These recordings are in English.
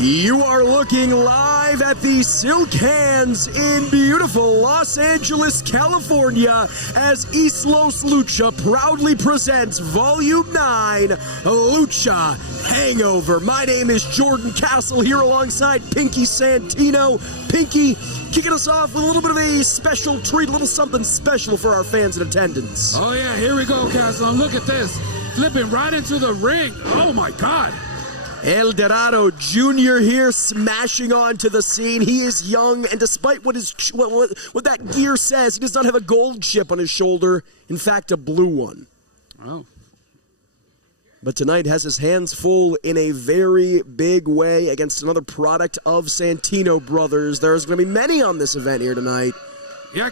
You are looking live at the Silk Hands in beautiful Los Angeles, California, as Eastlos Lucha proudly presents Volume 9, Lucha Hangover. My name is Jordan Castle here alongside Pinky Santino. Pinky, kicking us off with a little bit of a special treat, a little something special for our fans in attendance. Oh yeah, here we go, Castle. And look at this. Flipping right into the ring. Oh my God. El Dorado Jr. here smashing onto the scene. He is young, and despite what that gear says, he does not have a gold chip on his shoulder. In fact, a blue one. Oh. But tonight has his hands full in a very big way against another product of Santino Brothers. There's going to be many on this event here tonight. Yeah,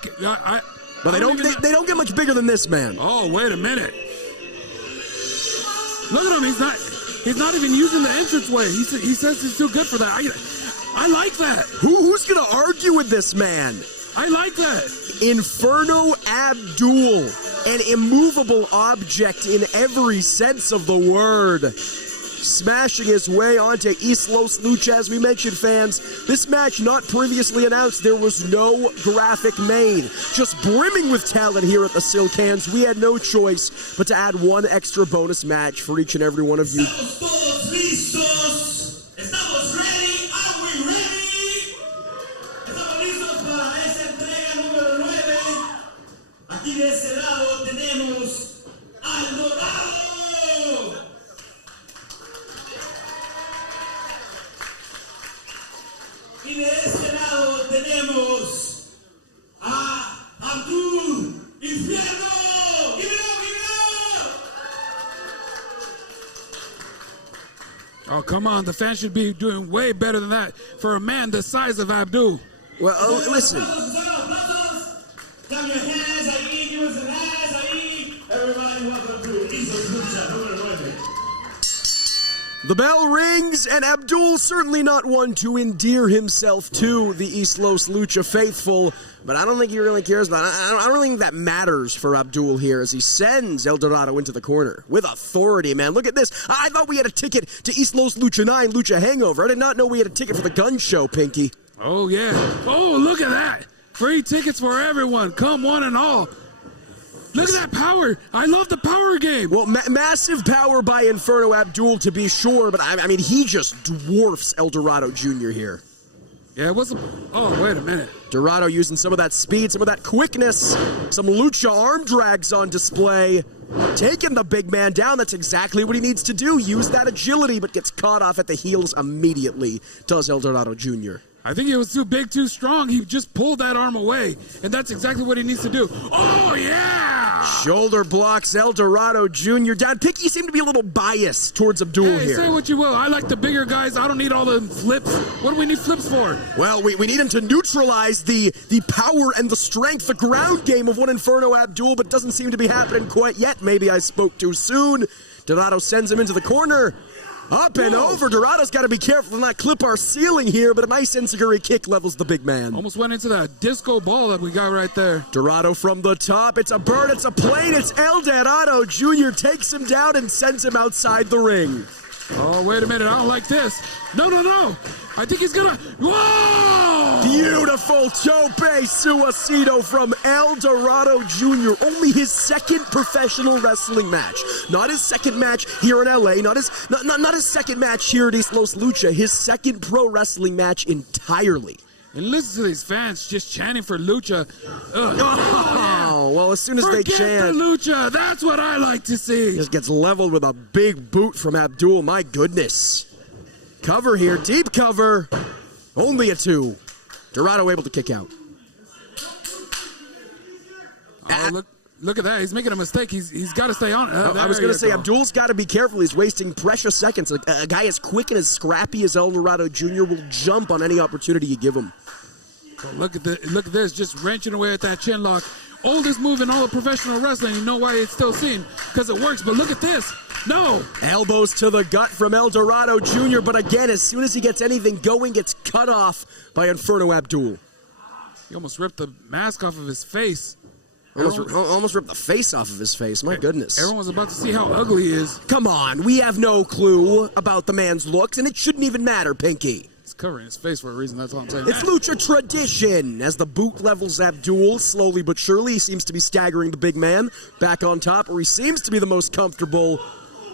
but they don't get much bigger than this man. Oh, wait a minute. Look at him. He's not even using the entranceway. He says he's too good for that. I like that. Who's going to argue with this man? I like that. Inferno Abdul, an immovable object in every sense of the word. Smashing his way onto Eastlos Lucha. As we mentioned, fans, this match not previously announced. There was no graphic made. Just brimming with talent here at the Silk Hands. We had no choice but to add one extra bonus match for each and every one of you. Y de este lado tenemos a Abdul Infierno. Give it up. Oh, come on. The fans should be doing way better than that for a man the size of Abdul. Well, listen. Clap your hands ahí, give us some hands ahí. Everybody welcome to Eastlos Lucha número 9. The bell rings, and Abdul certainly not one to endear himself to the Eastlos Lucha faithful, but I don't think he really cares about it. I don't really think that matters for Abdul here as he sends El Dorado into the corner with authority, man. Look at this. I thought we had a ticket to Eastlos Lucha 9 Lucha Hangover. I did not know we had a ticket for the gun show, Pinky. Oh, yeah. Oh, look at that. Free tickets for everyone. Come one and all. Look at that power. I love the power game. Well, massive power by Inferno Abdul, to be sure, but I mean, he just dwarfs El Dorado Jr. here. Yeah, oh, wait a minute. Dorado using some of that speed, some of that quickness, some Lucha arm drags on display. Taking the big man down, that's exactly what he needs to do. Use that agility, but gets caught off at the heels immediately, does El Dorado Jr. I think he was too big, too strong. He just pulled that arm away, and that's exactly what he needs to do. Oh, yeah! Shoulder blocks El Dorado Jr. down. Pinky seemed to be a little biased towards Abdul here. Say what you will. I like the bigger guys. I don't need all the flips. What do we need flips for? Well, we need him to neutralize the power and the strength, the ground game of one Inferno Abdul, but doesn't seem to be happening quite yet. Maybe I spoke too soon. Dorado sends him into the corner. Up and over. Dorado's got to be careful to not clip our ceiling here, but a nice enziguri kick levels the big man. Almost went into that disco ball that we got right there. Dorado from the top. It's a bird. It's a plane. It's El Dorado Jr. takes him down and sends him outside the ring. Oh, wait a minute. I don't like this. No. I think he's going to... Whoa! Beautiful tope suicida from El Dorado Jr. Only his second professional wrestling match. Not his second match here in LA. Not his second match here at Eastlos Lucha. His second pro wrestling match entirely. And listen to these fans just chanting for Lucha. Oh, well, as soon as they chant. Forget the Lucha. That's what I like to see. Just gets leveled with a big boot from Abdul. My goodness. Cover here. Deep cover. Only a 2. Dorado able to kick out. Oh, look at that. He's making a mistake. He's got to stay on it. I was going to say, Abdul's got to be careful. He's wasting precious seconds. A guy as quick and as scrappy as El Dorado Jr. will jump on any opportunity you give him. So look at this. Just wrenching away at that chin lock. Oldest move in all of professional wrestling. You know why it's still seen? Because it works. But look at this. No. Elbows to the gut from El Dorado Jr. But again, as soon as he gets anything going, gets cut off by Inferno Abdul. He almost ripped the mask off of his face. Almost ripped the face off of his face. My goodness. Everyone's about to see how ugly he is. Come on, we have no clue about the man's looks, and it shouldn't even matter, Pinky. He's covering his face for a reason, that's all I'm saying. It's Lucha tradition. As the boot levels Abdul, slowly but surely, he seems to be staggering the big man back on top, where he seems to be the most comfortable.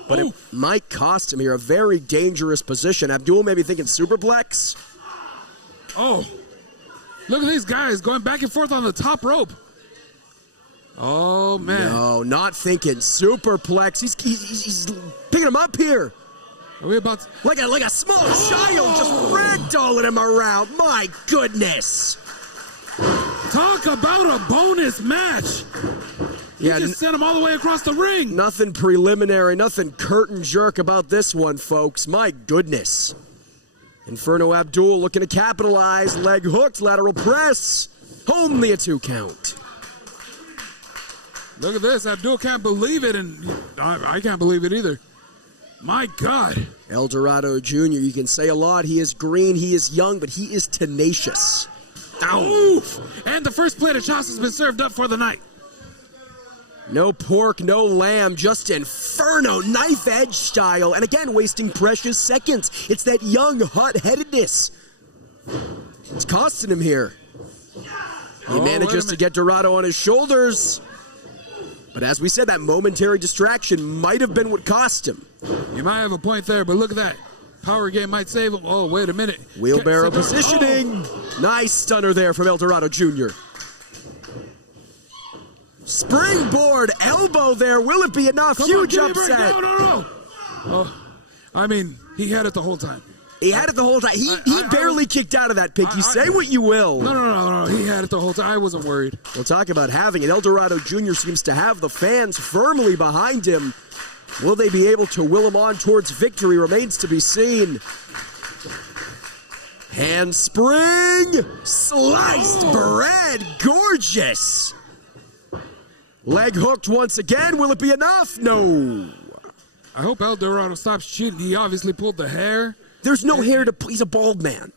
But it might cost him here a very dangerous position. Abdul may be thinking superplex. Oh, look at these guys going back and forth on the top rope. Oh, man. No, not thinking superplex. He's picking him up here. Are we about to... Like a small child just ragdolling him around. My goodness. Talk about a bonus match. He just sent him all the way across the ring. Nothing preliminary, nothing curtain jerk about this one, folks. My goodness. Inferno Abdul looking to capitalize. Leg hooked, lateral press. Only a 2 count. Look at this. Abdul can't believe it, and I can't believe it either. My God. El Dorado Jr., you can say a lot. He is green, he is young, but he is tenacious. Oof. And the first plate of chops has been served up for the night. No pork, no lamb, just Inferno, knife edge style. And again, wasting precious seconds. It's that young hot-headedness. It's costing him here. He manages to get Dorado on his shoulders. But as we said, that momentary distraction might have been what cost him. You might have a point there, but look at that. Power game might save him. Oh, wait a minute. Wheelbarrow positioning. Nice stunner there from El Dorado Jr. Springboard elbow there. Will it be enough? Huge upset. No. Oh, I mean, he had it the whole time. He had it the whole time. He barely kicked out of that, Pinky. Say what you will. No. He had it the whole time. I wasn't worried. We'll talk about having it. El Dorado Jr. seems to have the fans firmly behind him. Will they be able to will him on towards victory? Remains to be seen. Handspring. Sliced bread. Gorgeous. Leg hooked once again. Will it be enough? No. I hope El Dorado stops cheating. He obviously pulled the hair. There's no hair to... He's a bald man.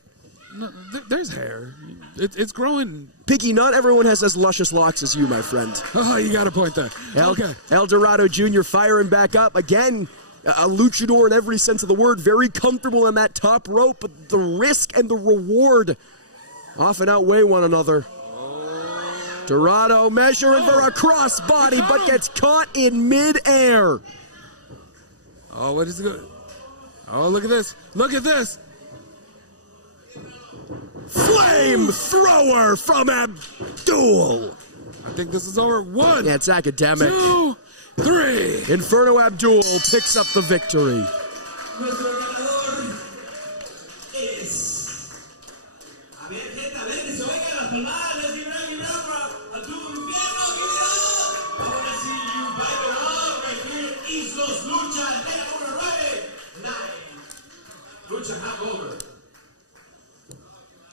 No, there's hair. It's growing. Piggy, not everyone has as luscious locks as you, my friend. Oh, you got a point there. Okay. El Dorado Jr. firing back up. Again, a luchador in every sense of the word. Very comfortable on that top rope, but the risk and the reward often outweigh one another. Dorado measuring for a crossbody, but gets caught in midair. Oh, what is it good? Oh, look at this. Look at this. Flamethrower from Abdul. I think this is over. 1. Yeah, it's academic. 2, 3. Inferno Abdul picks up the victory. Luchahangover.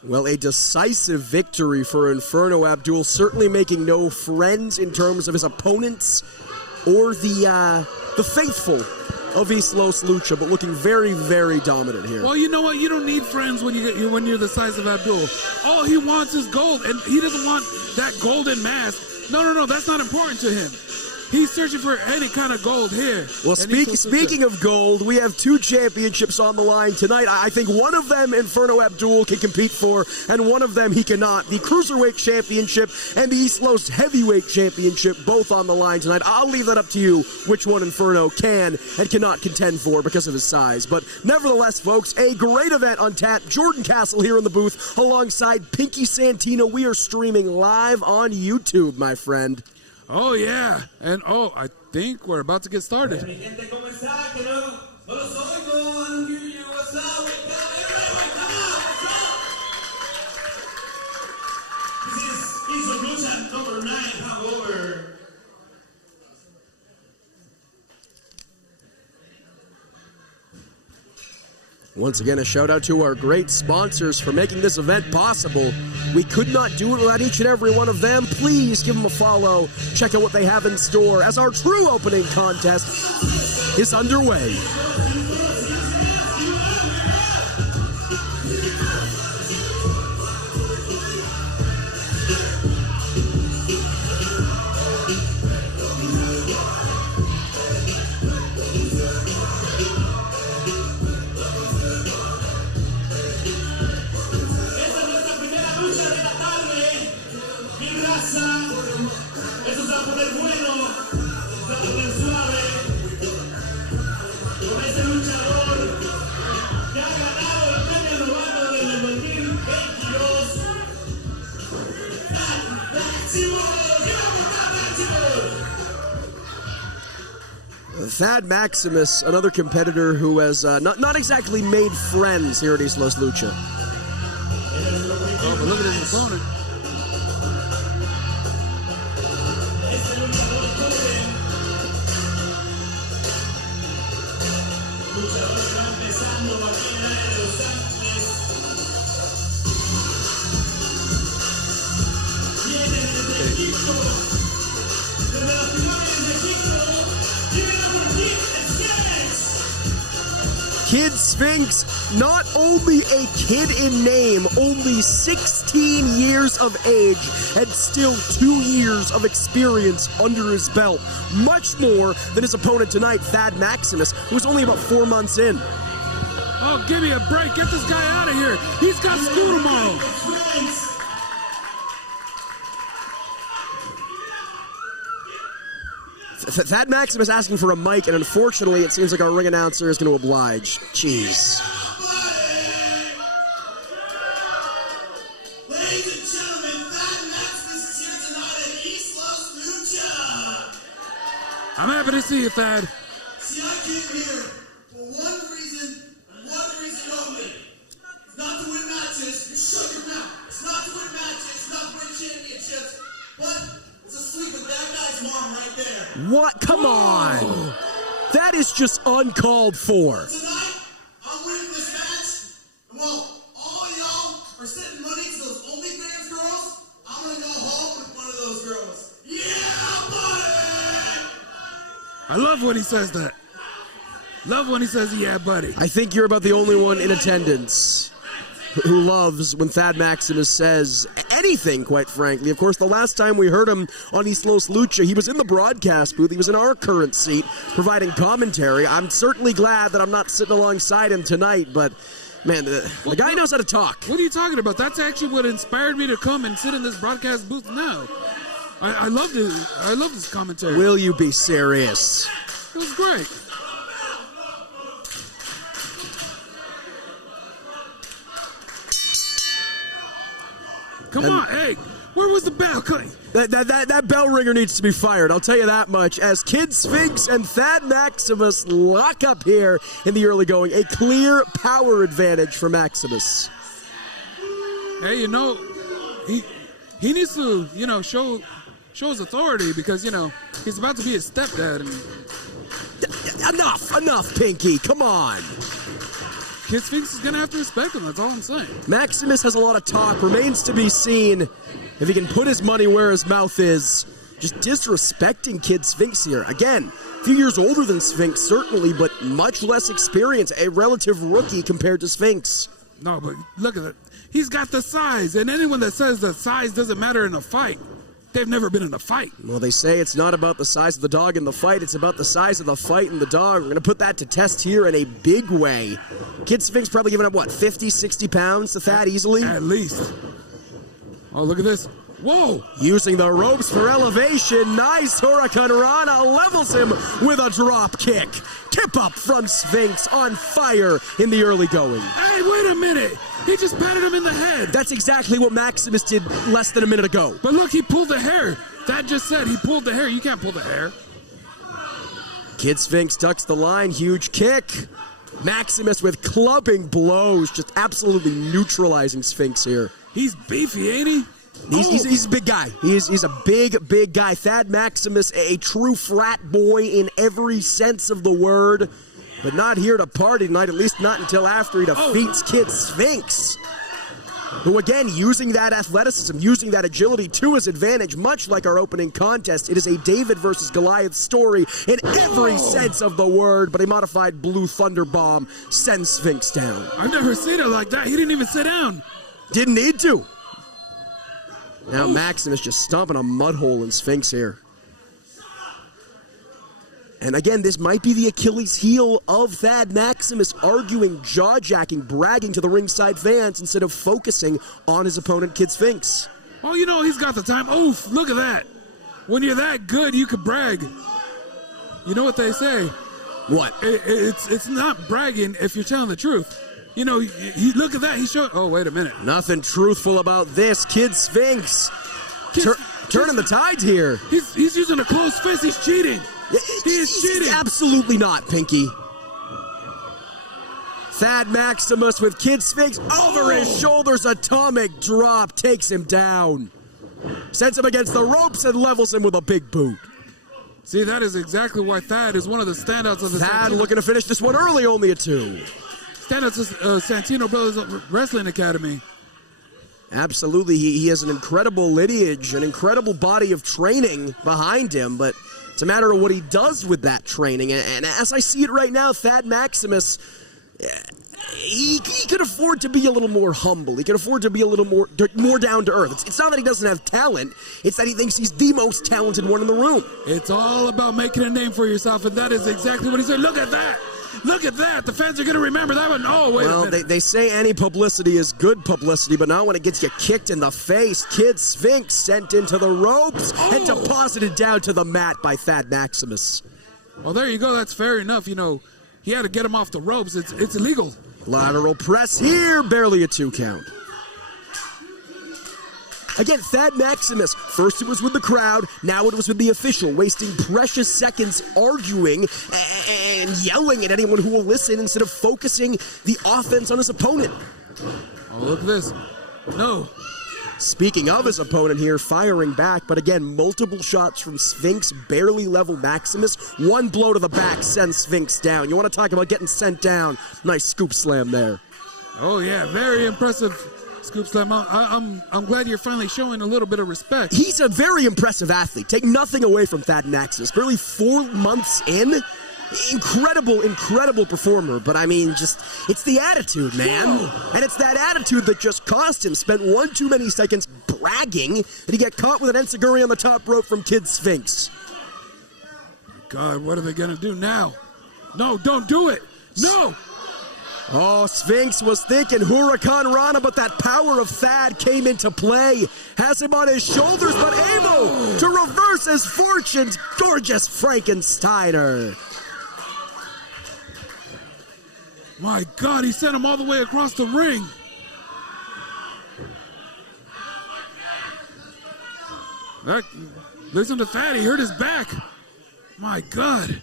Well, a decisive victory for Inferno Abdul, certainly making no friends in terms of his opponents or the faithful of Eastlos Lucha, but looking very, very dominant here. Well, you know what? You don't need friends when you're the size of Abdul. All he wants is gold, and he doesn't want that golden mask. No, that's not important to him. He's searching for any kind of gold here. Well, speaking of gold, we have 2 championships on the line tonight. I think one of them Inferno Abdul can compete for, and one of them he cannot. The Cruiserweight Championship and the Eastlos Heavyweight Championship, both on the line tonight. I'll leave that up to you, which one Inferno can and cannot contend for because of his size. But nevertheless, folks, a great event on tap. Jordan Castle here in the booth alongside Pinky Santino. We are streaming live on YouTube, my friend. Oh, yeah. And, I think we're about to get started. This is Eastlos Lucha number 9, Hangover. Once again, a shout out to our great sponsors for making this event possible. We could not do it without each and every one of them. Please give them a follow. Check out what they have in store as our true opening contest is underway. Thad Maximus, another competitor who has not exactly made friends here at Eastlos Lucha. Oh, but look at his opponent. Kid Sphinx, not only a kid in name, only 16 years of age, and still 2 years of experience under his belt. Much more than his opponent tonight, Thad Maximus, who was only about 4 months in. Oh, give me a break. Get this guy out of here. He's got school tomorrow. Thad Maximus asking for a mic, and unfortunately, it seems like our ring announcer is going to oblige. Jeez. Ladies and gentlemen, Thad Maximus is here tonight at Eastlos Lucha. I'm happy to see you, Thad. See, I came here for one reason and one reason only. It's not to win matches. You shut your mouth. It's not to win matches. It's not to win championships. But it's to sleep with that guy's mom right there. What? Come on. That is just uncalled for. Tonight, I'm winning this match. And while all y'all are sending money to those OnlyFans girls, I'm going to go home with one of those girls. Yeah, buddy! I love when he says that. Love when he says, yeah, buddy. I think you're about the only one in attendance who loves when Thad Maximus says anything, quite frankly. Of course, the last time we heard him on Eastlos Lucha, he was in the broadcast booth. He was in our current seat, providing commentary. I'm certainly glad that I'm not sitting alongside him tonight, but man, the guy knows how to talk. What are you talking about? That's actually what inspired me to come and sit in this broadcast booth now. I love this commentary. Will you be serious? It was great. Come on, hey, where was the bell? That bell ringer needs to be fired, I'll tell you that much. As Kid Sphinx and Thad Maximus lock up here in the early going, a clear power advantage for Maximus. Hey, you know, he needs to, you know, show his authority because, you know, he's about to be his stepdad. And Enough, Pinky, come on. Kid Sphinx is going to have to respect him, that's all I'm saying. Maximus has a lot of talk, remains to be seen if he can put his money where his mouth is. Just disrespecting Kid Sphinx here. Again, a few years older than Sphinx, certainly, but much less experience. A relative rookie compared to Sphinx. No, but look at it. He's got the size, and anyone that says that size doesn't matter in a fight, they've never been in a fight. Well, they say it's not about the size of the dog in the fight, it's about the size of the fight in the dog. We're going to put that to test here in a big way. Kid Sphinx probably giving up, what, 50, 60 pounds to Thad easily? At least. Oh, look at this. Whoa! Using the ropes for elevation. Nice Hurricane Rana levels him with a drop kick. Tip up from Sphinx on fire in the early going. Hey, wait a minute. He just patted him in the head. That's exactly what Maximus did less than a minute ago. But look, he pulled the hair. That just said he pulled the hair. You can't pull the hair. Kid Sphinx ducks the line. Huge kick. Maximus with clubbing blows. Just absolutely neutralizing Sphinx here. He's beefy, ain't he? He's a big guy. He's a big guy. Thad Maximus, a true frat boy in every sense of the word, but not here to party tonight, at least not until after he defeats Kid Sphinx, who again, using that athleticism, using that agility to his advantage, much like our opening contest. It is a David versus Goliath story in every sense of the word, but a modified blue thunder bomb sends Sphinx down. I've never seen it like that. He didn't even sit down. Didn't need to. Now Maximus just stomping a mud hole in Sphinx here. And again, this might be the Achilles heel of Thad Maximus, arguing, jaw-jacking, bragging to the ringside fans instead of focusing on his opponent, Kid Sphinx. Oh, you know he's got the time. Oof, look at that. When you're that good, you could brag. You know what they say? What? It's not bragging if you're telling the truth. You know, look at that. He showed. Oh, wait a minute. Nothing truthful about this. Kid Sphinx turning the tides here. He's using a closed fist. He's cheating. He is cheating. Absolutely not, Pinky. Thad Maximus with Kid Sphinx over his shoulders. Atomic drop takes him down. Sends him against the ropes and levels him with a big boot. See, that is exactly why Thad is one of the standouts of the Thad looking to finish this one early, only a 2. Standouts of Santino Brothers Wrestling Academy. Absolutely, he has an incredible lineage, an incredible body of training behind him, but it's a matter of what he does with that training. And as I see it right now, Thad Maximus, he could afford to be a little more humble. He can afford to be a little more down to earth. It's not that he doesn't have talent. It's that he thinks he's the most talented one in the room. It's all about making a name for yourself, and that is exactly what he said. Look at that. Look at that. The fans are going to remember that one. Oh, wait a minute. Well, they say any publicity is good publicity, but not when it gets you kicked in the face. Kid Sphinx sent into the ropes and deposited down to the mat by Thad Maximus. Well, there you go. That's fair enough. You know, he had to get him off the ropes. It's illegal. Lateral press here, barely a 2 count. Again, Thad Maximus, first it was with the crowd, now it was with the official, wasting precious seconds arguing and yelling at anyone who will listen instead of focusing the offense on his opponent. Oh, look at this. No. Speaking of his opponent here, firing back, but again, multiple shots from Sphinx, barely level Maximus. One blow to the back sends Sphinx down. You want to talk about getting sent down? Nice scoop slam there. Oh, yeah, very impressive scoop slam. I'm glad you're finally showing a little bit of respect. He's a very impressive athlete. Take nothing away from Thad Maximus. Barely 4 months in. Incredible performer, but I mean, it's the attitude, man. Whoa. And it's that attitude that just cost him. Spent one too many seconds bragging that he got caught with an enziguri on the top rope from Kid Sphinx. God, what are they going to do now? No, don't do it. No. Oh, Sphinx was thinking Huracan Rana, but that power of Thad came into play. Has him on his shoulders, but able to reverse his fortunes. Gorgeous Frankensteiner. My God, he sent him all the way across the ring. Listen to Thad, he hurt his back. My God.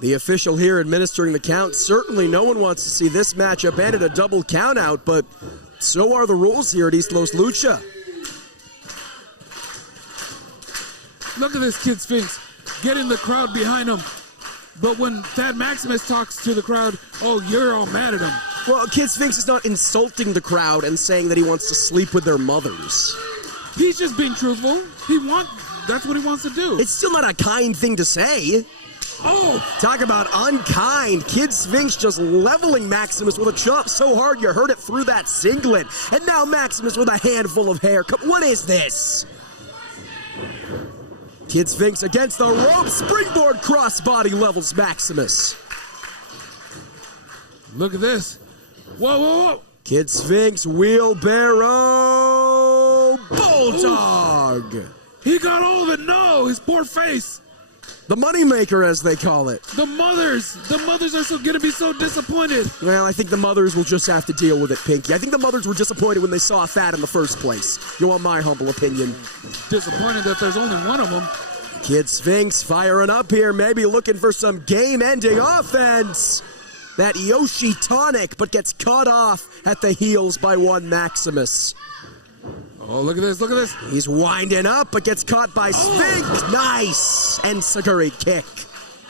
The official here administering the count. Certainly no one wants to see this matchup end at a double countout, but so are the rules here at Eastlos Lucha. Look at this Kid Sphinx getting the crowd behind him. But when Thad Maximus talks to the crowd, oh, you're all mad at him. Well, Kid Sphinx is not insulting the crowd and saying that he wants to sleep with their mothers. He's just being truthful. That's what he wants to do. It's still not a kind thing to say. Oh! Talk about unkind. Kid Sphinx just leveling Maximus with a chop so hard you heard it through that singlet. And now Maximus with a handful of hair. What is this? Kid Sphinx against the rope. Springboard crossbody levels Maximus. Look at this. Whoa. Kid Sphinx wheelbarrow bulldog. Ooh. He got all of it. No, his poor face. The moneymaker, as they call it. The mothers are going to be so disappointed. Well, I think the mothers will just have to deal with it, Pinky. I think the mothers were disappointed when they saw Thad in the first place. You want my humble opinion? Disappointed that there's only one of them. Kid Sphinx firing up here, maybe looking for some game-ending offense. That Yoshi tonic, but gets cut off at the heels by one Maximus. Oh, look at this, look at this. He's winding up, but gets caught by Sphinx. Nice! Enziguri kick.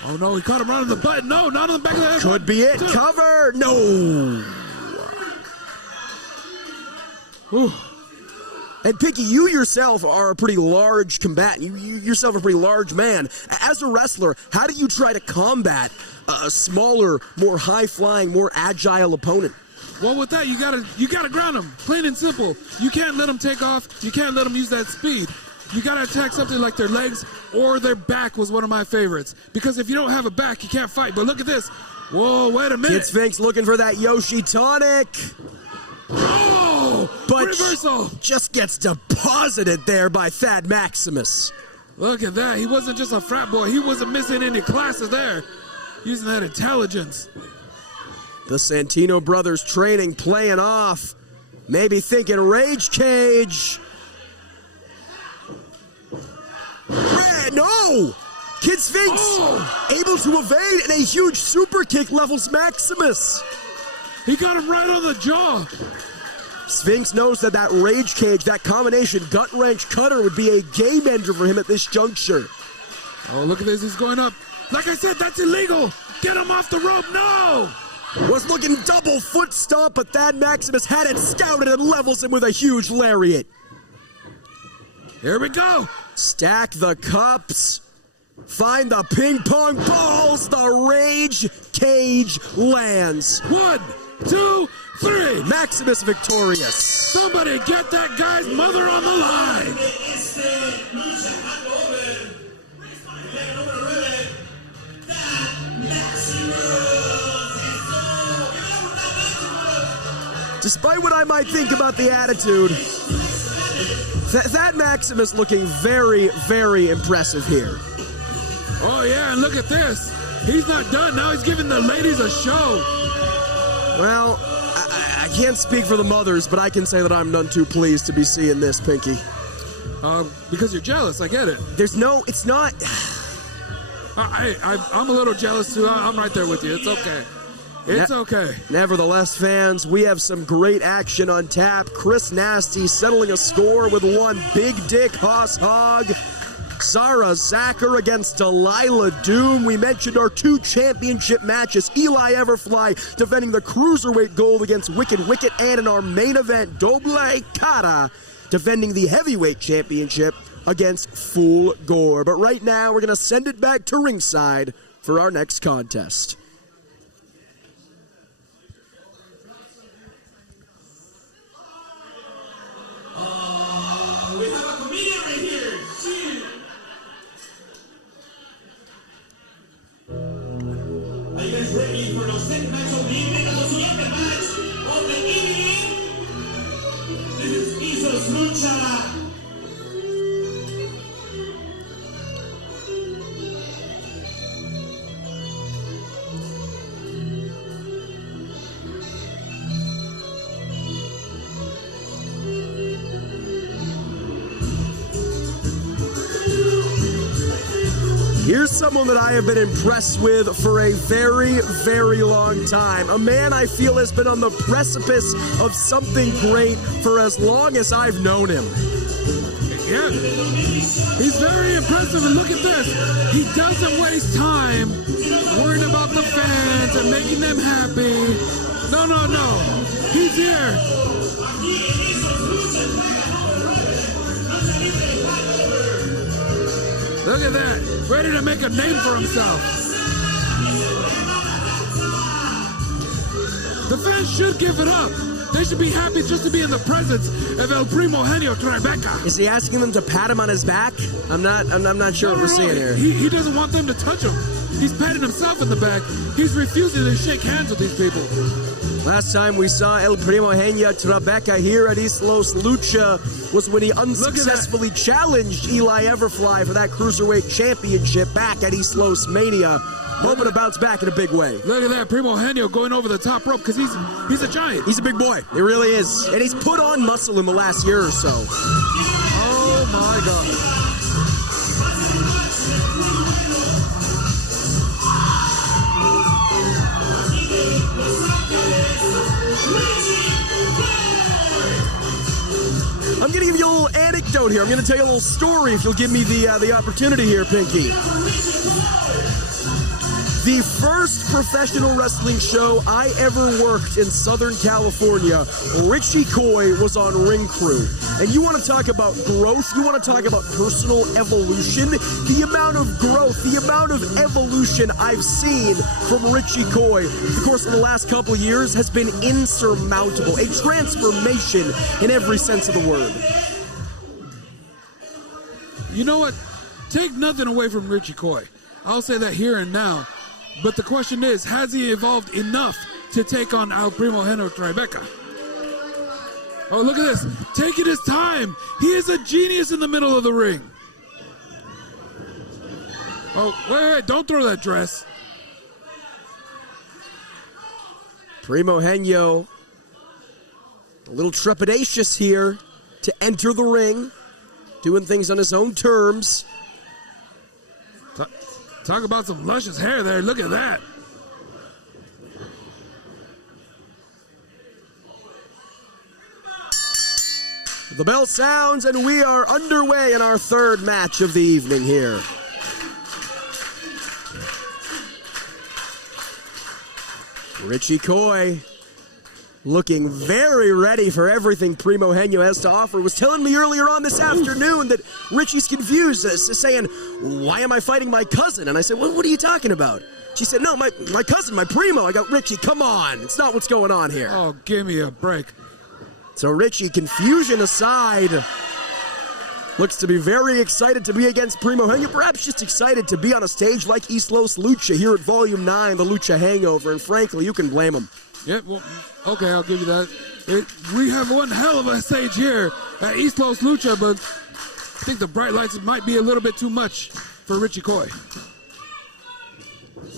Oh, no, he caught him right on the butt. No, not on the back of the head. Could be it. Cover. No. Ooh. And Pinky, you yourself are a pretty large combatant. You yourself are a pretty large man. As a wrestler, how do you try to combat a smaller, more high-flying, more agile opponent? Well, with that, you gotta ground them, plain and simple. You can't let them take off. You can't let them use that speed. You gotta attack something like their legs or their back was one of my favorites. Because if you don't have a back, you can't fight. But look at this. Whoa, wait a minute. Kid Sphinx looking for that Yoshi tonic. Oh, but reversal. Just gets deposited there by Thad Maximus. Look at that. He wasn't just a frat boy. He wasn't missing any classes there. Using that intelligence. The Santino brothers training, playing off. Maybe thinking Rage Cage. No! Kid Sphinx able to evade, and a huge super kick levels Maximus. He got him right on the jaw. Sphinx knows that rage cage, that combination gut wrench cutter would be a game ender for him at this juncture. Oh, look at this. He's going up. Like I said, that's illegal. Get him off the rope. No! Was looking double foot stomp, but that Maximus had it scouted and levels him with a huge lariat. Here we go. Stack the cups. Find the ping pong balls. The rage cage lands. 1, 2, 3. Maximus victorious. Somebody get that guy's mother on the line. Despite what I might think about the attitude, that Maximus looking very, very impressive here. Oh, yeah, and look at this. He's not done. Now he's giving the ladies a show. Well, I can't speak for the mothers, but I can say that I'm none too pleased to be seeing this, Pinky. Because you're jealous. I get it. It's not... I'm a little jealous, too. I'm right there with you. It's okay. It's okay. Nevertheless, fans, we have some great action on tap. Chris Nasty settling a score with one Big Dick Hoss Hog. Sarah Zacher against Delilah Doom. We mentioned our 2 championship matches. Eli Everfly defending the Cruiserweight gold against Wicked Wicket. And in our main event, Doble Cara defending the Heavyweight Championship against Full Gore. But right now, we're going to send it back to ringside for our next contest. We have a comedian right here. She... Are you guys ready for the second match of the evening? The siguiente match of the evening. This is Eastlos Lucha. Here's someone that I have been impressed with for a very, very long time. A man I feel has been on the precipice of something great for as long as I've known him. Yeah, he's very impressive, and look at this. He doesn't waste time worrying about the fans and making them happy. No. He's here. Look at that. Ready to make a name for himself. The fans should give it up. They should be happy just to be in the presence of El Primo Genio Tribeca. Is he asking them to pat him on his back? I'm not sure what we're seeing here. He doesn't want them to touch him. He's patting himself in the back. He's refusing to shake hands with these people. Last time we saw El Primo Genio Tribeca here at Eastlos Lucha was when he unsuccessfully challenged Eli Everfly for that Cruiserweight Championship back at Eastlos Mania. Hoping to bounce back in a big way. Look at that, Primo Genio going over the top rope because he's a giant. He's a big boy. He really is. And he's put on muscle in the last year or so. Oh my God. I'm going to give you a little anecdote here. I'm going to tell you a little story if you'll give me the opportunity here, Pinky. The first professional wrestling show I ever worked in Southern California, Richie Coy was on Ring Crew. And you want to talk about growth, you want to talk about personal evolution, the amount of growth, the amount of evolution I've seen from Richie Coy, of course, in the last couple of years has been insurmountable. A transformation in every sense of the word. You know what? Take nothing away from Richie Coy. I'll say that here and now. But the question is, has he evolved enough to take on El Primo Genio Tribeca? Oh, look at this. Taking his time. He is a genius in the middle of the ring. Oh, wait. Don't throw that dress. Primo Genio, a little trepidatious here to enter the ring, doing things on his own terms. Talk about some luscious hair there. Look at that. The bell sounds, and we are underway in our third match of the evening here. Richie Coy looking very ready for everything Primo Henyo has to offer. Was telling me earlier on this afternoon that Richie's confused, saying, "Why am I fighting my cousin?" And I said, "Well, what are you talking about?" She said, "No, my cousin, my Primo." I go, "Richie, come on. It's not what's going on here." Oh, give me a break. So Richie, confusion aside, looks to be very excited to be against Primo Henyo, perhaps just excited to be on a stage like Eastlos Lucha here at Volume 9, the Luchahangover, and frankly, you can blame him. Yeah, well, okay, I'll give you that. We have one hell of a stage here at Eastlos Lucha, but I think the bright lights might be a little bit too much for Richie Coy.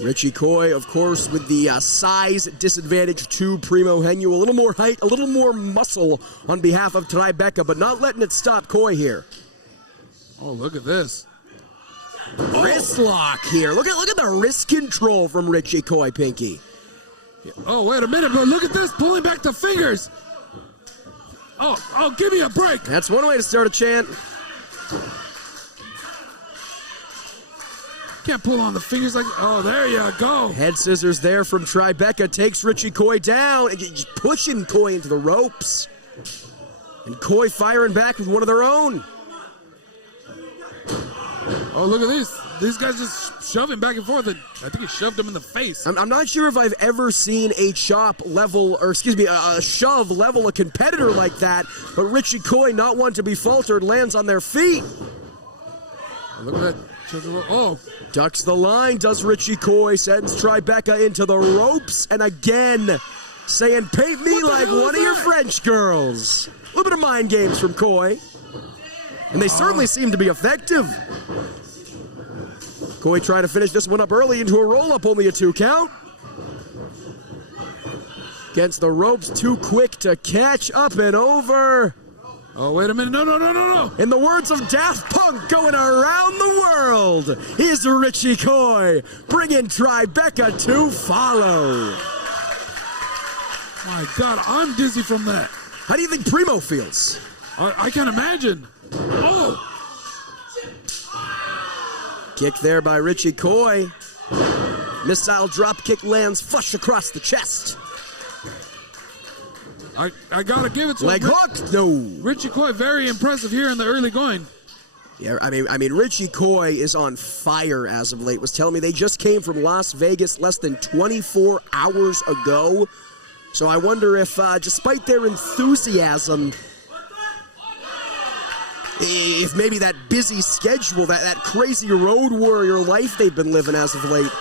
Richie Coy, of course, with the size disadvantage to Primo Henyo. A little more height, a little more muscle on behalf of Tribeca, but not letting it stop Coy here. Oh, look at this. Wrist lock here. Look at the wrist control from Richie Coy, Pinky. Oh, wait a minute, but look at this, pulling back the fingers. Oh, give me a break. That's one way to start a chant. Can't pull on the fingers like, oh, there you go. Head scissors there from Tribeca, takes Richie Coy down, and just pushing Coy into the ropes. And Coy firing back with one of their own. Oh, look at this. These guys just shoving back and forth, and I think he shoved him in the face. I'm not sure if I've ever seen a chop level, or excuse me, a shove level a competitor like that, but Richie Coy, not one to be faltered, lands on their feet. Oh, look at that. Oh. Ducks the line, does Richie Coy, sends Tribeca into the ropes, and again, saying, "Paint me like one of your French girls." A little bit of mind games from Coy. And they certainly seem to be effective. Coy trying to finish this one up early into a roll-up, only a 2 count. Against the ropes, too quick to catch, up and over. Oh, wait a minute. No. In the words of Daft Punk, going around the world, here's Richie Coy, bringing Tribeca to follow. My God, I'm dizzy from that. How do you think Primo feels? I can't imagine. Oh! Kick there by Richie Coy. Missile drop kick lands flush across the chest. I gotta give it to Leg him. hook? No. Richie Coy, very impressive here in the early going. Yeah, I mean, Richie Coy is on fire as of late. Was telling me they just came from Las Vegas less than 24 hours ago. So I wonder if, despite their enthusiasm, if maybe that busy schedule, that crazy road warrior life they've been living as of late,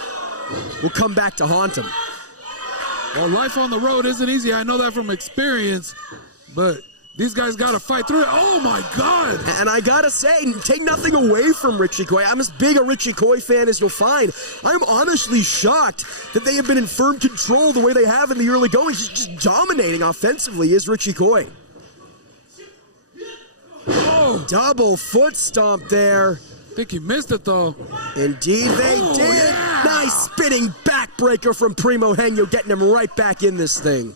will come back to haunt them. Well, life on the road isn't easy. I know that from experience, but these guys got to fight through it. Oh, my God. And I got to say, take nothing away from Richie Coy. I'm as big a Richie Coy fan as you'll find. I'm honestly shocked that they have been in firm control the way they have in the early goings. Just dominating offensively is Richie Coy. Oh. Double foot stomp there. I think he missed it, though. Indeed they did. Yeah. Nice spinning backbreaker from Primo Henyo, getting him right back in this thing.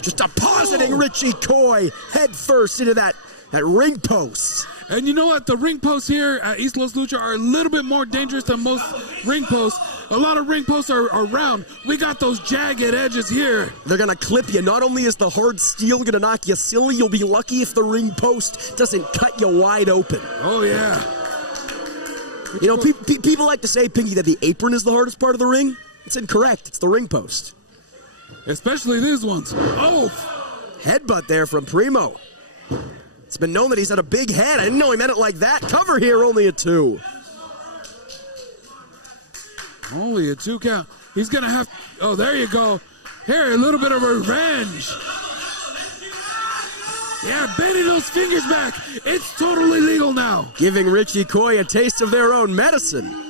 Just depositing Richie Coy head first into that ring post. And you know what? The ring posts here at Eastlos Lucha are a little bit more dangerous than most ring posts. A lot of ring posts are round. We got those jagged edges here. They're going to clip you. Not only is the hard steel going to knock you silly, you'll be lucky if the ring post doesn't cut you wide open. Oh, yeah. You know, people like to say, Pinky, that the apron is the hardest part of the ring. It's incorrect. It's the ring post. Especially these ones. Oh! Headbutt there from Primo. It's been known that he's had a big head. I didn't know he meant it like that. Cover here, only a 2. Only a 2 count. He's going to have... Oh, there you go. Here, a little bit of revenge. Yeah, bending those fingers back. It's totally legal now. Giving Richie Coy a taste of their own medicine.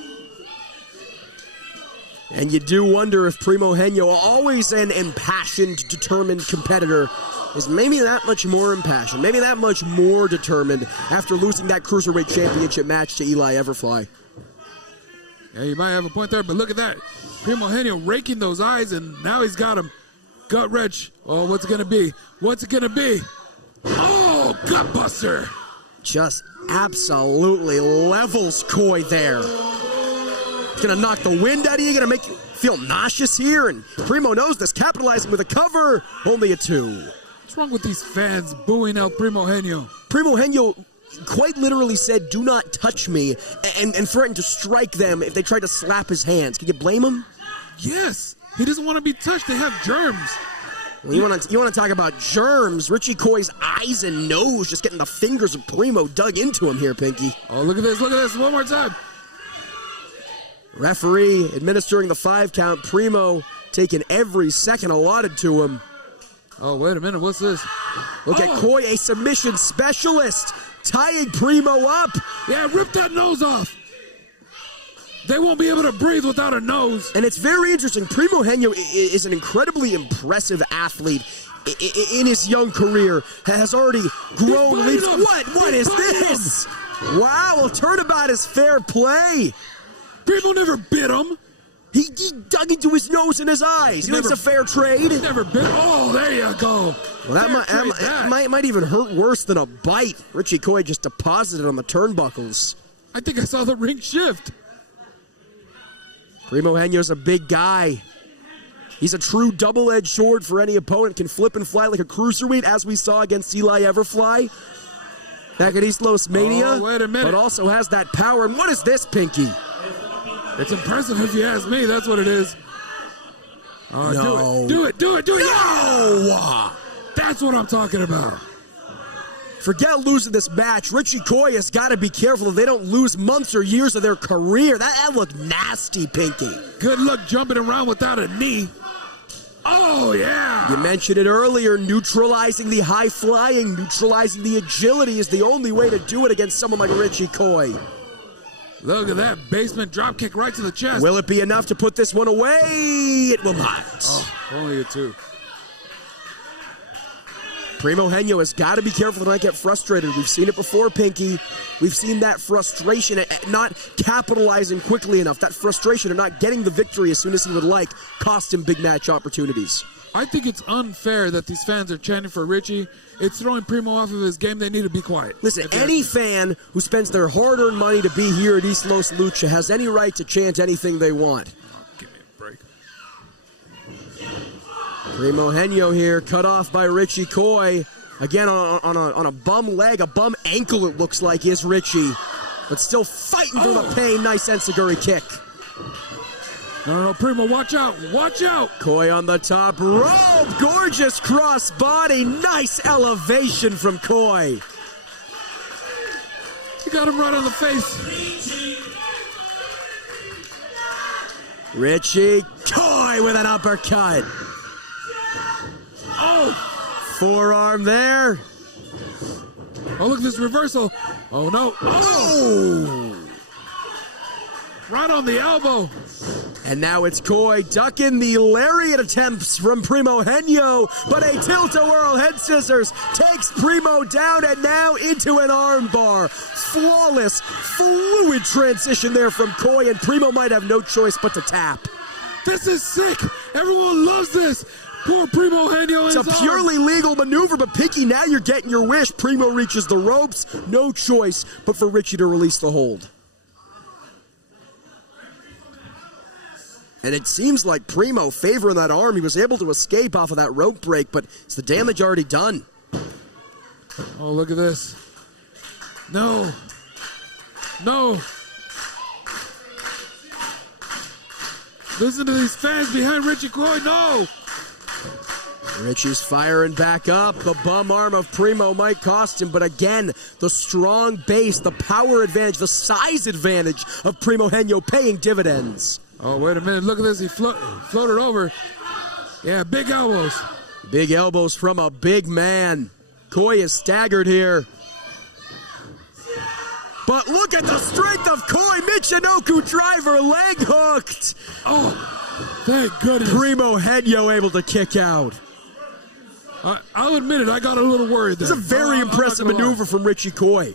And you do wonder if Primo Henyo, always an impassioned, determined competitor, is maybe that much more impassioned, maybe that much more determined after losing that Cruiserweight Championship match to Eli Everfly. Yeah, you might have a point there, but look at that. Primo Henyo raking those eyes, and now he's got him. Gut wrench. Oh, what's it going to be? What's it going to be? Oh, gut buster. Just absolutely levels Coy there. It's going to knock the wind out of you, going to make you feel nauseous here, and Primo knows this, capitalizing with a cover, only a 2. What's wrong with these fans booing El Primo Henyo? Primo Henyo quite literally said, "Do not touch me," and threatened to strike them if they tried to slap his hands. Can you blame him? Yes. He doesn't want to be touched. They have germs. Well, you want to talk about germs? Richie Coy's eyes and nose just getting the fingers of Primo dug into him here, Pinky. Oh, look at this. Look at this. One more time. Referee administering the 5 count. Primo taking every second allotted to him. Oh, wait a minute. What's this? Look at Coy, a submission specialist, tying Primo up. Yeah, rip that nose off. They won't be able to breathe without a nose. And it's very interesting. Primo Henyo is an incredibly impressive athlete in his young career. Has already grown leaps. What is this? Wow, well, turnabout is fair play. Primo never bit him. He dug into his nose and his eyes. You think it's a fair trade? He never bit. Oh, there you go. Well, that might even hurt worse than a bite. Richie Coy just deposited on the turnbuckles. I think I saw the ring shift. Primo Henyo's a big guy. He's a true double-edged sword for any opponent. Can flip and fly like a cruiserweight, as we saw against Eli Everfly back at Eastlos Mania. Oh, wait a minute. But also has that power. And what is this, Pinky? It's impressive if you ask me. That's what it is. Oh, No. Do it. No! That's what I'm talking about. Forget losing this match. Richie Coy has got to be careful that they don't lose months or years of their career. That looked nasty, Pinky. Good luck jumping around without a knee. Oh, yeah. You mentioned it earlier, neutralizing the high flying, neutralizing the agility is the only way to do it against someone like Richie Coy. Look at that basement drop kick right to the chest. Will it be enough to put this one away? It will not. Oh, only a 2. Primo Henyo has got to be careful to not get frustrated. We've seen it before, Pinky. We've seen that frustration at not capitalizing quickly enough. That frustration of not getting the victory as soon as he would like cost him big match opportunities. I think it's unfair that these fans are chanting for Richie. It's throwing Primo off of his game. They need to be quiet. Listen, any fan who spends their hard-earned money to be here at Eastlos Lucha has any right to chant anything they want. Oh, give me a break. Primo Henyo here, cut off by Richie Coy. Again, on a bum leg, a bum ankle, it looks like, is Richie. But still fighting through the pain. Nice enziguri kick. No, Primo, watch out. Watch out. Coy on the top rope. Gorgeous cross body. Nice elevation from Coy. He got him right on the face. Richie Coy with an uppercut. Oh. Forearm there. Oh, look at this reversal. Oh, no. Oh. Right on the elbow. And now it's Coy ducking the lariat attempts from Primo Henyo, but a tilt-a-whirl head scissors takes Primo down and now into an armbar. Flawless, fluid transition there from Coy, and Primo might have no choice but to tap. This is sick. Everyone loves this. Poor Primo Henyo. It's a purely legal maneuver, but Pinky, now you're getting your wish. Primo reaches the ropes. No choice but for Richie to release the hold. And it seems like Primo favoring that arm. He was able to escape off of that rope break, but is the damage already done? Oh, look at this. No. No. Listen to these fans behind Richie Coy. No. Richie's firing back up. The bum arm of Primo might cost him, but again, the strong base, the power advantage, the size advantage of Primo Henyo paying dividends. Oh, wait a minute. Look at this. He floated over. Yeah, big elbows. Big elbows from a big man. Coy is staggered here. But look at the strength of Coy. Michinoku driver leg hooked. Oh. Thank goodness. Primo Henyo able to kick out. I'll admit it, I got a little worried there. It's a very impressive maneuver from Richie Coy.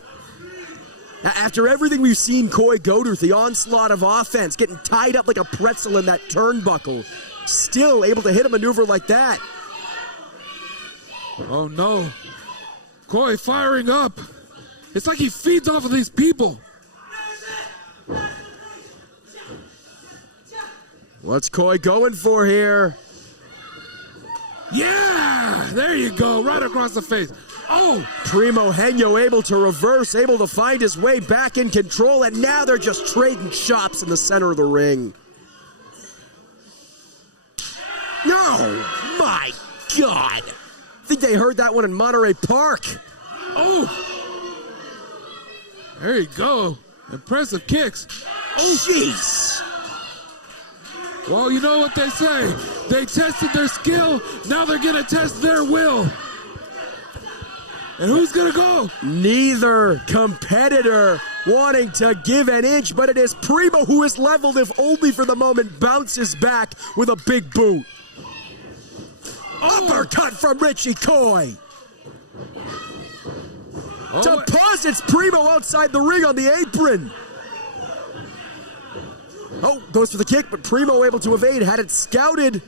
After everything we've seen Coy go through, the onslaught of offense, getting tied up like a pretzel in that turnbuckle, still able to hit a maneuver like that. Oh no. Coy firing up. It's like he feeds off of these people. What's Coy going for here? Yeah! There you go, right across the face. Oh! Primo Henyo able to reverse, able to find his way back in control, and now they're just trading chops in the center of the ring. Oh, my God! I think they heard that one in Monterey Park. Oh! There you go. Impressive kicks. Oh, jeez! Well, you know what they say. They tested their skill, now they're gonna test their will. And who's gonna go? Neither competitor wanting to give an inch, but it is Primo who is leveled, if only for the moment, bounces back with a big boot. Uppercut from Richie Coy. Deposits Primo outside the ring on the apron. Oh, goes for the kick, but Primo able to evade. Had it scouted.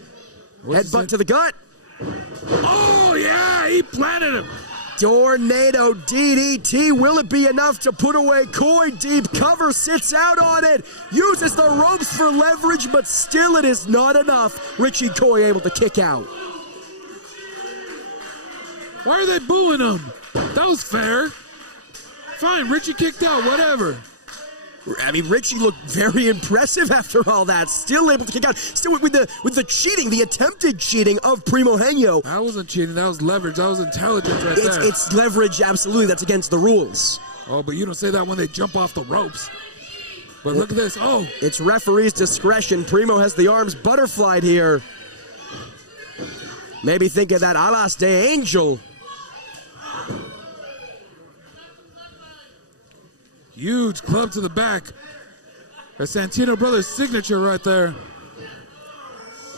Headbutt to the gut. Oh, yeah, he planted him. Tornado DDT. Will it be enough to put away Coy? Deep cover, sits out on it. Uses the ropes for leverage, but still it is not enough. Richie Coy able to kick out. Why are they booing him? That was fair. Fine, Richie kicked out, whatever. I mean, Richie looked very impressive after all that. Still able to kick out. Still with the cheating, the attempted cheating of Primo Henyo. That wasn't cheating. That was leverage. That was intelligence right there. It's leverage, absolutely. That's against the rules. Oh, but you don't say that when they jump off the ropes. But look at this. Oh. It's referee's discretion. Primo has the arms butterflied here. Maybe think of that Alas de Angel. Huge club to the back. A Santino Brothers signature right there.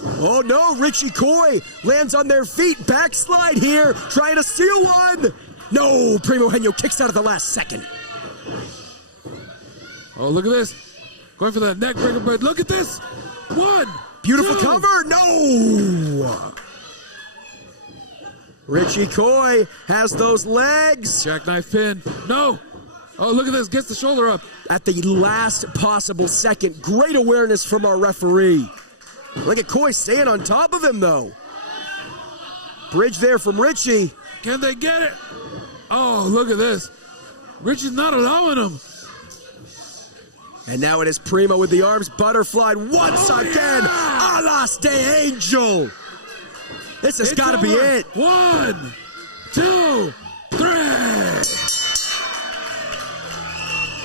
Oh no, Richie Coy lands on their feet. Backslide here, trying to steal one. No, Primo Henyo kicks out at the last second. Oh, look at this. Going for that neck breaker, but look at this. One. Beautiful two. cover. No. Richie Coy has those legs. Jackknife pin. No. Oh, look at this. Gets the shoulder up. At the last possible second. Great awareness from our referee. Look at Coy staying on top of him, though. Bridge there from Richie. Can they get it? Oh, look at this. Richie's not allowing him. And now it is Primo with the arms butterflied once again. Alas de Angel. This has got to be it. 1, 2, 3.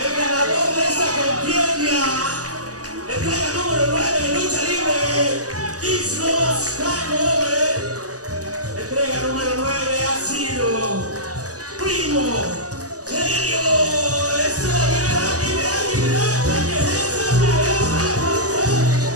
El ganador de esa contienda, el número 9 de lucha libre, Eastlos, entrega número 9 ha sido Primo Henyo.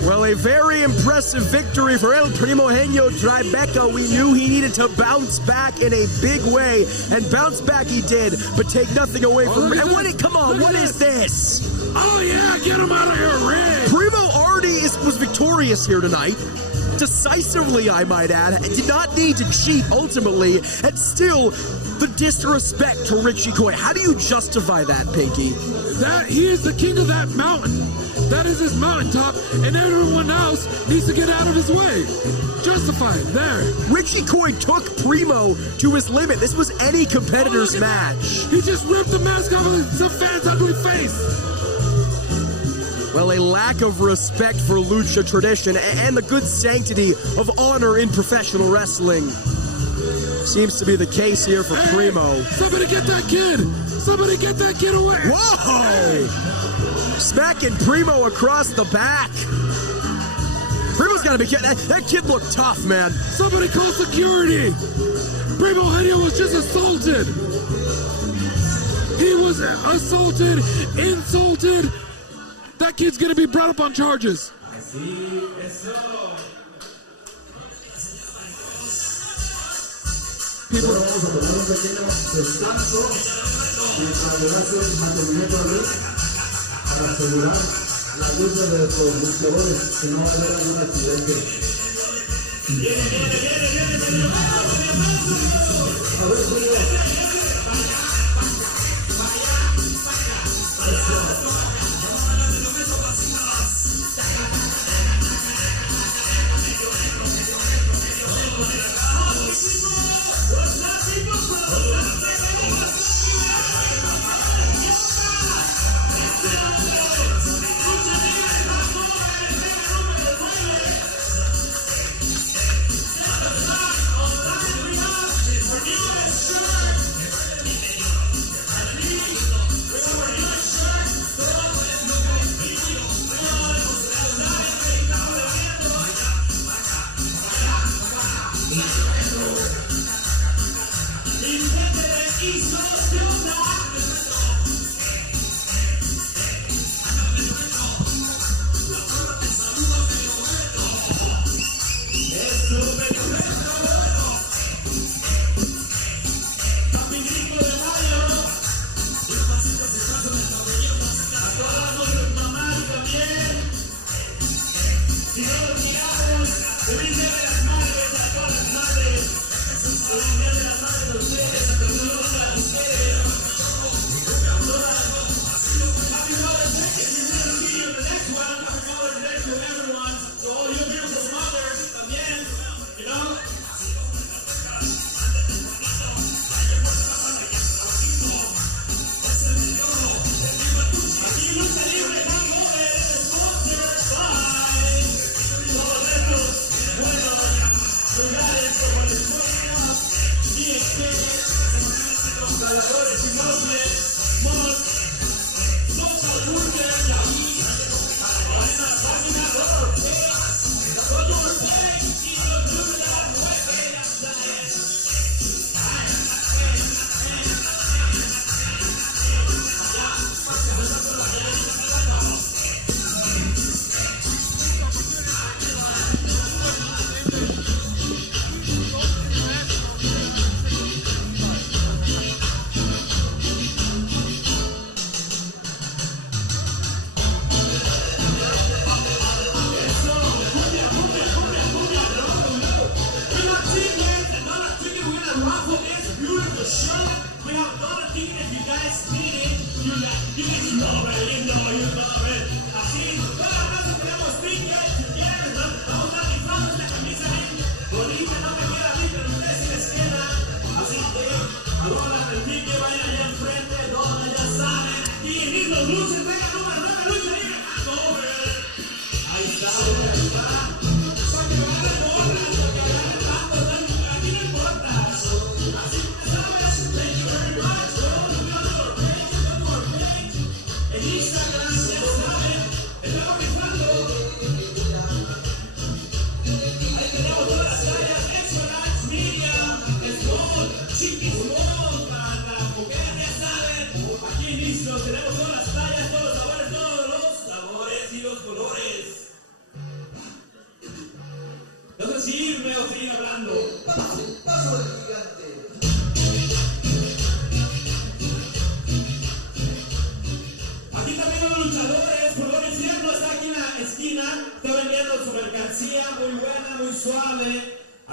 Well, a very impressive victory for El Primo Henyo Tribeca. We knew he needed to bounce back in a big way, and bounce back he did, but take nothing away from him. And come on, what is this? Oh yeah, get him out of here, Red. Primo already was victorious here tonight. Decisively, I might add. Did not need to cheat ultimately, and still the disrespect to Richie Coy. How do you justify that, Pinky? That he is the king of that mountain. That is his mountaintop, and everyone else needs to get out of his way. Justified there. Richie Coy took Primo to his limit. This was any competitor's match. He just ripped the mask off of some fan's ugly face. Well, a lack of respect for Lucha tradition and the good sanctity of honor in professional wrestling seems to be the case here for Primo. Somebody get that kid! Somebody get that kid away! Whoa! Smacking Primo across the back. Primo's got to be kidding. That kid looked tough, man. Somebody call security! Primo Henyo was just assaulted! He was assaulted, insulted. That kid's gonna be brought up on charges. Así, eso. People, Ahora vamos a tomar un pequeño descanso mientras le hacen mantenimiento a luz para asegurar la luz de nuestros luchadores, que no va a haber algún accidente. A ver, Julio.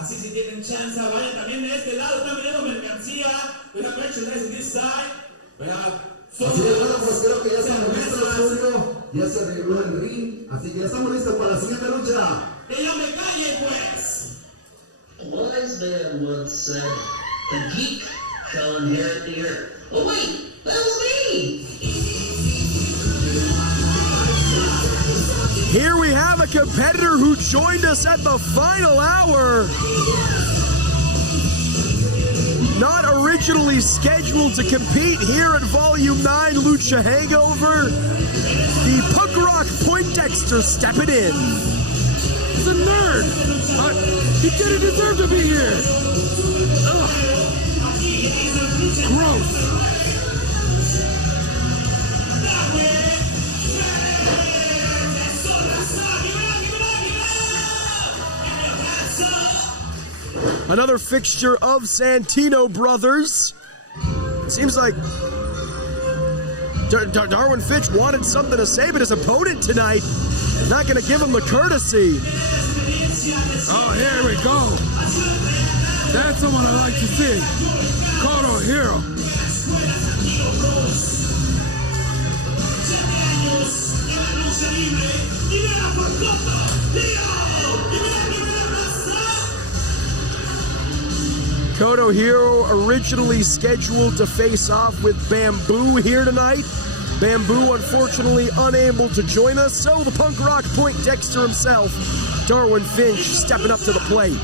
Así si tienen chance, vayan también de este lado, están viendo mercancía. We have merchandise on this side. Así es, bueno, pues creo que ya estamos listos, Julio. Ya se arregló el ring, así que ya estamos listos para la siguiente lucha. ¡Que yo me calle, pues! Wise man once said, the geek shall inherit the earth. Oh wait, that was me! Here we have a competitor who joined us at the final hour. Not originally scheduled to compete here at Volume 9 Lucha Hangover. The punk rock Poindexter stepping in. he's a nerd. He didn't deserve to be here. Ugh. Gross. Another fixture of Santino Brothers. Seems like Darwin Finch wanted something to say, but his opponent tonight not going to give him the courtesy. Oh, here we go. That's someone I like to see. Kodo Hero. Kodo Hero originally scheduled to face off with Bamboo here tonight. Bamboo unfortunately unable to join us, so the punk rock Poindexter himself, Darwin Finch, stepping up to the plate.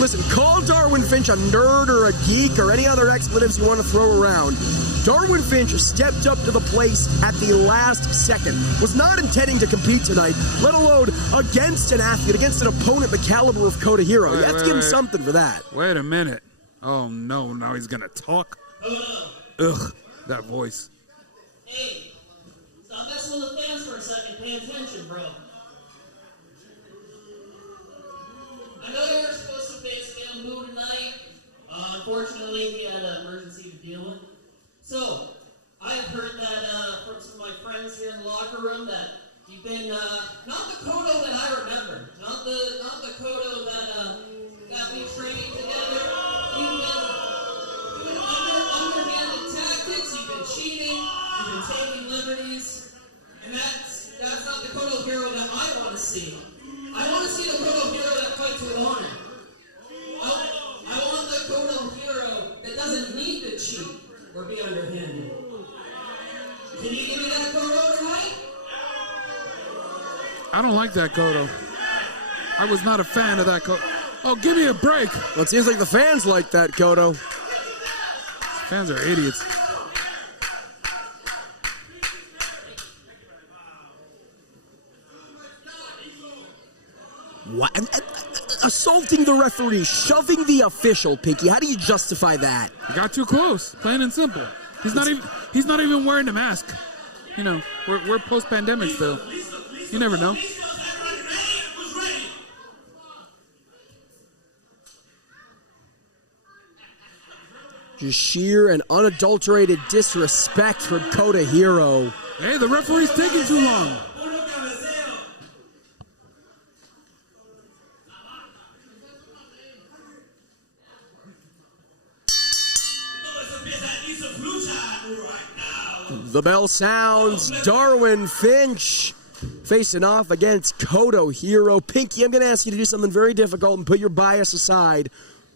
Listen, call Darwin Finch a nerd or a geek or any other expletives you want to throw around. Darwin Finch stepped up to the plate at the last second. Was not intending to compete tonight, let alone against an athlete, against an opponent the caliber of Koda Hero. You have to give him something for that. Wait a minute. Oh no, now he's gonna talk. Ugh, that voice. Hey, stop messing with the fans for a second. Pay attention, bro. I know you were supposed to face Bamboo tonight. Unfortunately, he had an emergency to deal with. So, I've heard that from some of my friends here in the locker room that you've been not the Kodo that I remember, not the Kodo that we trained together. You've been underhanded tactics. You've been cheating. You've been taking liberties, and that's not the Kodo Hero that I want to see. I want to see the Kodo Hero that fights with honor. I want the Kodo Hero that doesn't need to cheat or be underhanded. Can you give me that Kodo tonight? I don't like that Kodo. I was not a fan of that Kodo. Oh, give me a break. Well, it seems like the fans like that, Kodo. Fans are idiots. What? Assaulting the referee, shoving the official, Pinky. How do you justify that? He got too close, plain and simple. He's not even wearing a mask. You know, we're post-pandemic still. You never know. Just sheer and unadulterated disrespect from Koda Hero. Hey, the referee's taking too long. The bell sounds. Darwin Finch facing off against Kodo Hero. Pinky, I'm going to ask you to do something very difficult and put your bias aside.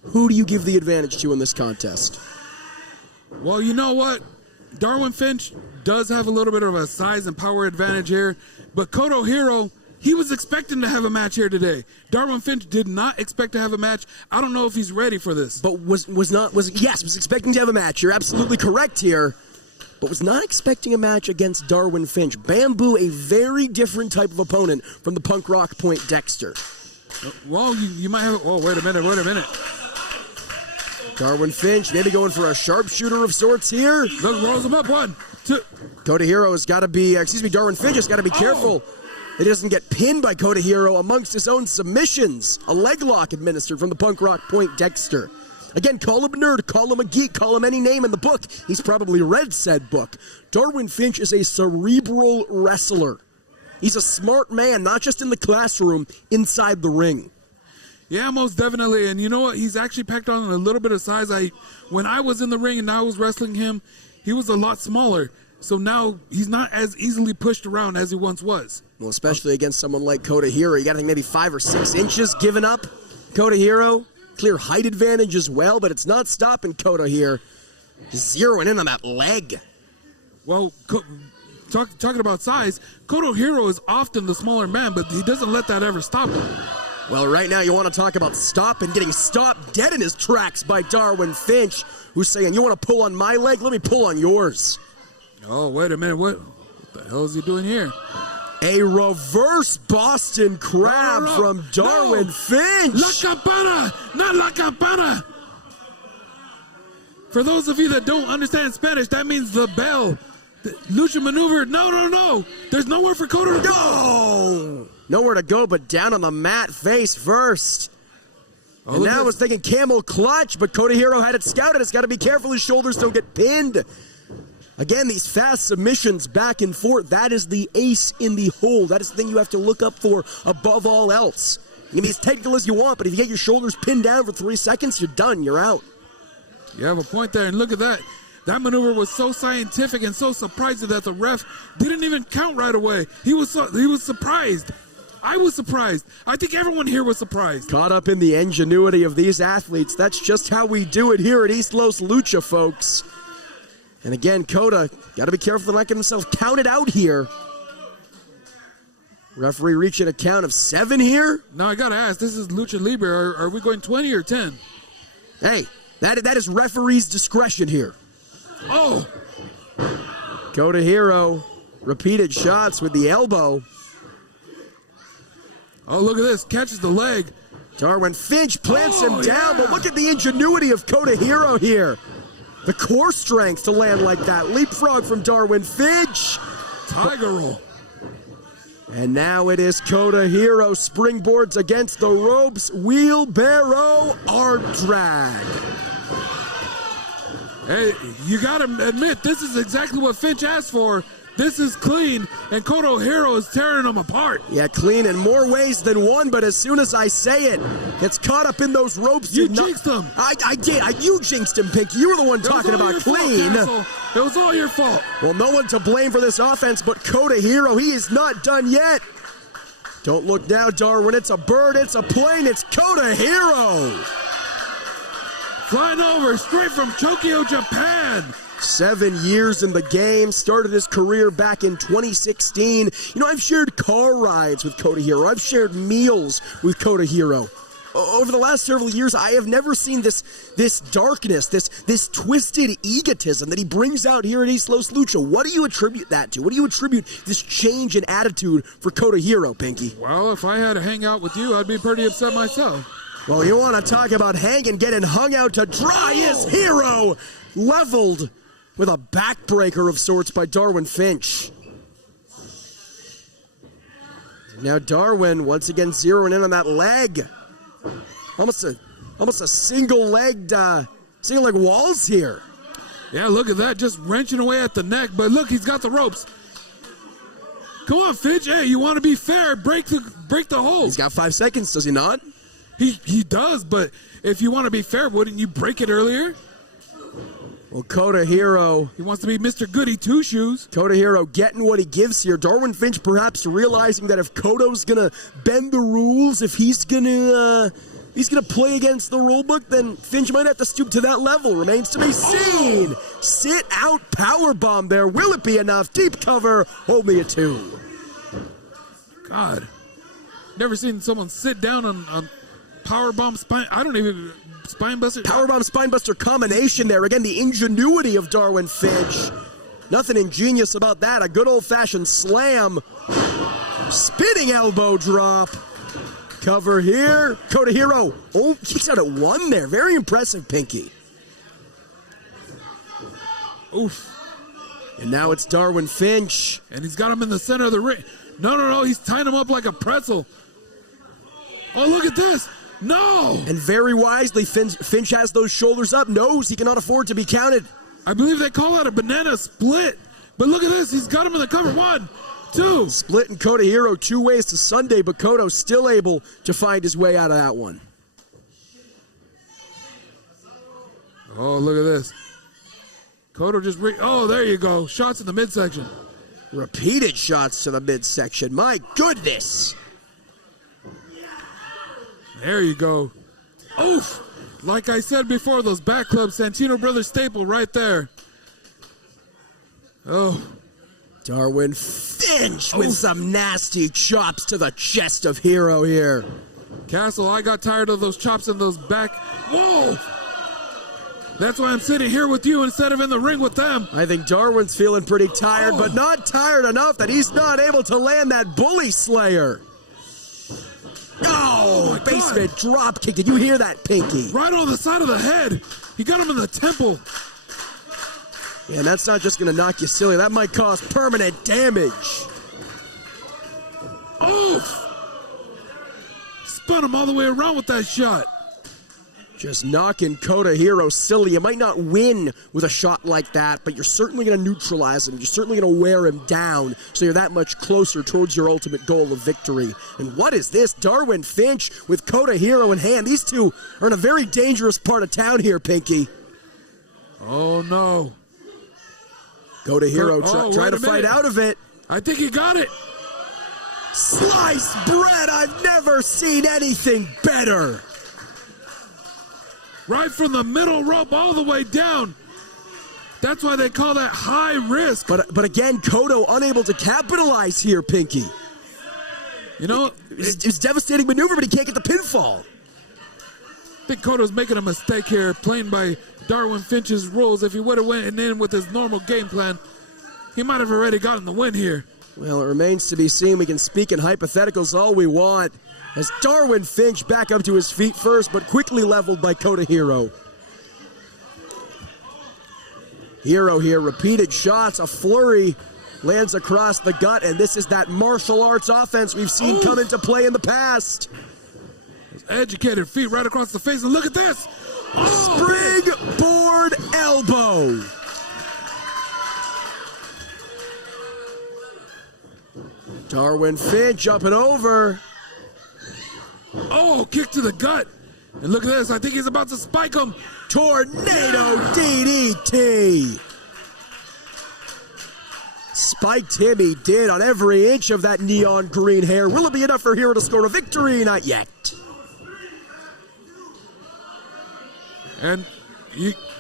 Who do you give the advantage to in this contest? Well, you know what? Darwin Finch does have a little bit of a size and power advantage here, but Kodo Hero, he was expecting to have a match here today. Darwin Finch did not expect to have a match. I don't know if he's ready for this. But was expecting to have a match. You're absolutely correct here. But was not expecting a match against Darwin Finch. Bamboo, a very different type of opponent from the punk rock Poindexter. Well, you might have. Oh, wait a minute. Darwin Finch maybe going for a sharpshooter of sorts here. Look, rolls him up. 1, 2. Koda Hero has got to be, Darwin Finch has got to be careful that he doesn't get pinned by Koda Hero amongst his own submissions. A leg lock administered from the punk rock Poindexter. Again, call him a nerd, call him a geek, call him any name in the book. He's probably read said book. Darwin Finch is a cerebral wrestler. He's a smart man, not just in the classroom, inside the ring. Yeah, most definitely. And you know what? He's actually packed on a little bit of size. When I was in the ring and I was wrestling him, he was a lot smaller. So now he's not as easily pushed around as he once was. Well, especially against someone like Koda Hero. You got to think maybe 5 or 6 inches given up. Koda Hero. Clear height advantage as well, but it's not stopping Koda here. Zeroing in on that leg. Well, talking about size, Kodo Hero is often the smaller man, but he doesn't let that ever stop him. Well, right now you want to talk about getting stopped dead in his tracks by Darwin Finch, who's saying, you want to pull on my leg? Let me pull on yours. Oh, wait a minute. What the hell is he doing here? A reverse Boston Crab from Darwin Finch. La Campana, not La Campana. For those of you that don't understand Spanish, that means the bell. Lucha maneuver. No. There's nowhere for Kota to go. No! Nowhere to go but down on the mat face first. Oh, And now I was thinking camel clutch, but Kota Hero had it scouted. It's got to be careful his shoulders don't get pinned. Again, these fast submissions back and forth, that is the ace in the hole. That is the thing you have to look up for above all else. You can be as technical as you want, but if you get your shoulders pinned down for 3 seconds, you're done. You're out. You have a point there, and look at that. That maneuver was so scientific and so surprising that the ref didn't even count right away. He was surprised. I was surprised. I think everyone here was surprised. Caught up in the ingenuity of these athletes. That's just how we do it here at Eastlos Lucha, folks. And again, Kota, got to be careful to not get himself counted out here. Referee reaching a count of 7 here. Now, I got to ask, this is Lucha Libre. Are we going 20 or 10? Hey, that is referee's discretion here. Oh! Kota Hero, repeated shots with the elbow. Oh, look at this. Catches the leg. Darwin Finch plants him down, yeah. but look at the ingenuity of Kota Hero here. The core strength to land like that. Leapfrog from Darwin Finch. Tiger roll. And now it is Kota Hero springboards against the ropes. Wheelbarrow arm drag. Hey, you got to admit, this is exactly what Finch asked for. This is clean, and Kota Hero is tearing them apart. Yeah, clean in more ways than one, but as soon as I say it, it's caught up in those ropes. You jinxed him. I did. You jinxed him, Pinky. You were the one talking about clean. It was all your fault. Well, no one to blame for this offense but Kota Hero. He is not done yet. Don't look now, Darwin. It's a bird. It's a plane. It's Kota Hero. Flying over straight from Tokyo, Japan. 7 years in the game, started his career back in 2016. You know, I've shared car rides with Kota Hero. I've shared meals with Kota Hero. Over the last several years, I have never seen this darkness, this twisted egotism that he brings out here at Eastlos Lucha. What do you attribute that to? What do you attribute this change in attitude for Kota Hero, Pinky? Well, if I had to hang out with you, I'd be pretty upset myself. Well, you want to talk about hanging, getting hung out to dry his hero, leveled with a backbreaker of sorts by Darwin Finch. Now Darwin once again zeroing in on that leg. Almost a single-leg walls here. Yeah, look at that, just wrenching away at the neck. But look, he's got the ropes. Come on, Finch. Hey, you want to be fair? Break the hold. He's got 5 seconds, does he not? He does, but if you want to be fair, wouldn't you break it earlier? Well, Kota Hero. He wants to be Mr. Goody Two-Shoes. Kota Hero getting what he gives here. Darwin Finch perhaps realizing that if Koto's gonna bend the rules, if he's gonna play against the rule book, then Finch might have to stoop to that level. Remains to be seen. Sit out powerbomb there. Will it be enough? Deep cover. Only a 2. God, never seen someone sit down on powerbomb spine. I don't even. Spinebuster. Powerbomb spinebuster combination there. Again, the ingenuity of Darwin Finch. Nothing ingenious about that. A good old-fashioned slam. Spinning elbow drop. Cover here. Kota Hero. Oh, kicks out at 1 there. Very impressive, Pinky. Oof. And now it's Darwin Finch. And he's got him in the center of the ring. No. He's tying him up like a pretzel. Oh, look at this. No! And very wisely, Finch has those shoulders up, knows he cannot afford to be counted. I believe they call that a banana split. But look at this, he's got him in the cover. 1, 2. Splitting Kota Hero 2 ways to Sunday, but Koto's still able to find his way out of that one. Oh, look at this. Kota just oh, there you go. Shots in the midsection. Repeated shots to the midsection. My goodness. There you go. Oof! Like I said before, those back clubs, Santino Brothers staple right there. Oh. Darwin Finch with some nasty chops to the chest of Hero here. Castle, I got tired of those chops in those back. Whoa! That's why I'm sitting here with you instead of in the ring with them. I think Darwin's feeling pretty tired, but not tired enough that he's not able to land that bully slayer. Oh, basement drop kick. Did you hear that, Pinky? Right on the side of the head. He got him in the temple. And that's not just going to knock you silly. That might cause permanent damage. Oof! Spun him all the way around with that shot. Just knocking Kota Hiro silly. You might not win with a shot like that, but you're certainly going to neutralize him. You're certainly going to wear him down, so you're that much closer towards your ultimate goal of victory. And what is this? Darwin Finch with Kota Hiro in hand. These two are in a very dangerous part of town here, Pinky. Oh, no. Kota Hiro try to fight out of it. I think he got it. Sliced bread. I've never seen anything better. Right from the middle rope all the way down. That's why they call that high risk. But again, Kodo unable to capitalize here, Pinky. You know, it's a devastating maneuver, but he can't get the pinfall. I think Kodo's making a mistake here, playing by Darwin Finch's rules. If he would have went in with his normal game plan, he might have already gotten the win here. Well, it remains to be seen. We can speak in hypotheticals all we want. As Darwin Finch back up to his feet first, but quickly leveled by Kota Hiro. Hiro here, repeated shots, a flurry lands across the gut, and this is that martial arts offense we've seen come into play in the past. Educated feet right across the face, and look at this! Springboard elbow. Darwin Finch up and over. Oh, kick to the gut. And look at this. I think he's about to spike him. Tornado DDT. Spiked him, he did, on every inch of that neon green hair. Will it be enough for Hiro to score a victory? Not yet. And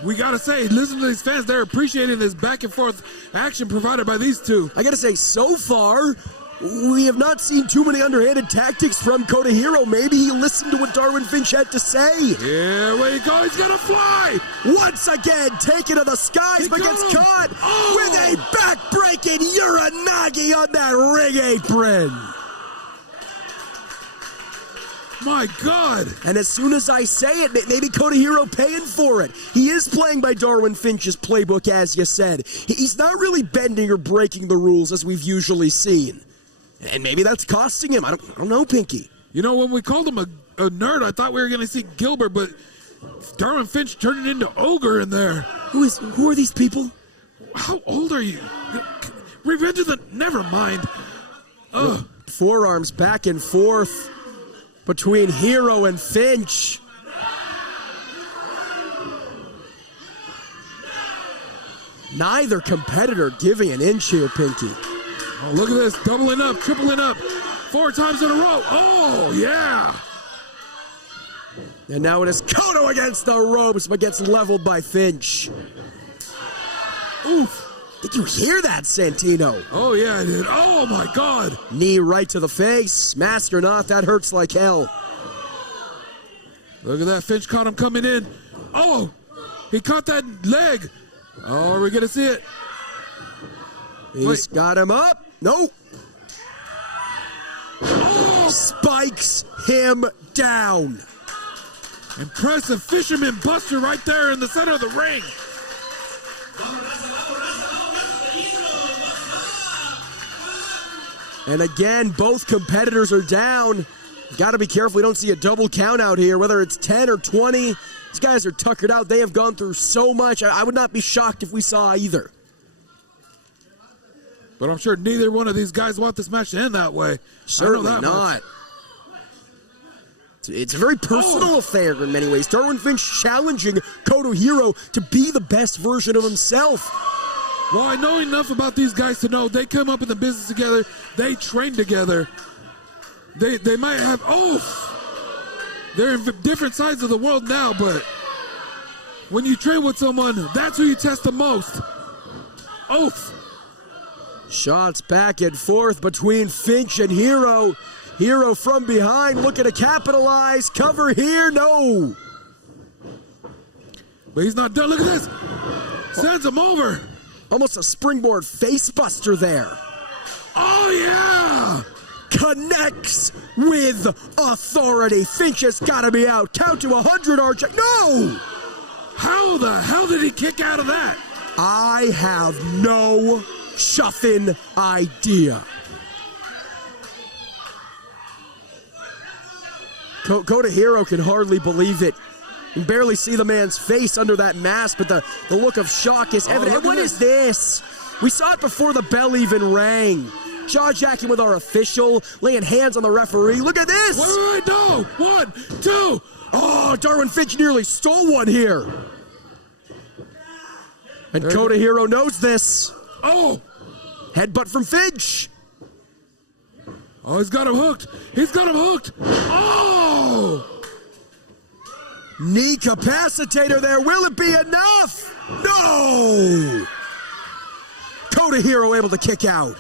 we got to say, listen to these fans. They're appreciating this back and forth action provided by these two. I got to say, so far, we have not seen too many underhanded tactics from Kota Hiro. Maybe he listened to what Darwin Finch had to say. Here we go. He's going to fly. Once again, taken to the skies, but gets caught with a back-breaking Uranagi on that ring apron. My God. And as soon as I say it, maybe Kota Hiro paying for it. He is playing by Darwin Finch's playbook, as you said. He's not really bending or breaking the rules as we've usually seen. And maybe that's costing him. I don't know, Pinky. You know, when we called him a nerd, I thought we were going to see Gilbert, but Darwin Finch turned it into Ogre in there. Who are these people? How old are you? Revenge of the... Never mind. Ugh. Forearms back and forth between Hiro and Finch. Neither competitor giving an inch here, Pinky. Oh, look at this. Doubling up, tripling up. 4 times in a row. Oh, yeah. And now it is Kodo against the ropes, but gets leveled by Finch. Oof. Did you hear that, Santino? Oh, yeah, I did. Oh, my God. Knee right to the face. Mask or not, that hurts like hell. Look at that. Finch caught him coming in. Oh, he caught that leg. Oh, are we going to see it? He's got him up. Nope. Oh! Spikes him down. Impressive fisherman buster right there in the center of the ring. And again, both competitors are down. Got to be careful we don't see a double count out here, whether it's 10 or 20. These guys are tuckered out. They have gone through so much. I would not be shocked if we saw either. But I'm sure neither one of these guys want this match to end that way. Certainly not. It's a very personal affair in many ways. Darwin Finch challenging Kota Hiro to be the best version of himself. Well, I know enough about these guys to know they come up in the business together. They train together. They might have, they're in different sides of the world now, but when you train with someone, that's who you test the most. Shots back and forth between Finch and Hiro. Hiro from behind looking to capitalize. Cover here, no. But he's not done. Look at this. Sends him over. Almost a springboard facebuster there. Oh, yeah. Connects with authority. Finch has got to be out. Count to 100, RJ. No! How the hell did he kick out of that? I have no chuffing idea. Kota Hiro can hardly believe it. You can barely see the man's face under that mask, but the look of shock is evident. And what is this? We saw it before the bell even rang. Jaw-jacking with our official, laying hands on the referee. Look at this! Wait, no! 1, 2! Oh, Darwin Finch nearly stole one here. And Kota Hiro knows this. Oh! Headbutt from Finch. Oh, he's got him hooked. He's got him hooked. Oh! Knee capacitator there. Will it be enough? No! Kota Hiro able to kick out.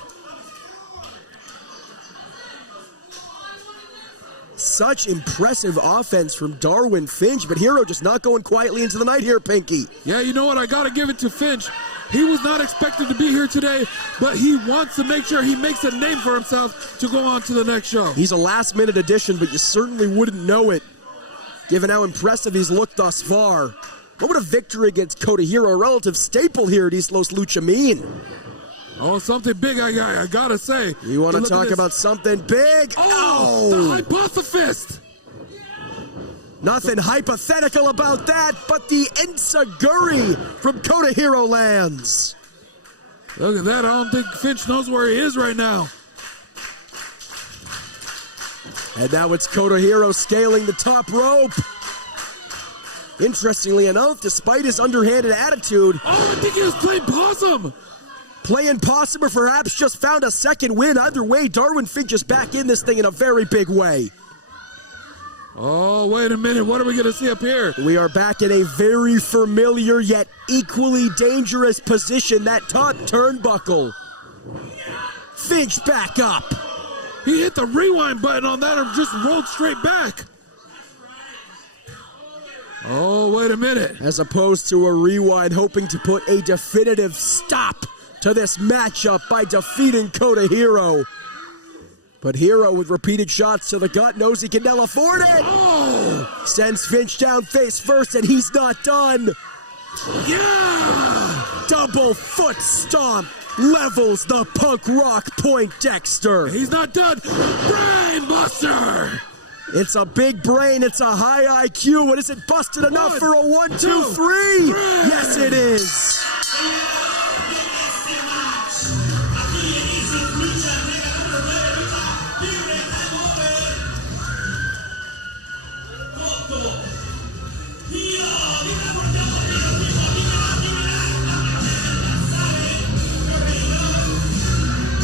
Such impressive offense from Darwin Finch, but Hiro just not going quietly into the night here, Pinky. Yeah, you know what? I got to give it to Finch. He was not expected to be here today, but he wants to make sure he makes a name for himself to go on to the next show. He's a last-minute addition, but you certainly wouldn't know it, given how impressive he's looked thus far. What would a victory against Kota Hiro, a relative staple here at Eastlos Lucha, mean? Oh, something big, I gotta say. You want to talk about something big? Oh, the hypothesis! Nothing hypothetical about that, but the Ensaguri from Kota Hiro lands. Look at that, I don't think Finch knows where he is right now. And now it's Kota Hiro scaling the top rope. Interestingly enough, despite his underhanded attitude. Oh, I think he was playing possum. Playing possum or perhaps just found a second win. Either way, Darwin Finch is back in this thing in a very big way. Oh, wait a minute. What are we going to see up here? We are back in a very familiar yet equally dangerous position, that top turnbuckle. Finch back up. He hit the rewind button on that and just rolled straight back. Oh, wait a minute. As opposed to a rewind, hoping to put a definitive stop to this matchup by defeating Kota Hiro. But Hiro, with repeated shots to the gut, knows he can now afford it. Oh! Sends Finch down face first, and he's not done. Yeah! Double foot stomp levels the punk rock Point Dexter. He's not done. Brain buster! It's a big brain. It's a high IQ. And is it busted enough for a 1, 2, 3? Yes, it is.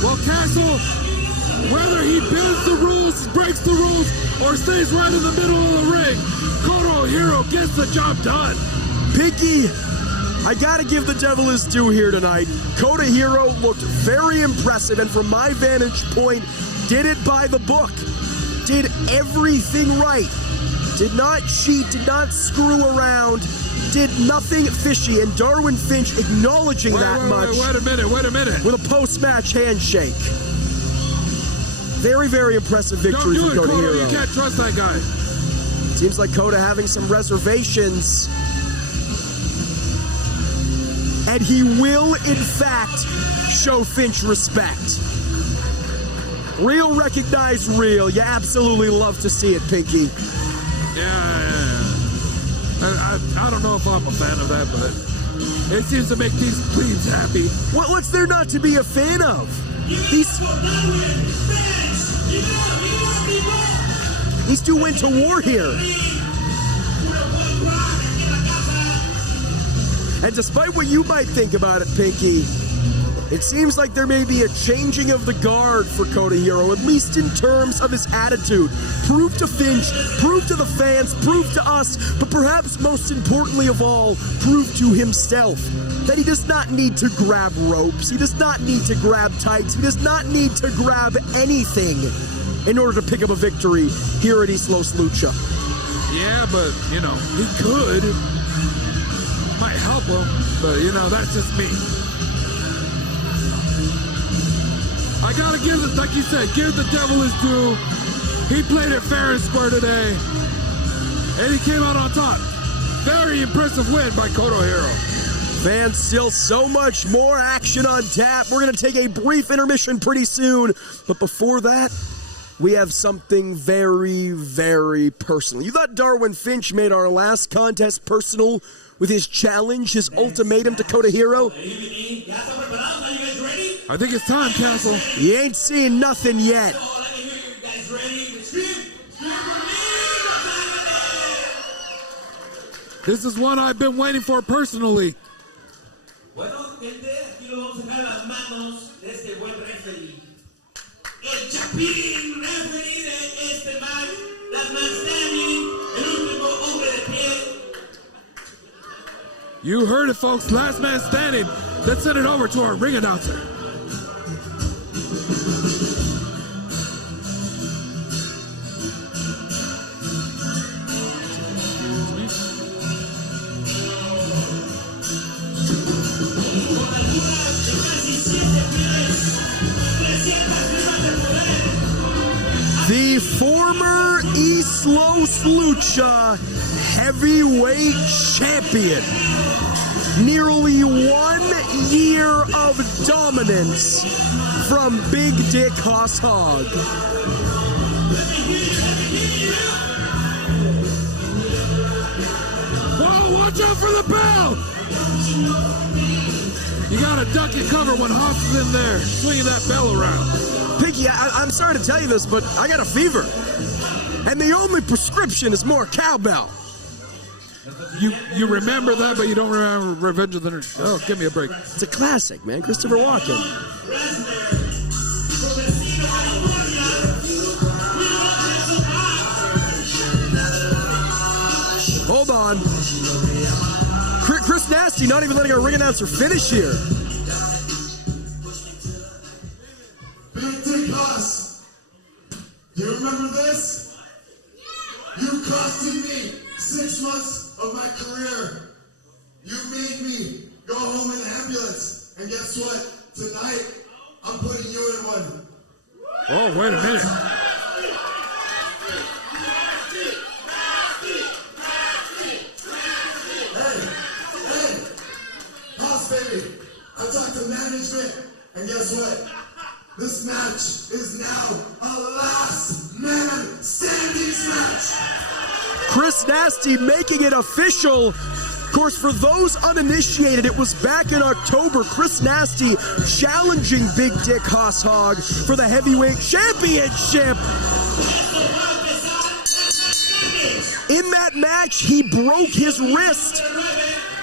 Well, Castle, whether he bends the rules, breaks the rules, or stays right in the middle of the ring, Kota Hiro gets the job done. Pinky, I gotta give the devil his due here tonight. Kota Hiro looked very impressive, and from my vantage point, did it by the book. Did everything right. Did not cheat, did not screw around, did nothing fishy, and Darwin Finch acknowledging that much. Wait a minute. With a post-match handshake. Very, very impressive victory Don't for do it, Kota Kota. Hiro. You can't trust that guy. Seems like Kota having some reservations. And he will, in fact, show Finch respect. Real recognize real. You absolutely love to see it, Pinky. Yeah. I don't know if I'm a fan of that, but it seems to make these plebes happy. What's there not to be a fan of? These two went to war here. And despite what you might think about it, Pinky, it seems like there may be a changing of the guard for Kota Hiro, at least in terms of his attitude. Prove to Finch, prove to the fans, prove to us, but perhaps most importantly of all, prove to himself that he does not need to grab ropes, he does not need to grab tights, he does not need to grab anything in order to pick up a victory here at Eastlos Lucha. Yeah, but, he could. Might help him, but, that's just me. I gotta give it, like you said, give the devil his due. He played it fair and square today, and he came out on top. Very impressive win by Kota Hiro. Fans, still so much more action on tap. We're going to take a brief intermission pretty soon. But before that, we have something very, very personal. You thought Darwin Finch made our last contest personal with his challenge, his ultimatum to Kota Hero? I think it's time, Castle. You ain't seeing nothing yet. This is one I've been waiting for personally. Bueno, gente, aquí lo vamos a dejar las manos de este buen referee. El Chapín, referee de este match, las man standing, el último hombre de pie. You heard it, folks. Last man standing. Let's send it over to our ring announcer. The former Eastlos Lucha heavyweight champion. Nearly 1 year of dominance from Big Dick Hoss Hog. Whoa, watch out for the bell! You gotta duck and cover when Hoss is in there, swinging that bell around. Pinky, I'm sorry to tell you this, but I got a fever. And the only prescription is more cowbell. You remember that, but you don't remember Revenge of the Nerds. Oh, give me a break. It's a classic, man. Christopher Walken. Hold on. Chris Nasty not even letting our ring announcer finish here. Big Dick Hoss, do you remember this? You costed me 6 months of my career. You made me go home in an ambulance. And guess what? Tonight, I'm putting you in one. Oh, wait a minute. Hey, Hoss baby, I talked to management, and guess what? This match is now a last man standing match. Chris Nasty making it official. Of course, for those uninitiated, it was back in October. Chris Nasty challenging Big Dick Hoss Hog for the heavyweight championship. In that match, he broke his wrist.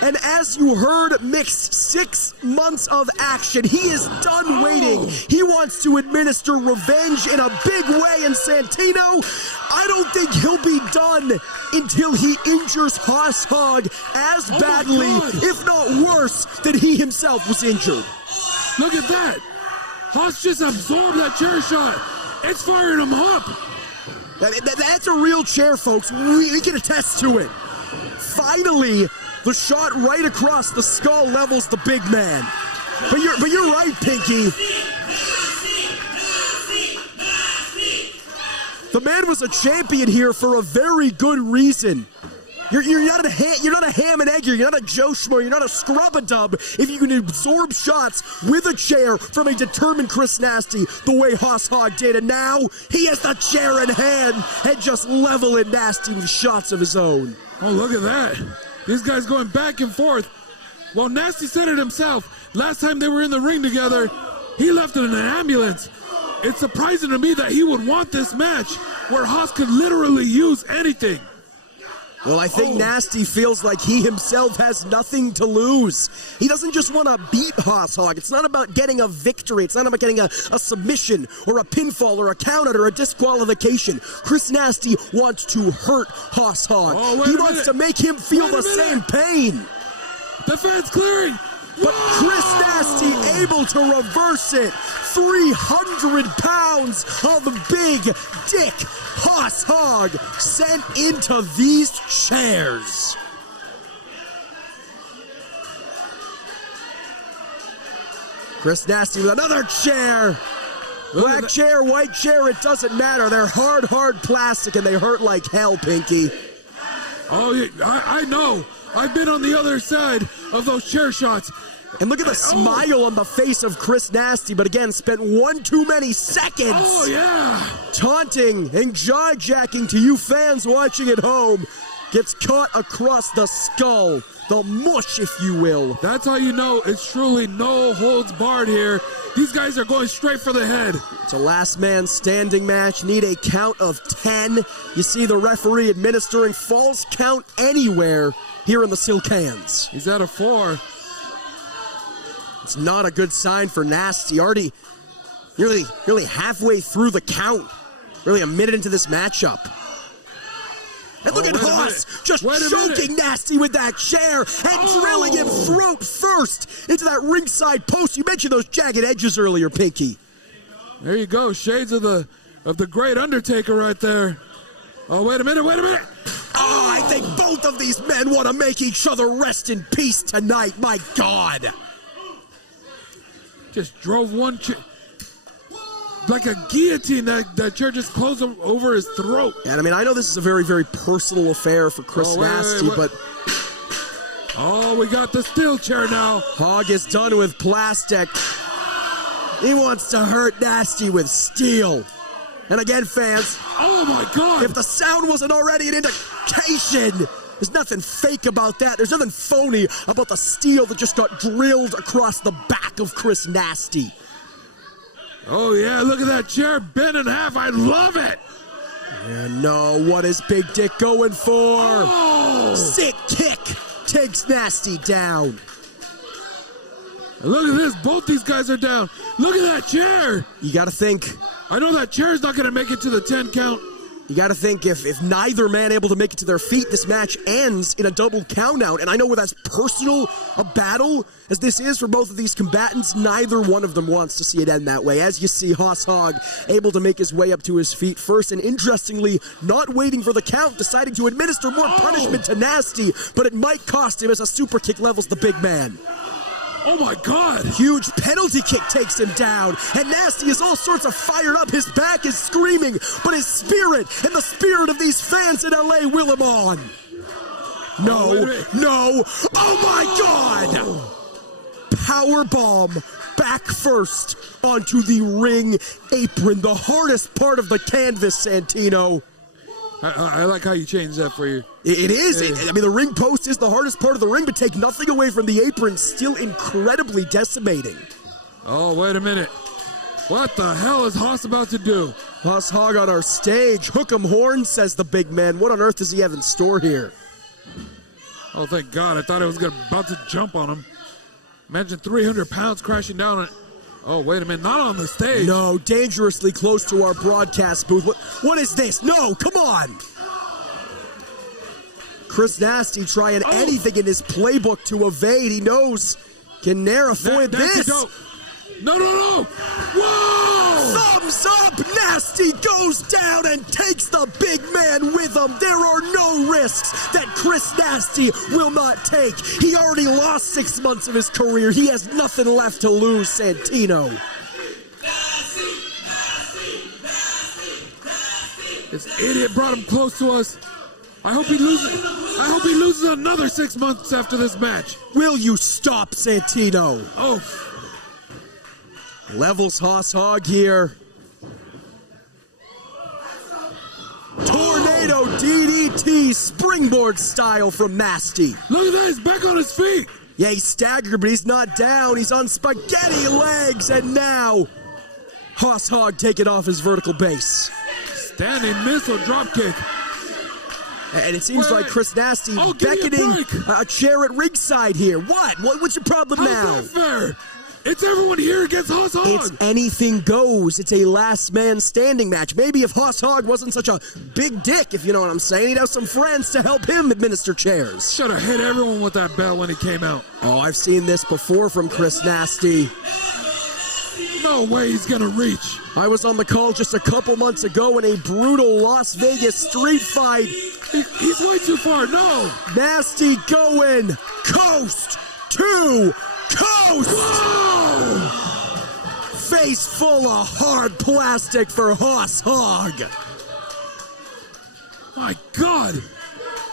And as you heard, mixed 6 months of action. He is done waiting. He wants to administer revenge in a big way. And Santino, I don't think he'll be done until he injures Hoss Hog as badly, if not worse, than he himself was injured. Look at that. Hoss just absorbed that chair shot. It's firing him up. That's a real chair, folks. We can attest to it. Finally, the shot right across the skull levels the big man. But you're right, Pinky. The man was a champion here for a very good reason. You're not a ham and egg. You're not a Joe Schmo. You're not a scrub-a-dub if you can absorb shots with a chair from a determined Chris Nasty the way Hoss Hog did. And now he has the chair in hand and just leveling Nasty with shots of his own. Oh, look at that. These guys going back and forth. Well, Nasty said it himself. Last time they were in the ring together, he left in an ambulance. It's surprising to me that he would want this match where Hoss could literally use anything. Well, I think Nasty feels like he himself has nothing to lose. He doesn't just want to beat Hoss Hog. It's not about getting a victory. It's not about getting a submission or a pinfall or a countout or a disqualification. Chris Nasty wants to hurt Hoss Hog. He wants to make him feel the same pain. The fans clearing. But Chris Nasty able to reverse it. 300 pounds of big dick Hoss Hog sent into these chairs. Chris Nasty with another chair. Black chair, white chair, it doesn't matter. They're hard plastic and they hurt like hell, Pinky. Oh, yeah, I know. I've been on the other side of those chair shots. And look at the smile on the face of Chris Nasty, but again, spent one too many seconds. Oh, yeah. Taunting and jaw-jacking to you fans watching at home. Gets caught across the skull. The mush, if you will. That's how you know it's truly no holds barred here. These guys are going straight for the head. It's a last man standing match. Need a count of 10. You see the referee administering false count anywhere here in the Silk Hands. He's at a 4. It's not a good sign for Nasty. Already nearly halfway through the count. Really a minute into this matchup. And look at Haas just choking Nasty with that chair and drilling him throat first into that ringside post. You mentioned those jagged edges earlier, Pinky. There you go. Shades of the great Undertaker right there. Oh, wait a minute. Oh, I think both of these men want to make each other rest in peace tonight. My God. Just drove one chair. Like a guillotine, that chair just closed over his throat. And I mean, I know this is a very, very personal affair for Chris Nasty, but... Oh, we got the steel chair now. Hog is done with plastic. He wants to hurt Nasty with steel. And again, fans... Oh, my God! If the sound wasn't already an indication... There's nothing fake about that. There's nothing phony about the steel that just got drilled across the back of Chris Nasty. Oh, yeah, look at that chair bent in half. I love it. And no, what is Big Dick going for? Oh. Sick kick takes Nasty down. And look at this. Both these guys are down. Look at that chair. You got to think. I know that chair's not going to make it to the 10 count. You got to think if neither man able to make it to their feet, this match ends in a double countout. And I know with as personal a battle as this is for both of these combatants, neither one of them wants to see it end that way. As you see, Hoss Hogg able to make his way up to his feet first, and interestingly, not waiting for the count, deciding to administer more punishment to Nasty, but it might cost him as a super kick levels the big man. Oh my God! Huge penalty kick takes him down, and Nasty is all sorts of fired up. His back is screaming, but his spirit and the spirit of these fans in LA will him on. No. Oh my God! Power bomb back first onto the ring apron, the hardest part of the canvas, Santino. I like how you changed that for you. It is. I mean, the ring post is the hardest part of the ring, but take nothing away from the apron, still incredibly decimating. Oh, wait a minute. What the hell is Haas about to do? Hoss Hogg on our stage. Hook 'em horn, says the big man. What on earth does he have in store here? Oh, thank God. I thought I was about to jump on him. Imagine 300 pounds crashing down on... Oh, wait a minute. Not on the stage. No, dangerously close to our broadcast booth. What is this? No, come on. Chris Nasty trying anything in his playbook to evade. He knows can ne'er avoid this. No. Whoa! Thumbs up. Nasty goes down and takes the big man with him. There are no risks that Chris Nasty will not take. He already lost 6 months of his career. He has nothing left to lose, Santino. This idiot brought him close to us. I hope he loses another 6 months after this match. Will you stop, Santino? Oh. Levels Hoss Hogg here. Tornado DDT springboard style from Nasty. Look at that, he's back on his feet. Yeah, he's staggered, but he's not down. He's on spaghetti legs, and now Hoss Hogg taking off his vertical base. Standing missile dropkick. And it seems like Chris Nasty beckoning a chair at ringside here. What's your problem now? How's that fair? It's everyone here against Hoss Hogg. It's anything goes. It's a last man standing match. Maybe if Hoss Hogg wasn't such a big dick, if you know what I'm saying, he'd have some friends to help him administer chairs. Should have hit everyone with that bell when he came out. Oh, I've seen this before from Chris Nasty. No way he's gonna reach. I was on the call just a couple months ago in a brutal Las Vegas street fight. He's way too far, no. Nasty going coast to coast. Whoa! Face full of hard plastic for Hoss Hogg. My God.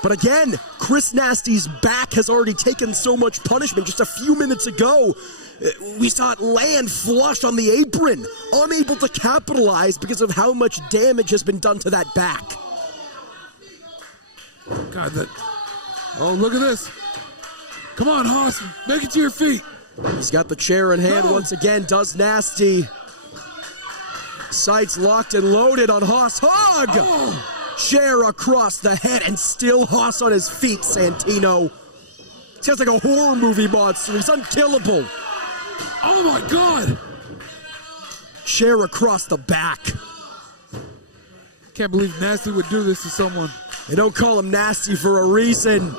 But again, Chris Nasty's back has already taken so much punishment. Just a few minutes ago, we saw it land flush on the apron, unable to capitalize because of how much damage has been done to that back. God, oh, look at this. Come on, Haas, make it to your feet. He's got the chair in hand once again, does Nasty. Sights locked and loaded on Haas Hog. Oh. Chair across the head and still Haas on his feet, Santino. Sounds like a horror movie monster. He's unkillable. Oh my God. Chair across the back. Can't believe Nasty would do this to someone. They don't call him Nasty for a reason.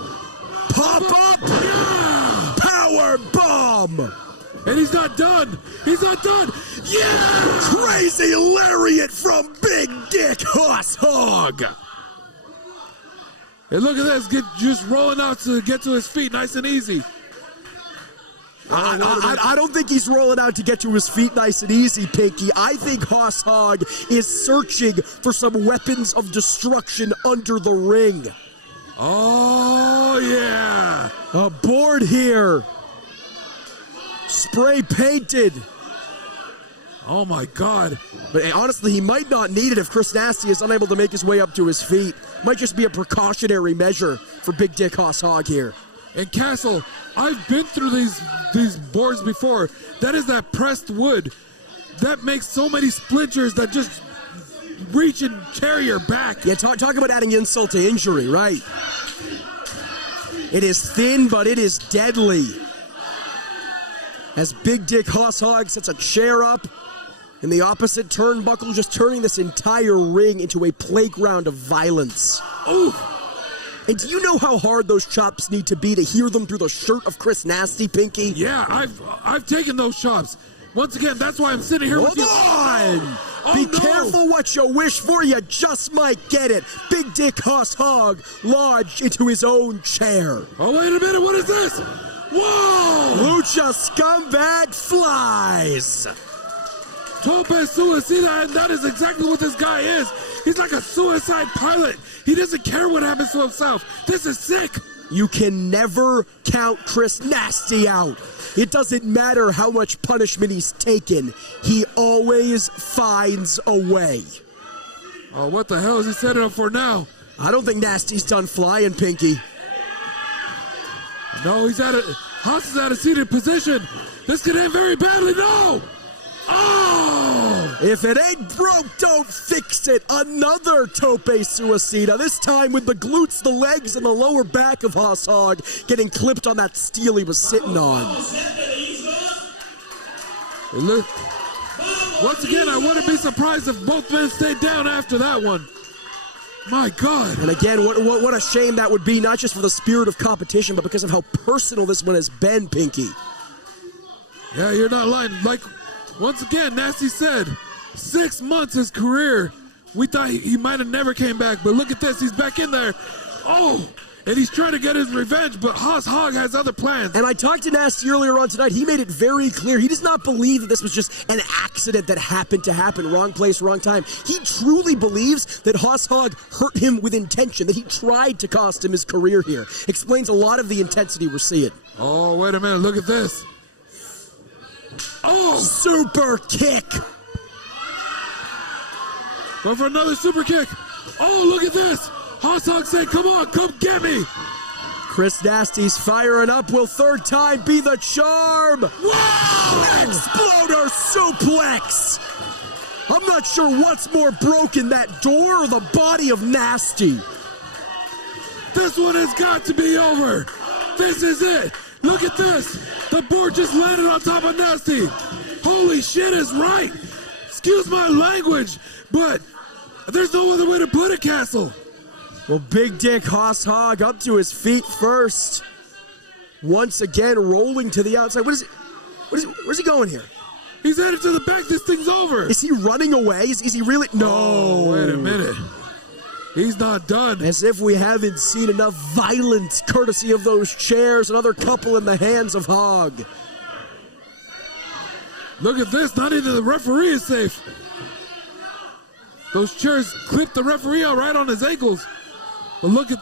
Pop up! Yeah! Power bomb! And he's not done. He's not done. Yeah! Crazy lariat from Big Dick Haas Hog. And look at this, just rolling out to get to his feet, nice and easy. I don't think he's rolling out to get to his feet nice and easy, Pinky. I think Haas Hog is searching for some weapons of destruction under the ring. Oh, yeah. A board here. Spray painted. Oh, my God. But honestly, he might not need it if Chris Nasty is unable to make his way up to his feet. Might just be a precautionary measure for Big Dick Haas Hog here. And Castle, I've been through these boards before. That is that pressed wood. That makes so many splinters that just reach and tear your back. Yeah, talk about adding insult to injury, right? It is thin, but it is deadly. As Big Dick Haas Hog sets a chair up in the opposite turnbuckle, just turning this entire ring into a playground of violence. Ooh. And do you know how hard those chops need to be to hear them through the shirt of Chris Nasty, Pinky? Yeah, I've taken those chops. Once again, that's why I'm sitting here with you. Hold on! Oh, Be no. careful what you wish for, you just might get it. Big Dick Haas Hog lodged into his own chair. Oh, wait a minute, what is this? Whoa! Lucha scumbag flies. Tope Suicida, and that is exactly what this guy is. He's like a suicide pilot. He doesn't care what happens to himself. This is sick. You can never count Chris Nasty out. It doesn't matter how much punishment he's taken. He always finds a way. Oh, what the hell is he setting up for now? I don't think Nasty's done flying, Pinky. No, Haas is at a seated position. This could end very badly. No! Oh! If it ain't broke, don't fix it. Another Tope Suicida, this time with the glutes, the legs, and the lower back of Haas Hog getting clipped on that steel he was sitting on. Look, once again, I wouldn't be surprised if both men stayed down after that one. My God. And again, what a shame that would be, not just for the spirit of competition, but because of how personal this one has been, Pinky. Yeah, you're not lying. Like, once again, Nasty said, 6 months his career. We thought he might have never came back, but look at this. He's back in there. Oh, and he's trying to get his revenge, but Haas Hog has other plans. And I talked to Nasty earlier on tonight. He made it very clear. He does not believe that this was just an accident that happened to happen. Wrong place, wrong time. He truly believes that Haas Hog hurt him with intention, that he tried to cost him his career here. Explains a lot of the intensity we're seeing. Oh, wait a minute. Look at this. Oh! Super kick. Going for another super kick. Oh, look at this. Haas Hog said, come on, come get me. Chris Nasty's firing up. Will third time be the charm? Whoa! Exploder suplex. I'm not sure what's more broken, that door or the body of Nasty. This one has got to be over. This is it. Look at this. The board just landed on top of Nasty. Holy shit is right. Excuse my language, but there's no other way to put it, Castle. Well, Big Dick Haas Hog up to his feet first. Once again, rolling to the outside. Where's he going here? He's headed to the back. This thing's over. Is he running away? Is he really? No. Oh, wait a minute. He's not done. As if we haven't seen enough violence courtesy of those chairs. Another couple in the hands of Hog. Look at this. Not even the referee is safe. Those chairs clipped the referee out right on his ankles. But look at...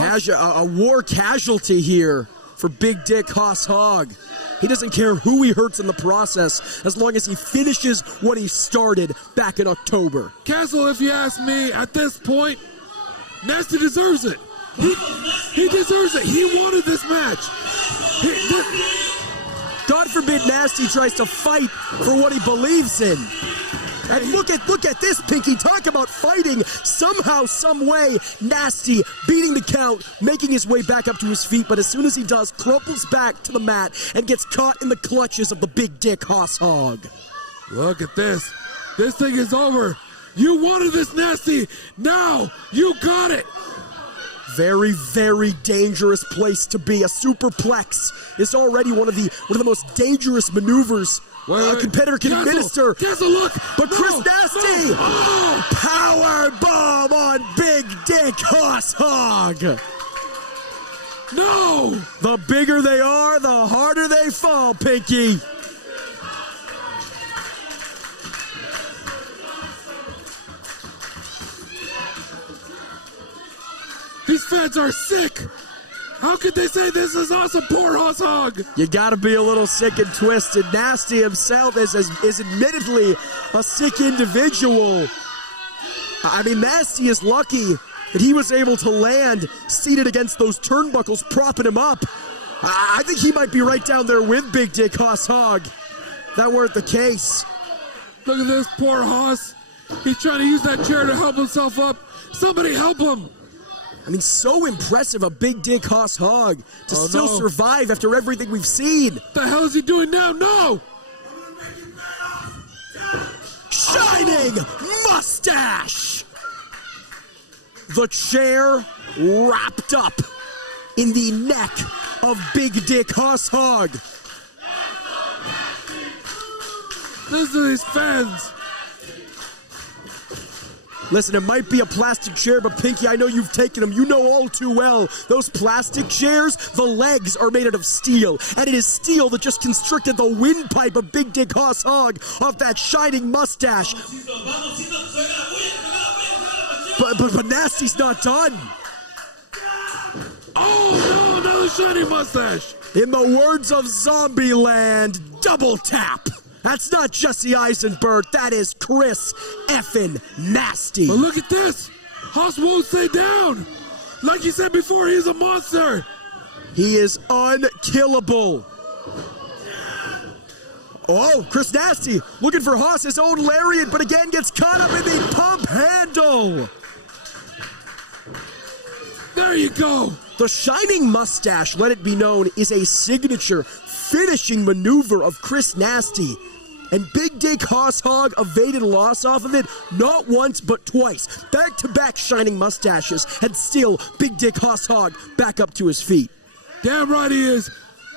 A war casualty here for Big Dick Hoss Hogg. He doesn't care who he hurts in the process as long as he finishes what he started back in October. Castle, if you ask me, at this point, Nasty deserves it. He deserves it. He wanted this match. God forbid Nasty tries to fight for what he believes in. And look at this, Pinky. Talk about fighting. Somehow, some way, Nasty beating the count, making his way back up to his feet, but as soon as he does, crumples back to the mat and gets caught in the clutches of the Big Dick Hoss Hogg. Look at this. This thing is over. You wanted this, Nasty. Now you got it. Very, very dangerous place to be. A superplex is already one of the most dangerous maneuvers a competitor can administer. Castle, look! But Chris Nasty! Power bomb on Big Dick Hoss Hogg! No! The bigger they are, the harder they fall, Pinky. These fans are sick! How could they say this is awesome? Poor Hoss Hogg! You gotta be a little sick and twisted. Nasty himself is admittedly a sick individual. I mean, Nasty is lucky that he was able to land seated against those turnbuckles, propping him up. I think he might be right down there with Big Dick Hoss Hogg. If that weren't the case. Look at this poor Hoss. He's trying to use that chair to help himself up. Somebody help him! I mean, so impressive of Big Dick Hoss Hogg to still survive after everything we've seen. What the hell is he doing now? No! Shining mustache! The chair wrapped up in the neck of Big Dick Hoss Hogg. Listen to these fans. Listen, it might be a plastic chair, but Pinky, I know you've taken them. You know all too well. Those plastic chairs, the legs are made out of steel. And it is steel that just constricted the windpipe of Big Dick Hoss Hogg off that shining mustache. But Nasty's not done. Oh, no, another shining mustache. In the words of Zombieland, double tap. That's not Jesse Eisenberg. That is Chris effing Nasty. But look at this. Hoss won't stay down. Like you said before, he's a monster. He is unkillable. Oh, Chris Nasty looking for Hoss's own lariat, but again gets caught up in the pump handle. There you go. The shining mustache, let it be known, is a signature finishing maneuver of Chris Nasty. And Big Dick Hoss Hogg evaded loss off of it not once but twice. Back-to-back shining mustaches had still Big Dick Hoss Hogg back up to his feet. Damn right he is.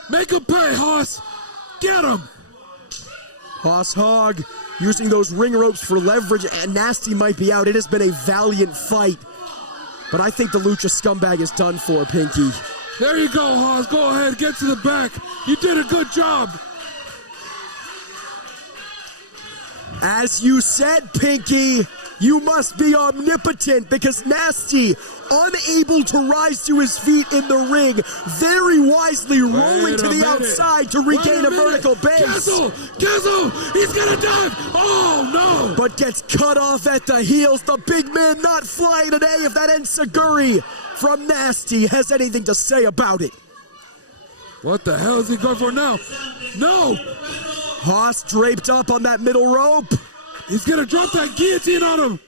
Make him pay, Hoss. Get him. Hoss Hogg using those ring ropes for leverage, and Nasty might be out. It has been a valiant fight. But I think the Lucha scumbag is done for, Pinky. There you go, Hoss. Go ahead, get to the back. You did a good job. As you said, Pinky, you must be omnipotent because Nasty, unable to rise to his feet in the ring, very wisely rolling to the outside to regain a vertical base. Castle, he's gonna dive. Oh, no. But gets cut off at the heels. The big man not flying today. If that enziguri from Nasty has anything to say about it. What the hell is he going for now? No. Hoss draped up on that middle rope. He's gonna drop that guillotine on him.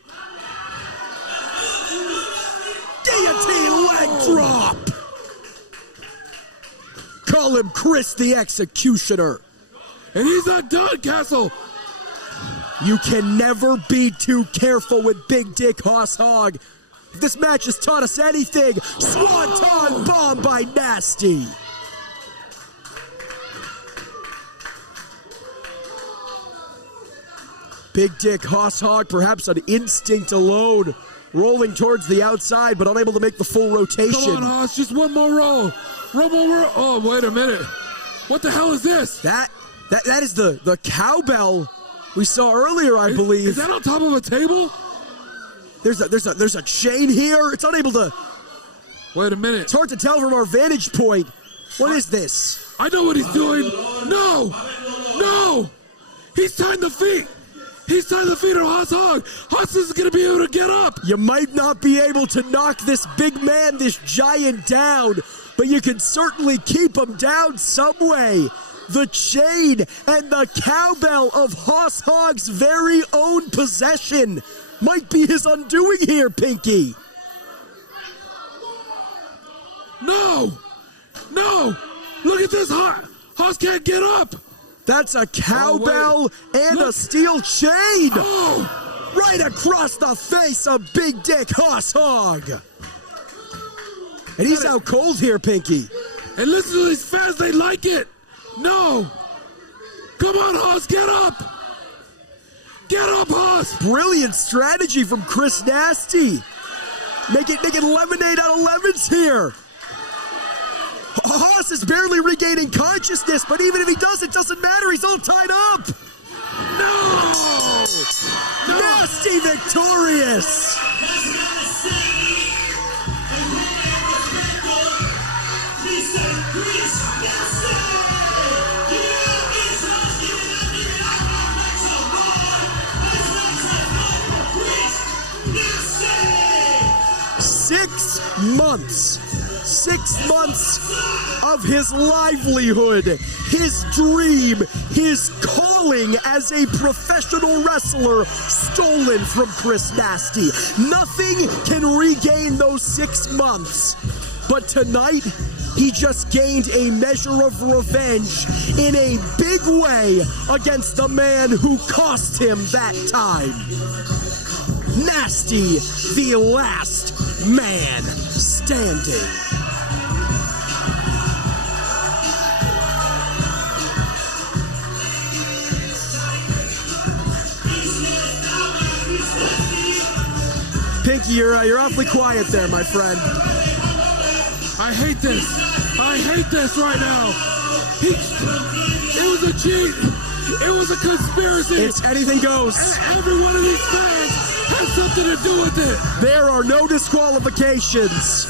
Guillotine leg drop. Call him Chris the Executioner. And he's not done, Castle. You can never be too careful with Big Dick Hoss Hogg. If this match has taught us anything, Swanton bomb by Nasty. Big Dick Hoss Hogg, perhaps on instinct alone, rolling towards the outside, but unable to make the full rotation. Come on, Hoss, just one more roll. One more roll. Oh, wait a minute. What the hell is this? That is the cowbell we saw earlier, I believe. Is that on top of a table? There's a chain here. It's unable to. Wait a minute. It's hard to tell from our vantage point. What is this? I know what he's doing. No! No! He's tying the feet. He's tying the feet of Haas Hog. Haas is going to be able to get up. You might not be able to knock this big man, this giant down, but you can certainly keep him down some way. The chain and the cowbell of Haas Hog's very own possession might be his undoing here, Pinky. No! No! Look at this. Haas can't get up. That's a cowbell and a steel chain. Oh! Right across the face of Big Dick Haas Hog. And he's out cold here, Pinky. And listen to these fans. They like it. No! Come on, Haas. Get up. Get up, Haas. Brilliant strategy from Chris Nasty. Making lemonade out of lemons here. Haas is barely regaining consciousness, but even if he does, it doesn't matter. He's all tied up. No! Nasty victorious. Six months of his livelihood, his dream, his calling as a professional wrestler stolen from Chris Nasty. Nothing can regain those 6 months. But tonight, he just gained a measure of revenge in a big way against the man who cost him that time. Nasty, the last man standing. Pinky, you're awfully quiet there, my friend. I hate this. I hate this right now. It was a cheat. It was a conspiracy. It's anything goes. And every one of these fans has something to do with it. There are no disqualifications.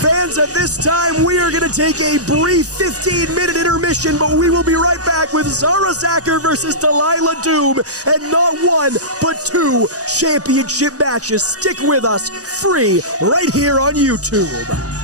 Fans, at this time, we are going to take a brief 15-minute intermission, but we will be right back with Zara Zacher versus Delilah Doom, and not one, but 2 championship matches. Stick with us, free, right here on YouTube.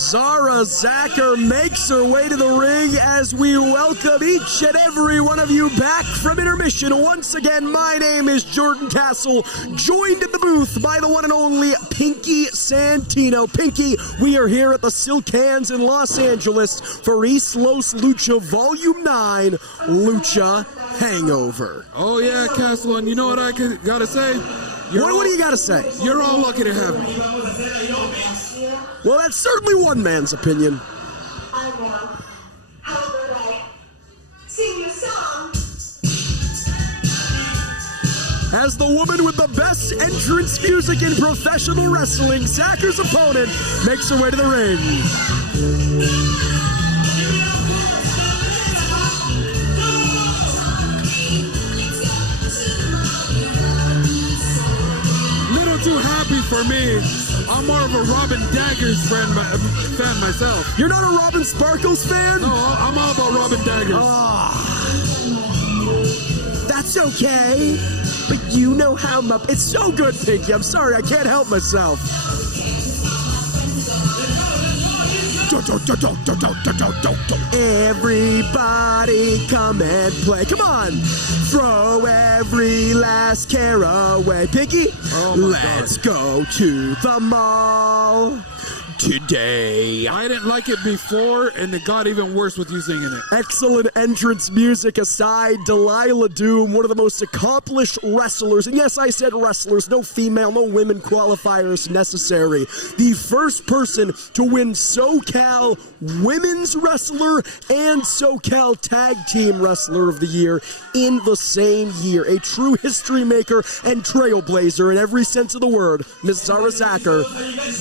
Zara Zacher makes her way to the ring as we welcome each and every one of you back from intermission. Once again, my name is Jordan Castle, joined in the booth by the one and only Pinky Santino. Pinky, we are here at the Silk Hands in Los Angeles for Eastlos Lucha Volume 9, Lucha Hangover. Oh yeah, Castle, and you know what I gotta say? What do you gotta say? You're all lucky to have me. Well, that's certainly one man's opinion. I know. How would I sing your song? As the woman with the best entrance music in professional wrestling, Zacher's opponent makes her way to the ring. Too happy for me. I'm more of a Robin Daggers fan myself. You're not a Robin Sparkles fan? No, I'm all about Robin Daggers. That's okay. But you know how much. It's so good, Pinky. I'm sorry, I can't help myself. Everybody come and play. Come on. Throw every last care away. Pinky, let's go to the mall today. I didn't like it before, and it got even worse with you singing it. Excellent entrance music aside, Delilah Doom, one of the most accomplished wrestlers, and yes, I said wrestlers, no female, no women qualifiers necessary. The first person to win SoCal Women's Wrestler and SoCal Tag Team Wrestler of the Year in the same year. A true history maker and trailblazer in every sense of the word. Miss Zara Zacher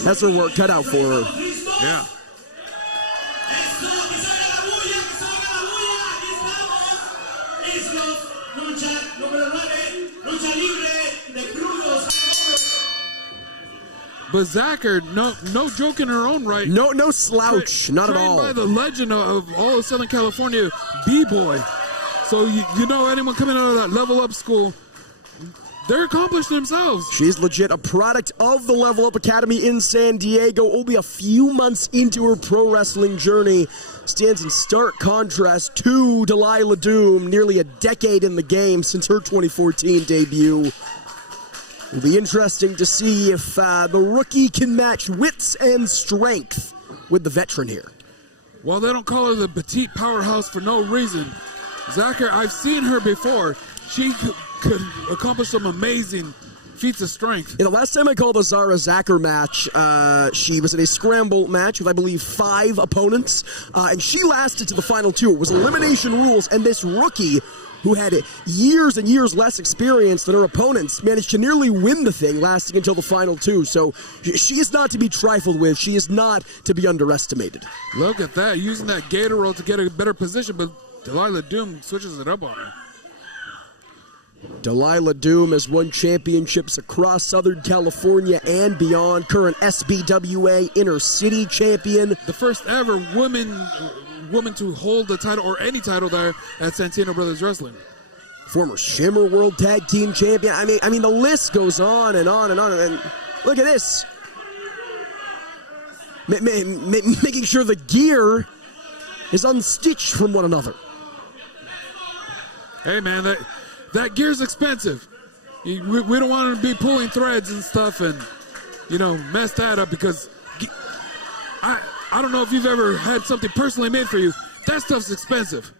has her work cut out for her. Yeah. But Zacher, no joke in her own right. No slouch, not at all. Trained by the legend of all of Southern California, B-Boy. So you know anyone coming out of that level up school, they're accomplished themselves. She's legit a product of the Level Up Academy in San Diego. Only a few months into her pro wrestling journey, stands in stark contrast to Delilah Doom, nearly a decade in the game since her 2014 debut. It'll be interesting to see if the rookie can match wits and strength with the veteran here. Well, they don't call her the petite powerhouse for no reason. Zacher, I've seen her before. She could accomplish some amazing feats of strength. The last time I called a Zara Zacher match, she was in a scramble match with, I believe, 5 opponents, and she lasted to the final 2. It was elimination rules, and this rookie, who had years and years less experience than her opponents, managed to nearly win the thing, lasting until the final 2. So she is not to be trifled with. She is not to be underestimated. Look at that, using that gator roll to get a better position, but Delilah Doom switches it up on her. Delilah Doom has won championships across Southern California and beyond. Current SBWA Inner City champion. The first ever woman to hold the title, or any title there, at Santino Brothers Wrestling. Former Shimmer World Tag Team champion. I mean, the list goes on and on and on. And look at this. Making sure the gear is unstitched from one another. Hey, man, that gear's expensive. We don't want to be pulling threads and stuff and, mess that up, because I don't know if you've ever had something personally made for you. That stuff's expensive.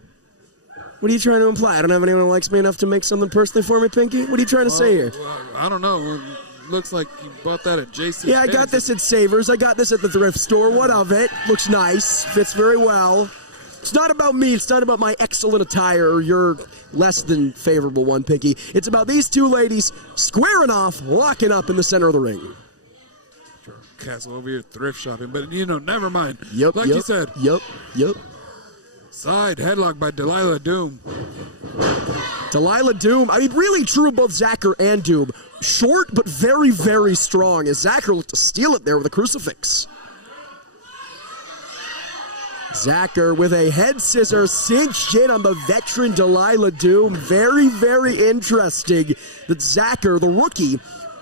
What are you trying to imply? I don't have anyone who likes me enough to make something personally for me, Pinky? What are you trying to say here? I don't know. Looks like you bought that at JC. Yeah, I got this at Savers. I got this at the thrift store. What of it? Looks nice. Fits very well. It's not about me. It's not about my excellent attire or your less than favorable one, Pinky. It's about these two ladies squaring off, locking up in the center of the ring. Castle over here thrift shopping, but never mind. Yep. You said. Yep. Side headlock by Delilah Doom. Delilah Doom, really true of both Zacher and Doom. Short, but very, very strong, as Zacher looked to steal it there with a crucifix. Zacher with a head scissor cinched in on the veteran Delilah Doom. Very, very interesting that Zacher, the rookie,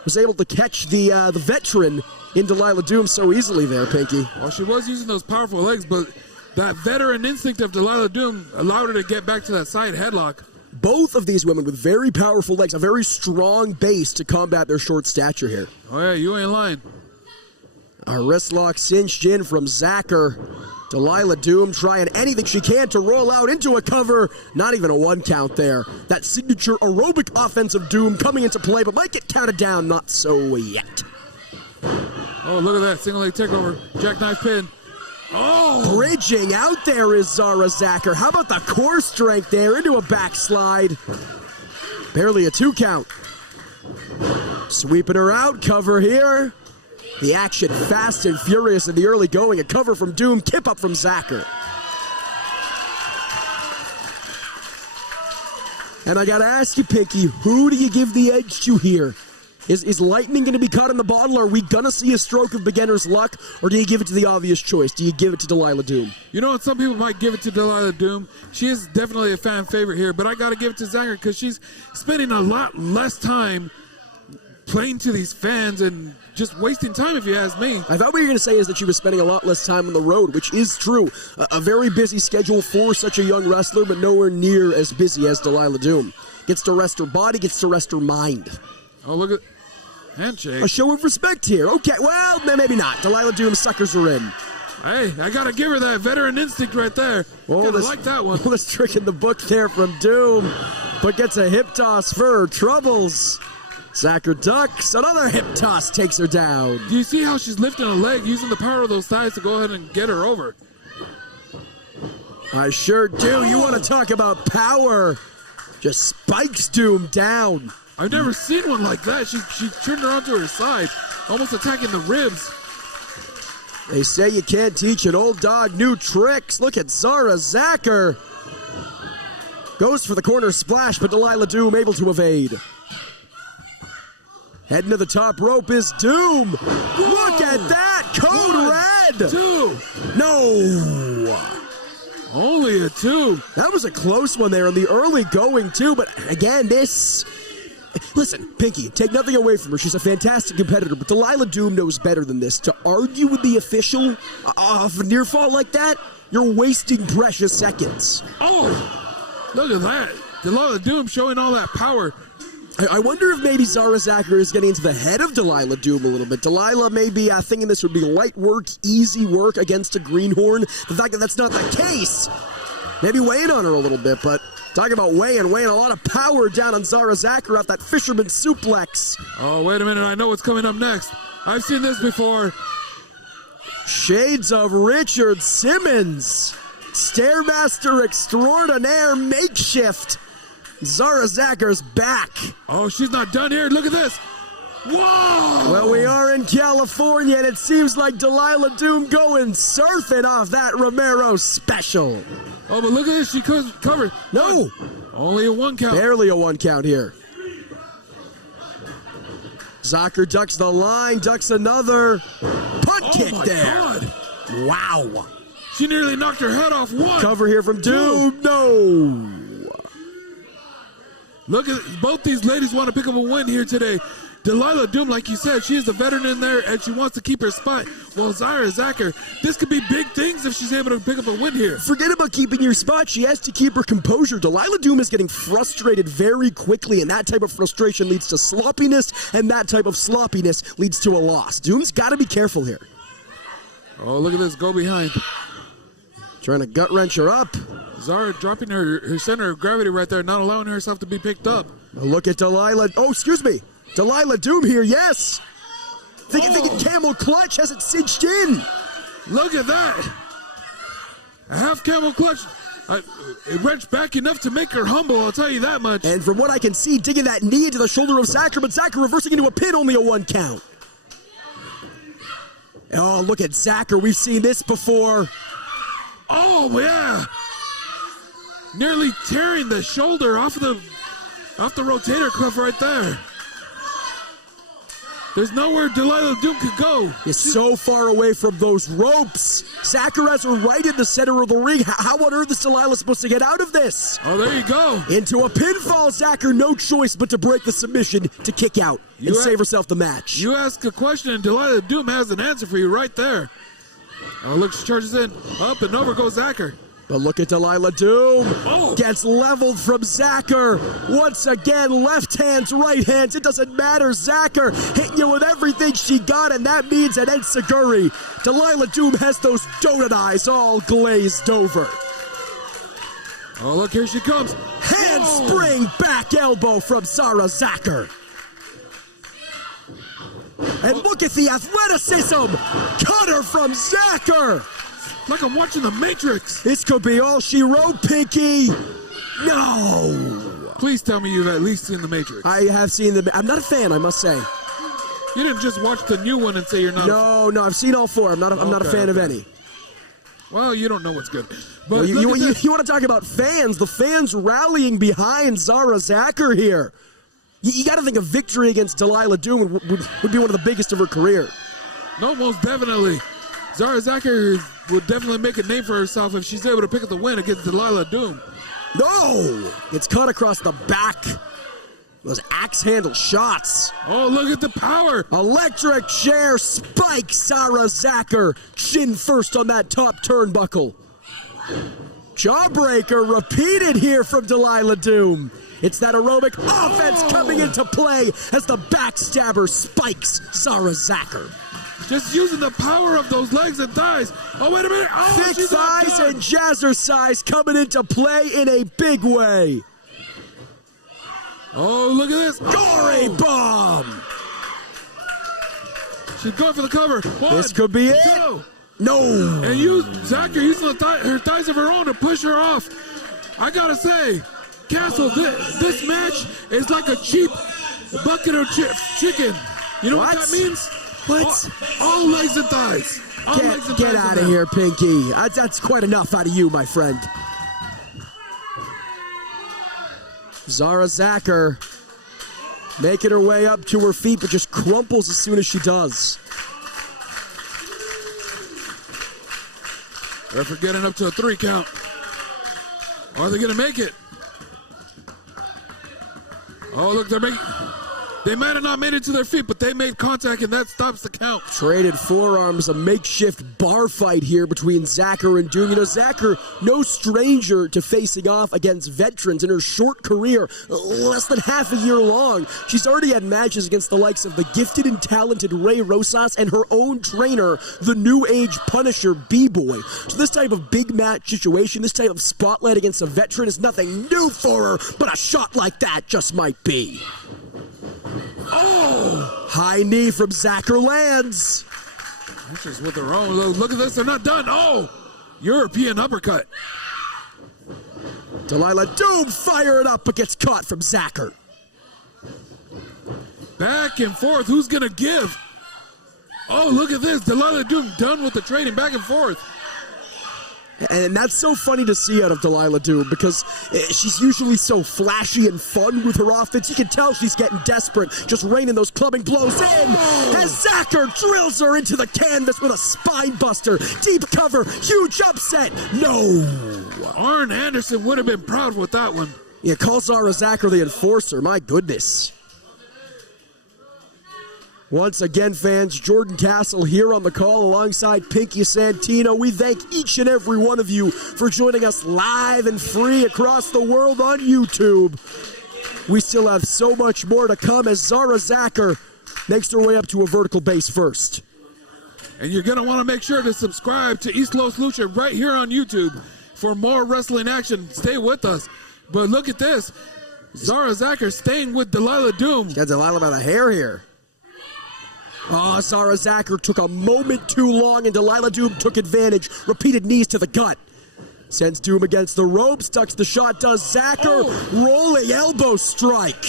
was able to catch the veteran in Delilah Doom so easily there, Pinky. Well, she was using those powerful legs, but that veteran instinct of Delilah Doom allowed her to get back to that side headlock. Both of these women with very powerful legs, a very strong base to combat their short stature here. Oh, yeah, you ain't lying. A wrist lock cinched in from Zacher. Delilah Doom trying anything she can to roll out into a cover. Not even a 1 count there. That signature aerobic offense of Doom coming into play, but might get counted down. Not so yet. Oh, look at that. Single leg takeover. Jackknife pin. Oh! Bridging out there is Zara Zacher. How about the core strength there into a backslide? Barely a 2 count. Sweeping her out. Cover here. The action fast and furious in the early going. A cover from Doom, kip up from Zacher. And I gotta ask you, Pinky, who do you give the edge to here? Is lightning gonna be caught in the bottle? Are we gonna see a stroke of beginner's luck? Or do you give it to the obvious choice? Do you give it to Delilah Doom? You know what? Some people might give it to Delilah Doom. She is definitely a fan favorite here, but I gotta give it to Zacher because she's spending a lot less time playing to these fans and just wasting time, if you ask me. I thought what you were going to say is that she was spending a lot less time on the road, which is true. A very busy schedule for such a young wrestler, but nowhere near as busy as Delilah Doom. Gets to rest her body, gets to rest her mind. Oh, look at handshake. A show of respect here. Okay, well, maybe not. Delilah Doom suckers her in. Hey, I got to give her that veteran instinct right there. I like that one. Well, this trick in the book there from Doom, but gets a hip toss for her troubles. Zacher ducks, another hip toss takes her down. Do you see how she's lifting a leg, using the power of those thighs to go ahead and get her over? I sure do. You want to talk about power? Just spikes Doom down. I've never seen one like that. She turned her onto her side, almost attacking the ribs. They say you can't teach an old dog new tricks. Look at Zara Zacher. Goes for the corner splash, but Delilah Doom able to evade. Heading to the top rope is Doom. Whoa. Look at that. Code 1, red. 2. No. Only a 2. That was a close one there in the early going, too. But again, this... Listen, Pinky, take nothing away from her. She's a fantastic competitor. But Delilah Doom knows better than this. To argue with the official off a near fall like that, you're wasting precious seconds. Oh, look at that. Delilah Doom showing all that power. I wonder if maybe Zara Zacher is getting into the head of Delilah Doom a little bit. Delilah may be thinking this would be light work, easy work against a greenhorn. The fact that that's not the case, maybe weighing on her a little bit. But talking about weighing a lot of power down on Zara Zacher off that fisherman suplex. Oh, wait a minute. I know what's coming up next. I've seen this before. Shades of Richard Simmons. Stairmaster extraordinaire makeshift. Zara Zacher's back. Oh, she's not done here. Look at this. Whoa! Well, we are in California, and it seems like Delilah Doom going surfing off that Romero special. Oh, but look at this. She covered. No. Only a 1 count. Barely a 1 count here. Zacher ducks the line, ducks another. Punt kick there. God. Wow. She nearly knocked her head off. 1. Cover here from Doom. No. Look at both these ladies want to pick up a win here today. Delilah Doom, like you said, she is the veteran in there and she wants to keep her spot. Well, Zara Zacher, this could be big things if she's able to pick up a win here. Forget about keeping your spot. She has to keep her composure. Delilah Doom is getting frustrated very quickly, and that type of frustration leads to sloppiness, and that type of sloppiness leads to a loss. Doom's got to be careful here. Oh, look at this. Go behind. Trying to gut wrench her up. Zara dropping her center of gravity right there, not allowing herself to be picked up. Look at Delilah. Oh, excuse me. Delilah Doom here, yes. Thinking camel clutch has it cinched in. Look at that. A half camel clutch. It wrenched back enough to make her humble, I'll tell you that much. And from what I can see, digging that knee into the shoulder of Zacher, but Zacher reversing into a pin, only a 1 count. Oh, look at Zacher. We've seen this before. Oh, yeah. Nearly tearing the shoulder off the rotator cuff right there. There's nowhere Delilah Doom could go. Is so far away from those ropes. Zacher has her right in the center of the ring. How on earth is Delilah supposed to get out of this? Oh, there you go. Into a pinfall. Zacher, no choice but to break the submission to kick out and save herself the match. You ask a question and Delilah Doom has an answer for you right there. Oh, look, she charges in. Up and over goes Zacher. But look at Delilah Doom. Oh. Gets leveled from Zacher. Once again, left hands, right hands. It doesn't matter. Zacher hitting you with everything she got, and that means an enziguri. Delilah Doom has those donut eyes all glazed over. Oh, look, here she comes. Handspring back elbow from Zara Zacher. And look at the athleticism. Cutter from Zacher. Like I'm watching The Matrix. This could be all she wrote, Pinky. No. Please tell me you've at least seen The Matrix. I have seen I'm not a fan, I must say. You didn't just watch the new one and say you're not. No, I've seen all four. I'm not a fan of any. Well, you don't know what's good. But well, you want to talk about fans? The fans rallying behind Zara Zacher here. You got to think a victory against Delilah Doom would be one of the biggest of her career. No, most definitely. Zara Zacher would definitely make a name for herself if she's able to pick up the win against Delilah Doom. No! It's cut across the back. Those axe handle shots. Oh, look at the power. Electric chair spike Zara Zacher. Chin first on that top turnbuckle. Jawbreaker repeated here from Delilah Doom. It's that aerobic offense coming into play as the backstabber spikes Zara Zacher. Just using the power of those legs and thighs. Oh, wait a minute. Oh, thick thighs and jazzercise coming into play in a big way. Oh, look at this. Gory bomb. She's going for the cover. One, this could be it. Two. No. And Zacher using her thighs of her own to push her off. I gotta say, Castle, this match is like a cheap bucket of chicken. You know what that means? What? All legs and thighs. Get out of here, Pinky. That's quite enough out of you, my friend. Zara Zacher making her way up to her feet, but just crumples as soon as she does. They're getting up to a 3 count. Are they going to make it? Oh, look, they might have not made it to their feet, but they made contact, and that stops the count. Traded forearms, a makeshift bar fight here between Zacher and Doom. You know, Zacher, no stranger to facing off against veterans in her short career, less than half a year long. She's already had matches against the likes of the gifted and talented Ray Rosas and her own trainer, the New Age Punisher B-Boy. So this type of big match situation, this type of spotlight against a veteran is nothing new for her, but a shot like that just might be. Oh! High knee from Zacher lands. That's with their own. Look at this. They're not done. Oh! European uppercut. Delilah Doom firing up, but gets caught from Zacher. Back and forth. Who's going to give? Oh, look at this. Delilah Doom done with the trading back and forth. And that's so funny to see out of Delilah Doom because she's usually so flashy and fun with her offense. You can tell she's getting desperate, just raining those clubbing blows in. As Zacher drills her into the canvas with a spine buster. Deep cover, huge upset. No. Arn Anderson would have been proud with that one. Yeah, call Zara Zacher the enforcer. My goodness. Once again, fans, Jordan Castle here on the call alongside Pinky Santino. We thank each and every one of you for joining us live and free across the world on YouTube. We still have so much more to come as Zara Zacher makes her way up to a vertical base first. And you're going to want to make sure to subscribe to Eastlos Lucha right here on YouTube for more wrestling action. Stay with us. But look at this. Zara Zacher staying with Delilah Doom. Got Delilah by the hair here. Oh, Zara Zacher took a moment too long, and Delilah Doom took advantage. Repeated knees to the gut. Sends Doom against the ropes. Ducks the shot. Does Zacher. Rolling elbow strike.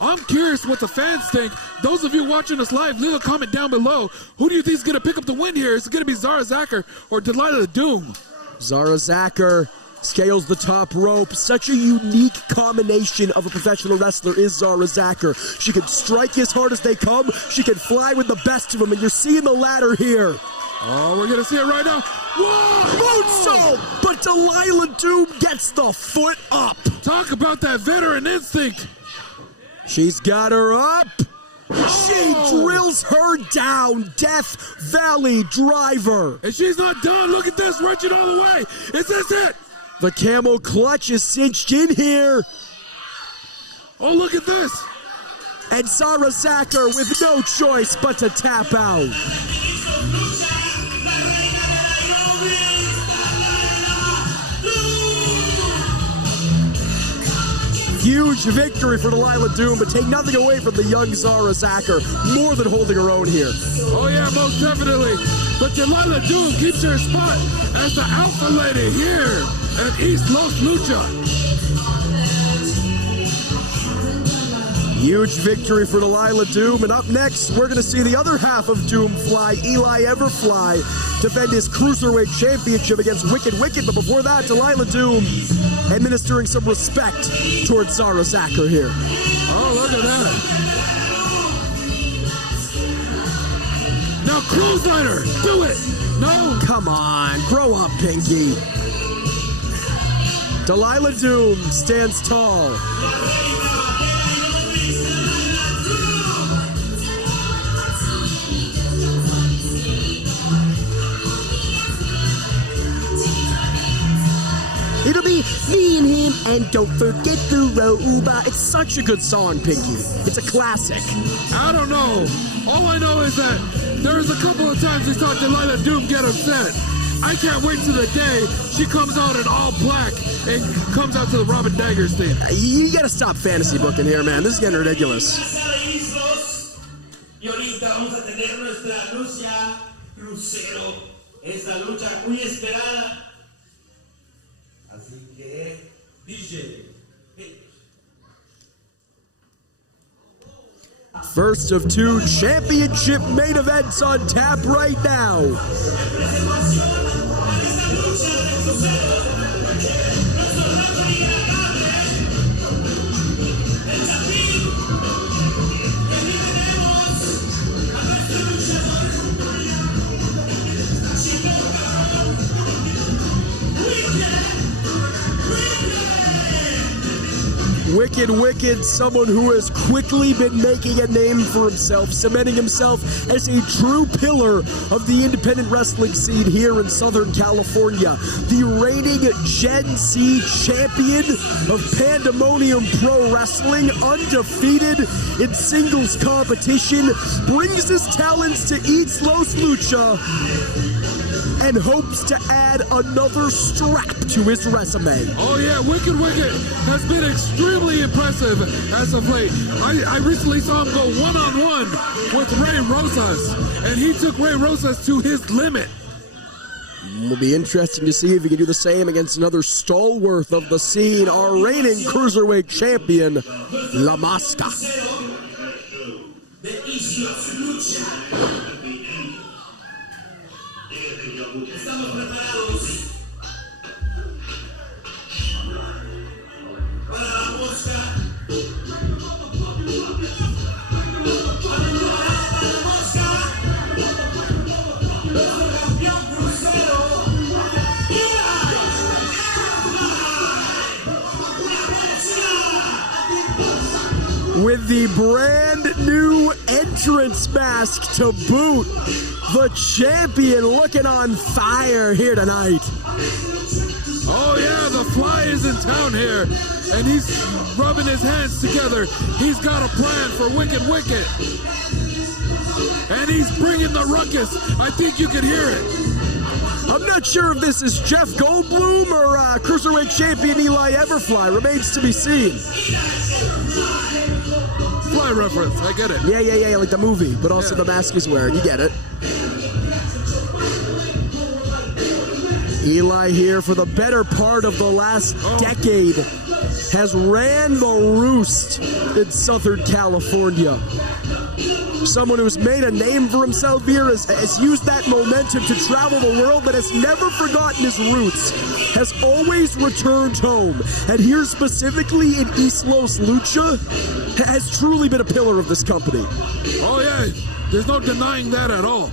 I'm curious what the fans think. Those of you watching us live, leave a comment down below. Who do you think is going to pick up the win here? Is it going to be Zara Zacher or Delilah Doom? Zara Zacher Scales the top rope. Such a unique combination of a professional wrestler is Zara Zacher. She can strike as hard as they come. She can fly with the best of them, and you're seeing the ladder here. Oh, we're going to see it right now. Whoa! Moonsault! But Delilah Doom gets the foot up. Talk about that veteran instinct. She's got her up. She drills her down. Death Valley Driver. And she's not done. Look at this. Wrenching all the way. Is this it? The camel clutch is cinched in here. Oh, look at this. And Zara Zacher with no choice but to tap out. Huge victory for Delilah Doom, but take nothing away from the young Zara Zacher. More than holding her own here. Oh, yeah, most definitely. But Delilah Doom keeps her spot as the alpha lady here at Eastlos Lucha. Huge victory for Delilah Doom, and up next, we're going to see the other half of Doomfly, Eli Everfly, defend his Cruiserweight Championship against Wicked Wicked, but before that, Delilah Doom administering some respect towards Zara Zacher here. Oh, look at that. Now, clothesliner, do it. No. Come on, grow up, Pinky. Delilah Doom stands tall. It'll be me and him, and don't forget the robot. It's such a good song, Pinky. It's a classic. I don't know. All I know is that there's a couple of times we saw Delilah Doom get upset. I can't wait till the day she comes out in all black and comes out to the Robin Daggers theme. You gotta stop fantasy booking here, man. This is getting ridiculous. Y ahorita vamos a tener nuestra lucha crucero. Esta lucha muy esperada. Así que, DJ. First of two championship main events on tap right now. Wicked Wicked, someone who has quickly been making a name for himself, cementing himself as a true pillar of the independent wrestling scene here in Southern California. The reigning Gen Z champion of Pandemonium Pro Wrestling, undefeated in singles competition, brings his talents to Eastlos Lucha and hopes to add another strap to his resume. Oh yeah, Wicked Wicked has been extremely impressive as of late. I recently saw him go one-on-one with Ray Rosas, and he took Ray Rosas to his limit. Will be interesting to see if he can do the same against another stalwart of the scene, our reigning Cruiserweight champion, La Mosca. Estamos preparados para la mosca. With the brand new entrance mask to boot, the champion looking on fire here tonight. Oh yeah, the Fly is in town here, and he's rubbing his hands together. He's got a plan for Wicked Wicked, and he's bringing the ruckus. I think you can hear it. I'm not sure if this is Jeff Goldblum or Cruiserweight champion Eli Everfly. Remains to be seen. Fly reference, I get it. Yeah, like the movie, but also the mask he's wearing. You get it. Eli here for the better part of the last decade has ran the roost in Southern California. Someone who's made a name for himself here, has used that momentum to travel the world, but has never forgotten his roots, has always returned home. And here specifically in Eastlos Lucha, has truly been a pillar of this company. Oh yeah, there's no denying that at all.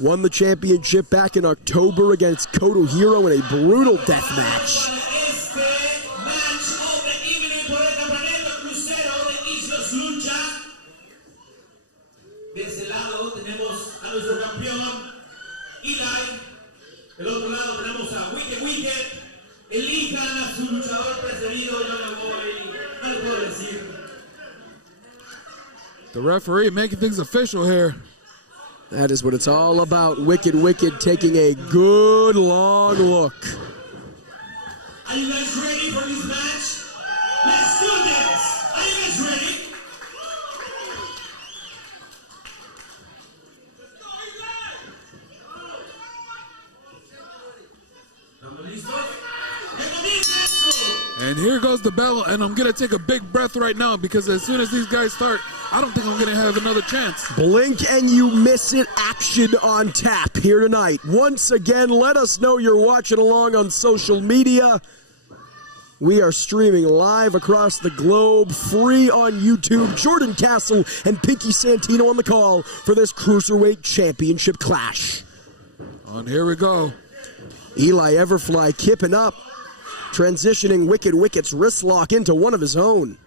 Won the championship back in October against Koto Hiro in a brutal death match. De este lado tenemos a nuestro campeón, Eli. Del otro lado tenemos a Wicked. Elijan a su luchador preferido, yo no le puedo decir. The referee making things official here. That is what it's all about. Wicked taking a good long look. Are you guys ready for this match? Let's do this! Are you guys ready? And here goes the bell, and I'm going to take a big breath right now because as soon as these guys start, I don't think I'm going to have another chance. Blink and you miss it. Action on tap here tonight. Once again, let us know you're watching along on social media. We are streaming live across the globe, free on YouTube. Jordan Castle and Pinky Santino on the call for this Cruiserweight Championship clash. And here we go. Eli Everfly kipping up, transitioning Wicked's wrist lock into one of his own.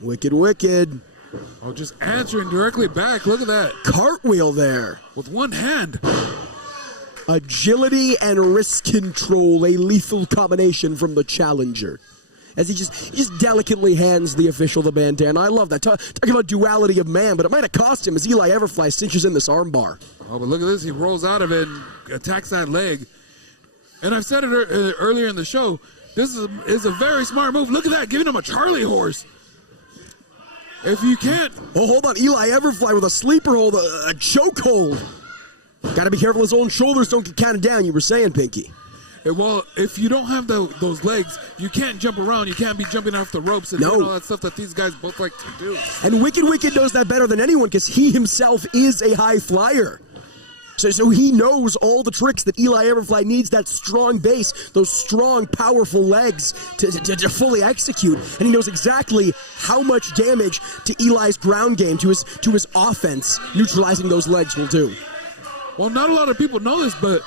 Wicked. Oh, just answering directly back. Look at that. Cartwheel there. With one hand. Agility and wrist control, a lethal combination from the challenger. As he just delicately hands the official the bandana. I love that. Talking about duality of man, but it might have cost him as Eli Everfly cinches in this armbar. Oh, but look at this. He rolls out of it and attacks that leg. And I've said it earlier in the show. This is a very smart move. Look at that, giving him a Charlie horse. If you can't... Oh, hold on. Eli Everfly with a sleeper hold, a choke hold. Got to be careful his own shoulders don't get counted down, you were saying, Pinky. Well, if you don't have those legs, you can't jump around. You can't be jumping off the ropes and doing all that stuff that these guys both like to do. And Wicked knows that better than anyone because he himself is a high flyer. So he knows all the tricks that Eli Everfly needs, that strong base, those strong, powerful legs to fully execute. And he knows exactly how much damage to Eli's ground game, to his offense, neutralizing those legs will do. Well, not a lot of people know this, but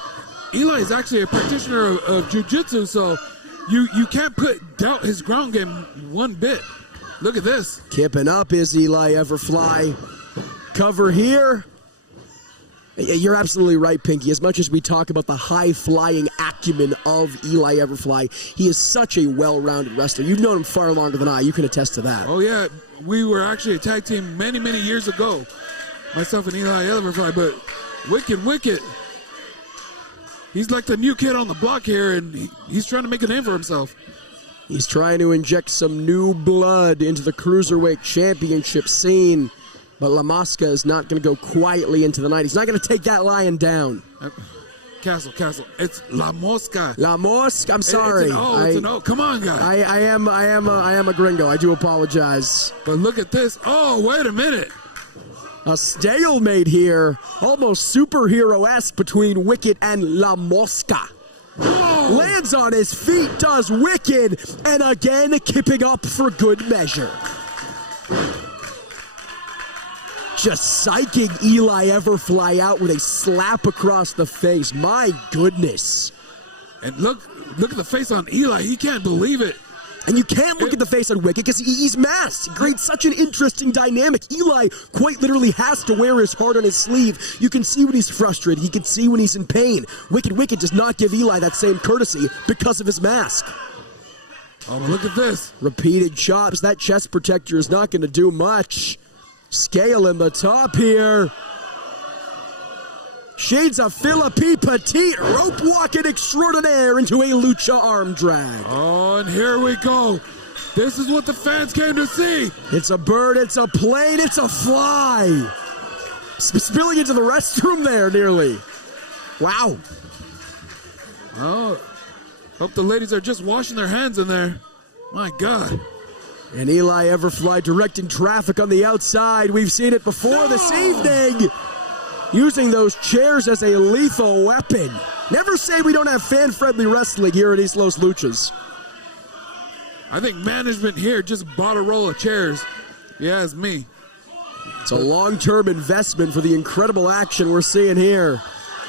Eli is actually a practitioner of jiu-jitsu, so you can't doubt his ground game one bit. Look at this. Kipping up is Eli Everfly. Cover here. You're absolutely right, Pinky. As much as we talk about the high-flying acumen of Eli Everfly, he is such a well-rounded wrestler. You've known him far longer than I. You can attest to that. Oh, yeah. We were actually a tag team many, many years ago. Myself and Eli Everfly, but Wicked. He's like the new kid on the block here, and he's trying to make a name for himself. He's trying to inject some new blood into the Cruiserweight Championship scene. But La Mosca is not going to go quietly into the night. He's not going to take that lion down. Castle. It's La Mosca. La Mosca. I'm sorry. It's an O. Come on, guy. I am a gringo. I do apologize. But look at this. Oh, wait a minute. A stalemate here, almost superhero-esque between Wicked and La Mosca. Whoa. Lands on his feet, does Wicked, and again kipping up for good measure. Just psyching Eli Everfly out with a slap across the face. My goodness. And look at the face on Eli. He can't believe it. And you can't look at the face on Wicked because he's masked. It creates such an interesting dynamic. Eli quite literally has to wear his heart on his sleeve. You can see when he's frustrated. He can see when he's in pain. Wicked does not give Eli that same courtesy because of his mask. Oh, look at this. Repeated chops. That chest protector is not going to do much. Scale in the top here. Shades of Philippe Petit, rope walking extraordinaire into a Lucha arm drag. Oh, and here we go. This is what the fans came to see. It's a bird, it's a plane, it's a fly. Spilling into the restroom there nearly. Wow. Oh, hope the ladies are just washing their hands in there. My God. And Eli Everfly directing traffic on the outside. We've seen it before this evening. Using those chairs as a lethal weapon. Never say we don't have fan-friendly wrestling here at Eastlos Luchas. I think management here just bought a roll of chairs. Yeah, it's me. It's a long-term investment for the incredible action we're seeing here.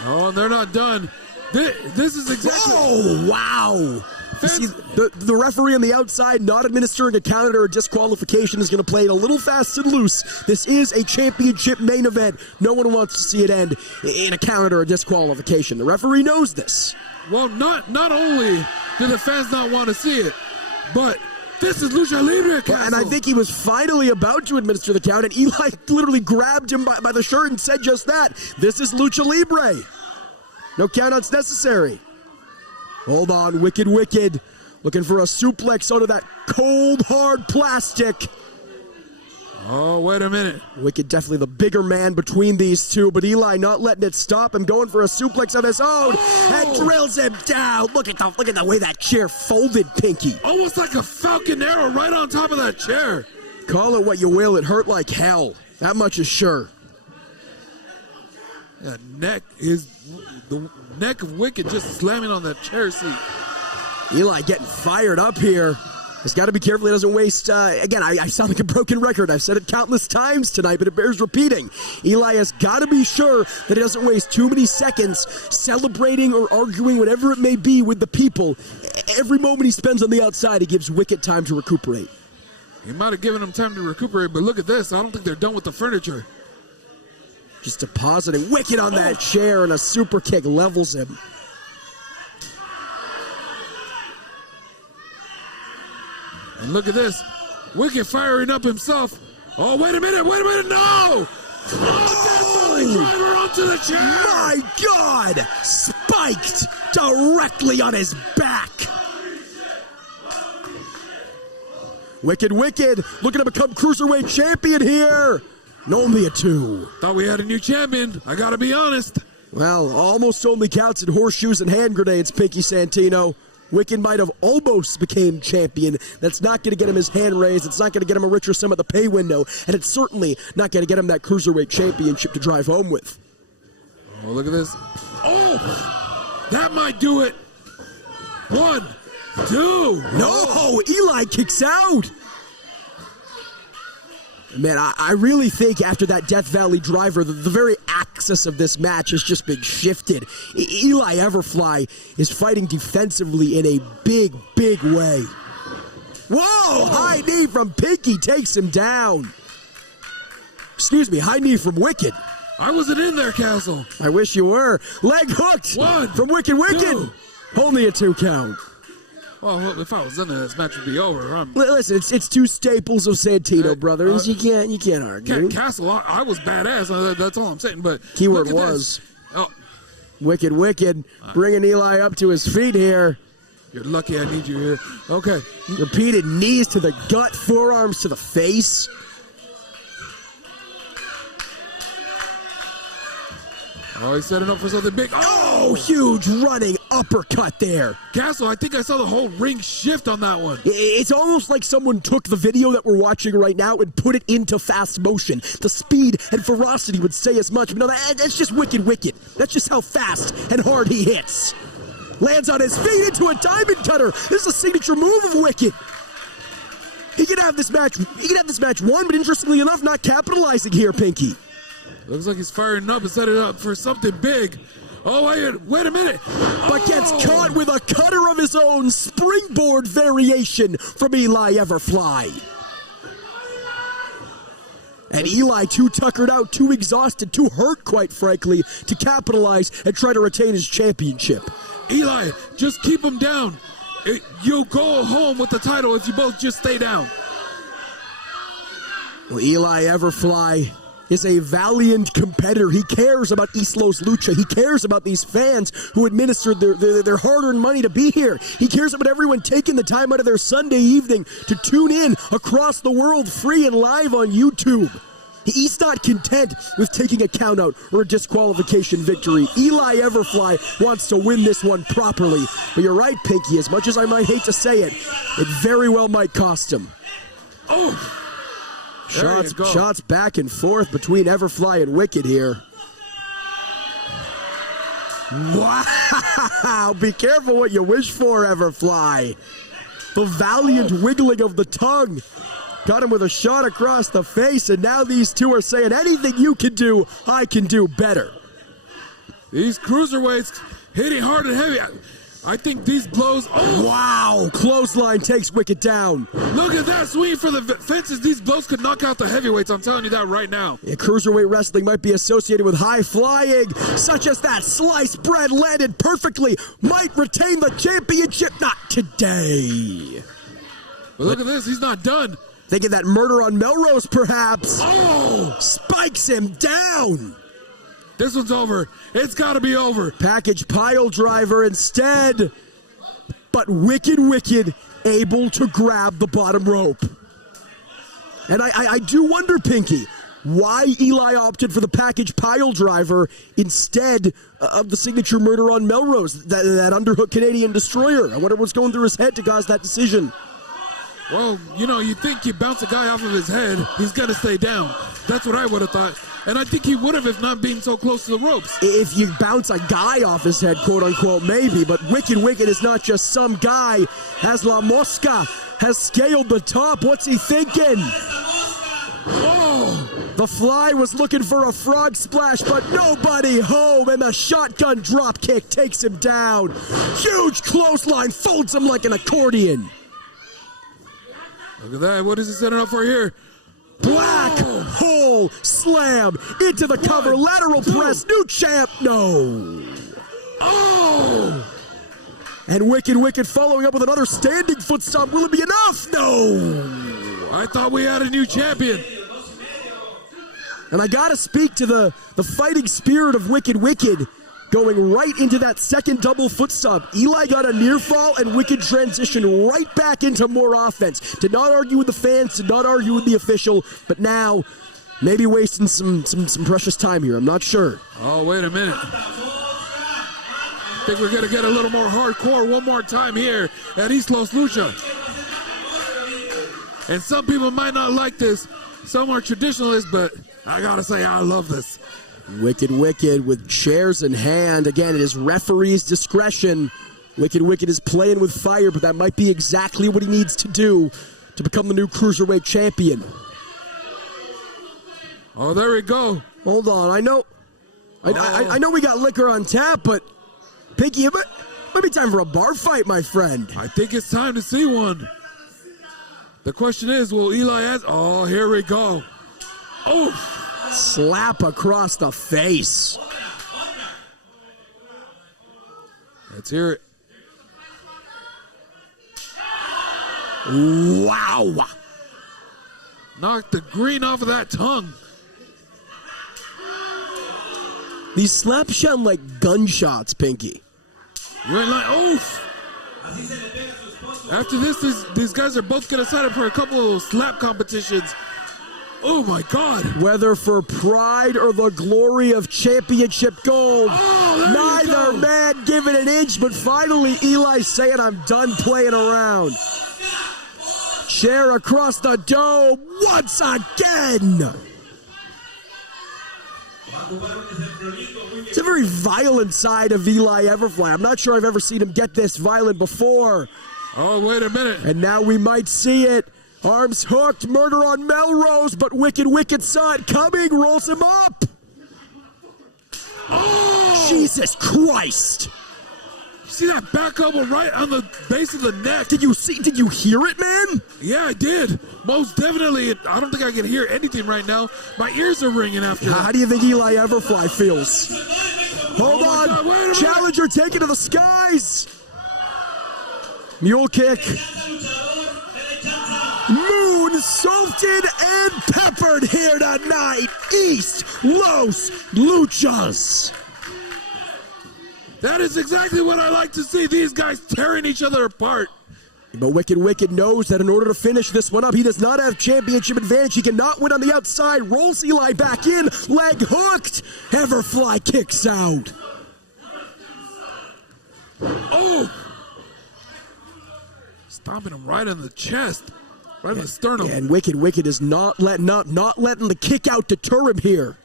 Oh, and they're not done. This is exactly... Oh, wow. You see, the referee on the outside not administering a counter or disqualification is going to play it a little fast and loose. This is a championship main event. No one wants to see it end in a counter or a disqualification. The referee knows this. Well, not only do the fans not want to see it, but this is Lucha Libre, Castle. And I think he was finally about to administer the count, and Eli literally grabbed him by the shirt and said just that. This is Lucha Libre. No countouts necessary. Hold on, Wicked Wicked. Looking for a suplex onto that cold, hard plastic. Oh, wait a minute. Wicked definitely the bigger man between these two, but Eli not letting it stop him, going for a suplex of his own, and drills him down. Look at the way that chair folded, Pinky. Almost like a falcon arrow right on top of that chair. Call it what you will, it hurt like hell. That much is sure. The neck of Wicked just slamming on that chair seat. Eli getting fired up here. He's got to be careful he doesn't waste, again, I sound like a broken record. I've said it countless times tonight, but it bears repeating. Eli has got to be sure that he doesn't waste too many seconds celebrating or arguing, whatever it may be, with the people. Every moment he spends on the outside, he gives Wicked time to recuperate. He might have given him time to recuperate, but look at this. I don't think they're done with the furniture. Just depositing Wicked on that chair, and a super kick levels him. And look at this. Wicked firing up himself. Oh, wait a minute, no! Oh, driver onto the chair! My God! Spiked directly on his back. Wicked Wicked looking to become Cruiserweight champion here. And only a 2. Thought we had a new champion. I gotta be honest. Well, almost only counts in horseshoes and hand grenades, Pinky Santino. Wicked might have almost became champion. That's not going to get him his hand raised. It's not going to get him a richer sum at the pay window. And it's certainly not going to get him that Cruiserweight championship to drive home with. Oh, look at this. Oh! That might do it. 1, 2. No! Eli kicks out! Man, I really think after that Death Valley driver, the very axis of this match has just been shifted. Eli Everfly is fighting defensively in a big, big way. Whoa! High knee from Pinky takes him down. Excuse me, high knee from Wicked. I wasn't in there, Castle. I wish you were. Leg hooked 1 from Wicked Wicked. 2. Only a 2 count. Well, if I was in there, this match would be over. Listen, it's 2 staples of Santino brothers. You can't argue. Castle, I was badass. That's all I'm saying. But keyword was. Oh. Wicked Wicked bringing Eli up to his feet here. You're lucky I need you here. Okay. Repeated knees to the gut, forearms to the face. Oh, he's setting up for something big. Oh, huge running uppercut there. Castle, I think I saw the whole ring shift on that one. It's almost like someone took the video that we're watching right now and put it into fast motion. The speed and ferocity would say as much, but no, that's just Wicked Wicked. That's just how fast and hard he hits. Lands on his feet into a diamond cutter. This is a signature move of Wicked. He could have this match won, but interestingly enough, not capitalizing here, Pinky. Looks like he's firing up and setting up for something big. Oh, wait a minute. But gets caught with a cutter of his own, springboard variation from Eli Everfly. And Eli too tuckered out, too exhausted, too hurt, quite frankly, to capitalize and try to retain his championship. Eli, just keep him down. You'll go home with the title if you both just stay down. Well, Eli Everfly is a valiant competitor. He cares about Eastlos Lucha. He cares about these fans who administered their hard-earned money to be here. He cares about everyone taking the time out of their Sunday evening to tune in across the world free and live on YouTube. He's not content with taking a countout or a disqualification victory. Eli Everfly wants to win this one properly. But you're right, Pinky, as much as I might hate to say it, it very well might cost him. Oh! There you go. Shots back and forth between Everfly and Wicked here. Wow! Be careful what you wish for, Everfly. The valiant wiggling of the tongue got him with a shot across the face, and now these two are saying, anything you can do, I can do better. These cruiserweights hitting hard and heavy. I think these blows. Oh! Wow! Clothesline takes Wicked down. Look at that swing for the fences. These blows could knock out the heavyweights. I'm telling you that right now. Yeah, cruiserweight wrestling might be associated with high flying, such as that sliced bread landed perfectly. Might retain the championship. Not today. But look at this. He's not done. Thinking that murder on Melrose, perhaps. Oh! Spikes him down. This one's over. It's got to be over. Package pile driver instead. But Wicked able to grab the bottom rope. And I do wonder, Pinky, why Eli opted for the package pile driver instead of the signature murder on Melrose, that underhook Canadian destroyer. I wonder what's going through his head to cause that decision. Well, you know, you think you bounce a guy off of his head, he's got to stay down. That's what I would have thought. And I think he would have if not being so close to the ropes. If you bounce a guy off his head, quote unquote, maybe. But Wicked is not just some guy. As La Mosca has scaled the top, what's he thinking? Oh! The Fly was looking for a frog splash, but nobody home, and the shotgun drop kick takes him down. Huge clothesline folds him like an accordion. Look at that. What is he setting up for here? Black hole slam into the cover, lateral press, new champ, no. Oh! And Wicked following up with another standing foot stomp. Will it be enough? No. I thought we had a new champion. And I gotta speak to the fighting spirit of Wicked going right into that second double foot stomp. Eli got a near fall, and Wicked transitioned right back into more offense. Did not argue with the fans, did not argue with the official, but now maybe wasting some precious time here. I'm not sure. Oh, wait a minute. I think we're going to get a little more hardcore one more time here at Eastlos Lucha. And some people might not like this. Some are traditionalists, but I got to say I love this. Wicked with chairs in hand. Again, it is referee's discretion. Wicked is playing with fire, but that might be exactly what he needs to do to become the new Cruiserweight champion. Oh, there we go. Hold on, I know we got liquor on tap, but Pinky, it might be time for a bar fight, my friend. I think it's time to see one. The question is, will Eli ask? Oh, here we go. Oh! Slap across the face. Let's hear it. Wow. Knocked the green off of that tongue. These slaps sound like gunshots, Pinky. You're in line. Oof. After this, these guys are both going to sign up for a couple of slap competitions. Oh, my God. Whether for pride or the glory of championship gold, neither man giving an inch, but finally Eli saying, I'm done playing around. Chair across the dome once again. It's a very violent side of Eli Everfly. I'm not sure I've ever seen him get this violent before. Oh, wait a minute. And now we might see it. Arms hooked, murder on Melrose, but Wicked saw it coming, rolls him up. Oh! Jesus Christ. See that back elbow right on the base of the neck? Did you hear it, man? Yeah, I did. Most definitely. I don't think I can hear anything right now. My ears are ringing after that. How do you think Eli Everfly feels? Hold on. God, Challenger taken to the skies. Mule kick. Moon salted and peppered here tonight. Eastlos Luchas. That is exactly what I like to see. These guys tearing each other apart. But Wicked knows that in order to finish this one up, he does not have championship advantage. He cannot win on the outside. Rolls Eli back in. Leg hooked. Everfly kicks out. Oh! Stomping him right in the chest. Right in the sternum. And Wicked is not letting up, not letting the kick out deter him here.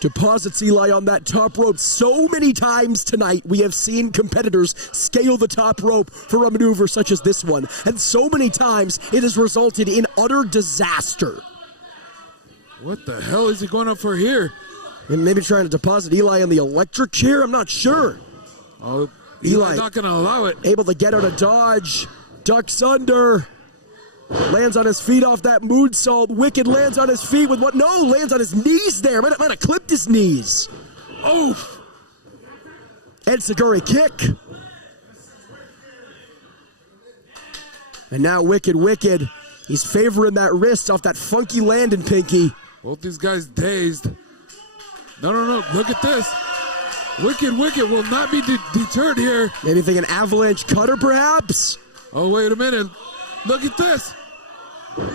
Deposits Eli on that top rope. So many times tonight we have seen competitors scale the top rope for a maneuver such as this one. And so many times it has resulted in utter disaster. What the hell is he going up for here? And maybe trying to deposit Eli on the electric chair? I'm not sure. Oh, Eli not going to allow it. Able to get out of dodge. Ducks under. Lands on his feet off that moonsault. Wicked lands on his feet with what? No, lands on his knees there. Might have clipped his knees. Oh. Enziguri kick. And now Wicked. He's favoring that wrist off that funky landing, Pinky. Both these guys dazed. No. Look at this. Wicked will not be deterred here. Maybe thinking avalanche cutter, perhaps? Oh, wait a minute. Look at this. Big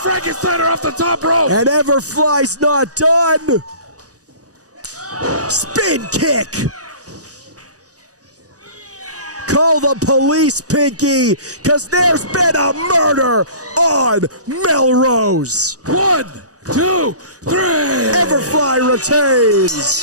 Frankensteiner off the top rope. And Everfly's not done. Spin kick. Call the police, Pinky, because there's been a murder on Melrose. 1, 2, 3. Everfly retains.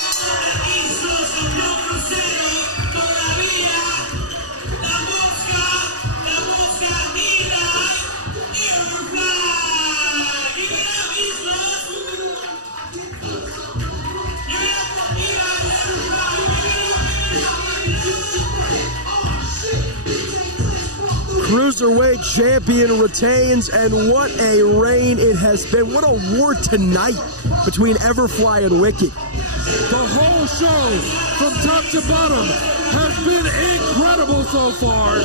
Cruiserweight champion retains, and what a reign it has been. What a war tonight between Everfly and Wicked. The whole show, from top to bottom, has been incredible so far.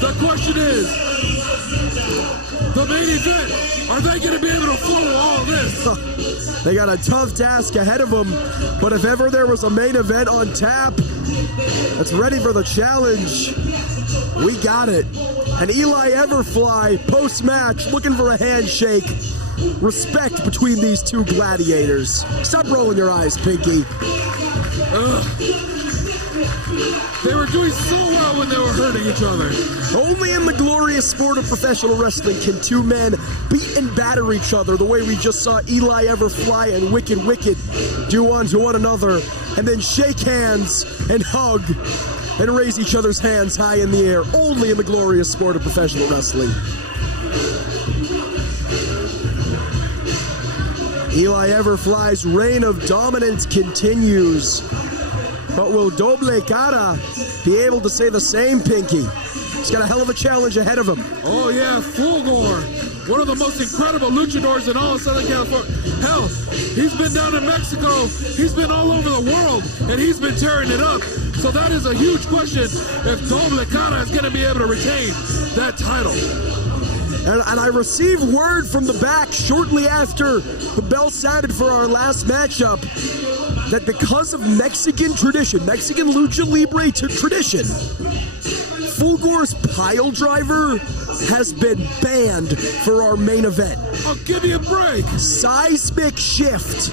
The question is, the main event, are they going to be able to follow all this? They got a tough task ahead of them, but if ever there was a main event on tap that's ready for the challenge, we got it. And Eli Everfly, post-match, looking for a handshake. Respect between these two gladiators. Stop rolling your eyes, Pinky. They were doing so well when they were hurting each other. Only in the glorious sport of professional wrestling can two men beat and batter each other the way we just saw Eli Everfly and Wicked do unto one another, and then shake hands and hug and raise each other's hands high in the air. Only in the glorious sport of professional wrestling. Eli Everfly's reign of dominance continues. But will Doble Cara be able to say the same, Pinky? He's got a hell of a challenge ahead of him. Oh yeah, Fulgor, one of the most incredible luchadors in all of Southern California. Hell, he's been down in Mexico, he's been all over the world, and he's been tearing it up. So that is a huge question if Doble Cara is going to be able to retain that title. And I received word from the back shortly after the bell sounded for our last matchup that because of Mexican tradition, Mexican Lucha Libre tradition, Fulgor's pile driver has been banned for our main event. Oh, give me a break. Seismic shift.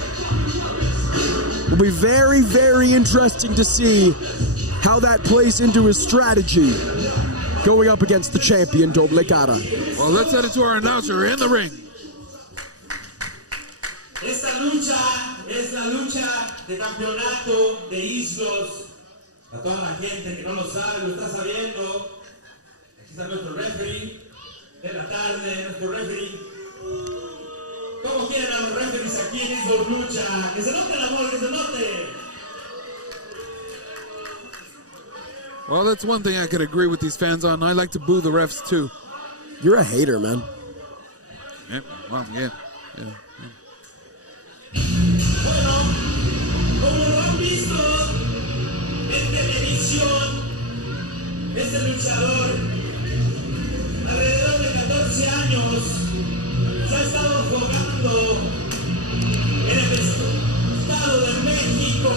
Will be very, very interesting to see how that plays into his strategy going up against the champion, Doble Cara. Well, let's head it to our announcer in the ring. Esta lucha es la lucha de campeonato de Eastlos. A toda la gente que no lo sabe, lo está sabiendo. Aquí está nuestro referee de la tarde, nuestro referee. ¿Cómo quieren a los referees aquí en Eastlos Lucha? Que se note el amor, que se note. Well, that's one thing I could agree with these fans on. I like to boo the refs too. You're a hater, man. Yeah, well, yeah. Bueno, como lo han visto en televisión, este luchador, alrededor de 14 años, se ha estado jugando en el estado de México.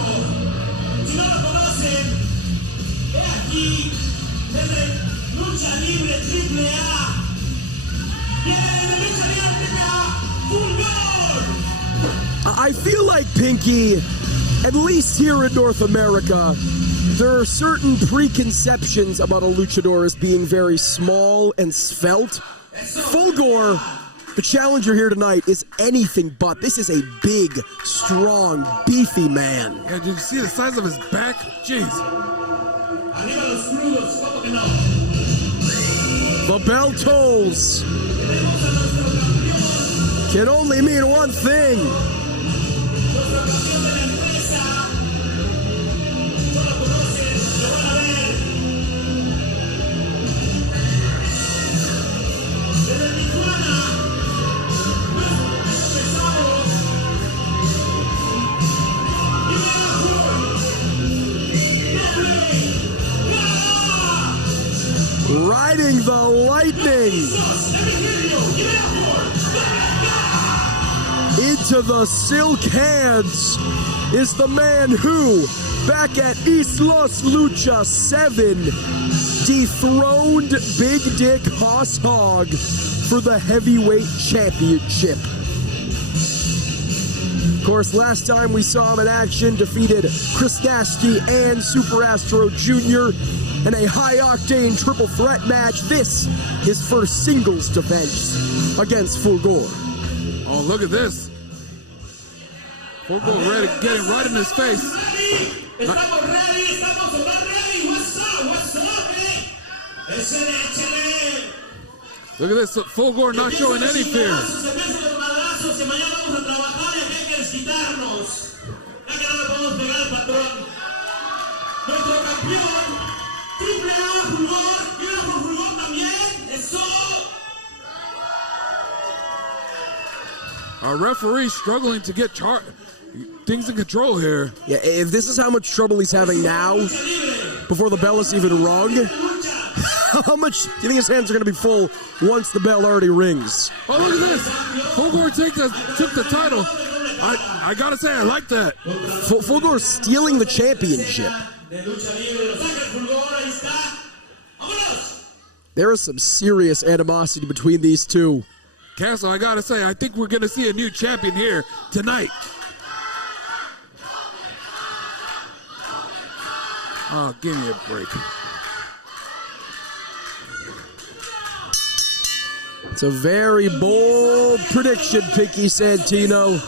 Si no lo conocen, ve aquí, desde Lucha Libre AAA. Viene desde Lucha Libre AAA, Fulgor. I feel like Pinky, at least here in North America, There are certain preconceptions about a luchador as being very small and svelte. Fulgor, the challenger here tonight, is anything but. This is a big, strong, beefy man. Yeah, did you see the size of his back? Jeez. The bell tolls. Can only mean one thing. Riding the lightning into the silk hands is the man who, back at Eastlos Lucha 7, dethroned Big Dick Hoss Hogg for the heavyweight championship. Of course, last time we saw him in action, defeated Chris Nasty and Super Astro Jr. in a high-octane triple threat match. This is first singles defense against Fulgor. Oh, look at this. Fulgor ready, getting right in his face. Estamos ready. What's up, Look at this, Fulgor not showing any fear. Our referee struggling to get things in control here. Yeah, if this is how much trouble he's having now, before the bell is even rung, how much do you think his hands are going to be full once the bell already rings? Oh, look at this. Fulgor took the title. I gotta say, I like that. Fulgor stealing the championship. There is some serious animosity between these two. Castle, I gotta say, I think we're gonna see a new champion here tonight. Oh, give me a break. It's a very bold prediction, Pinky Santino.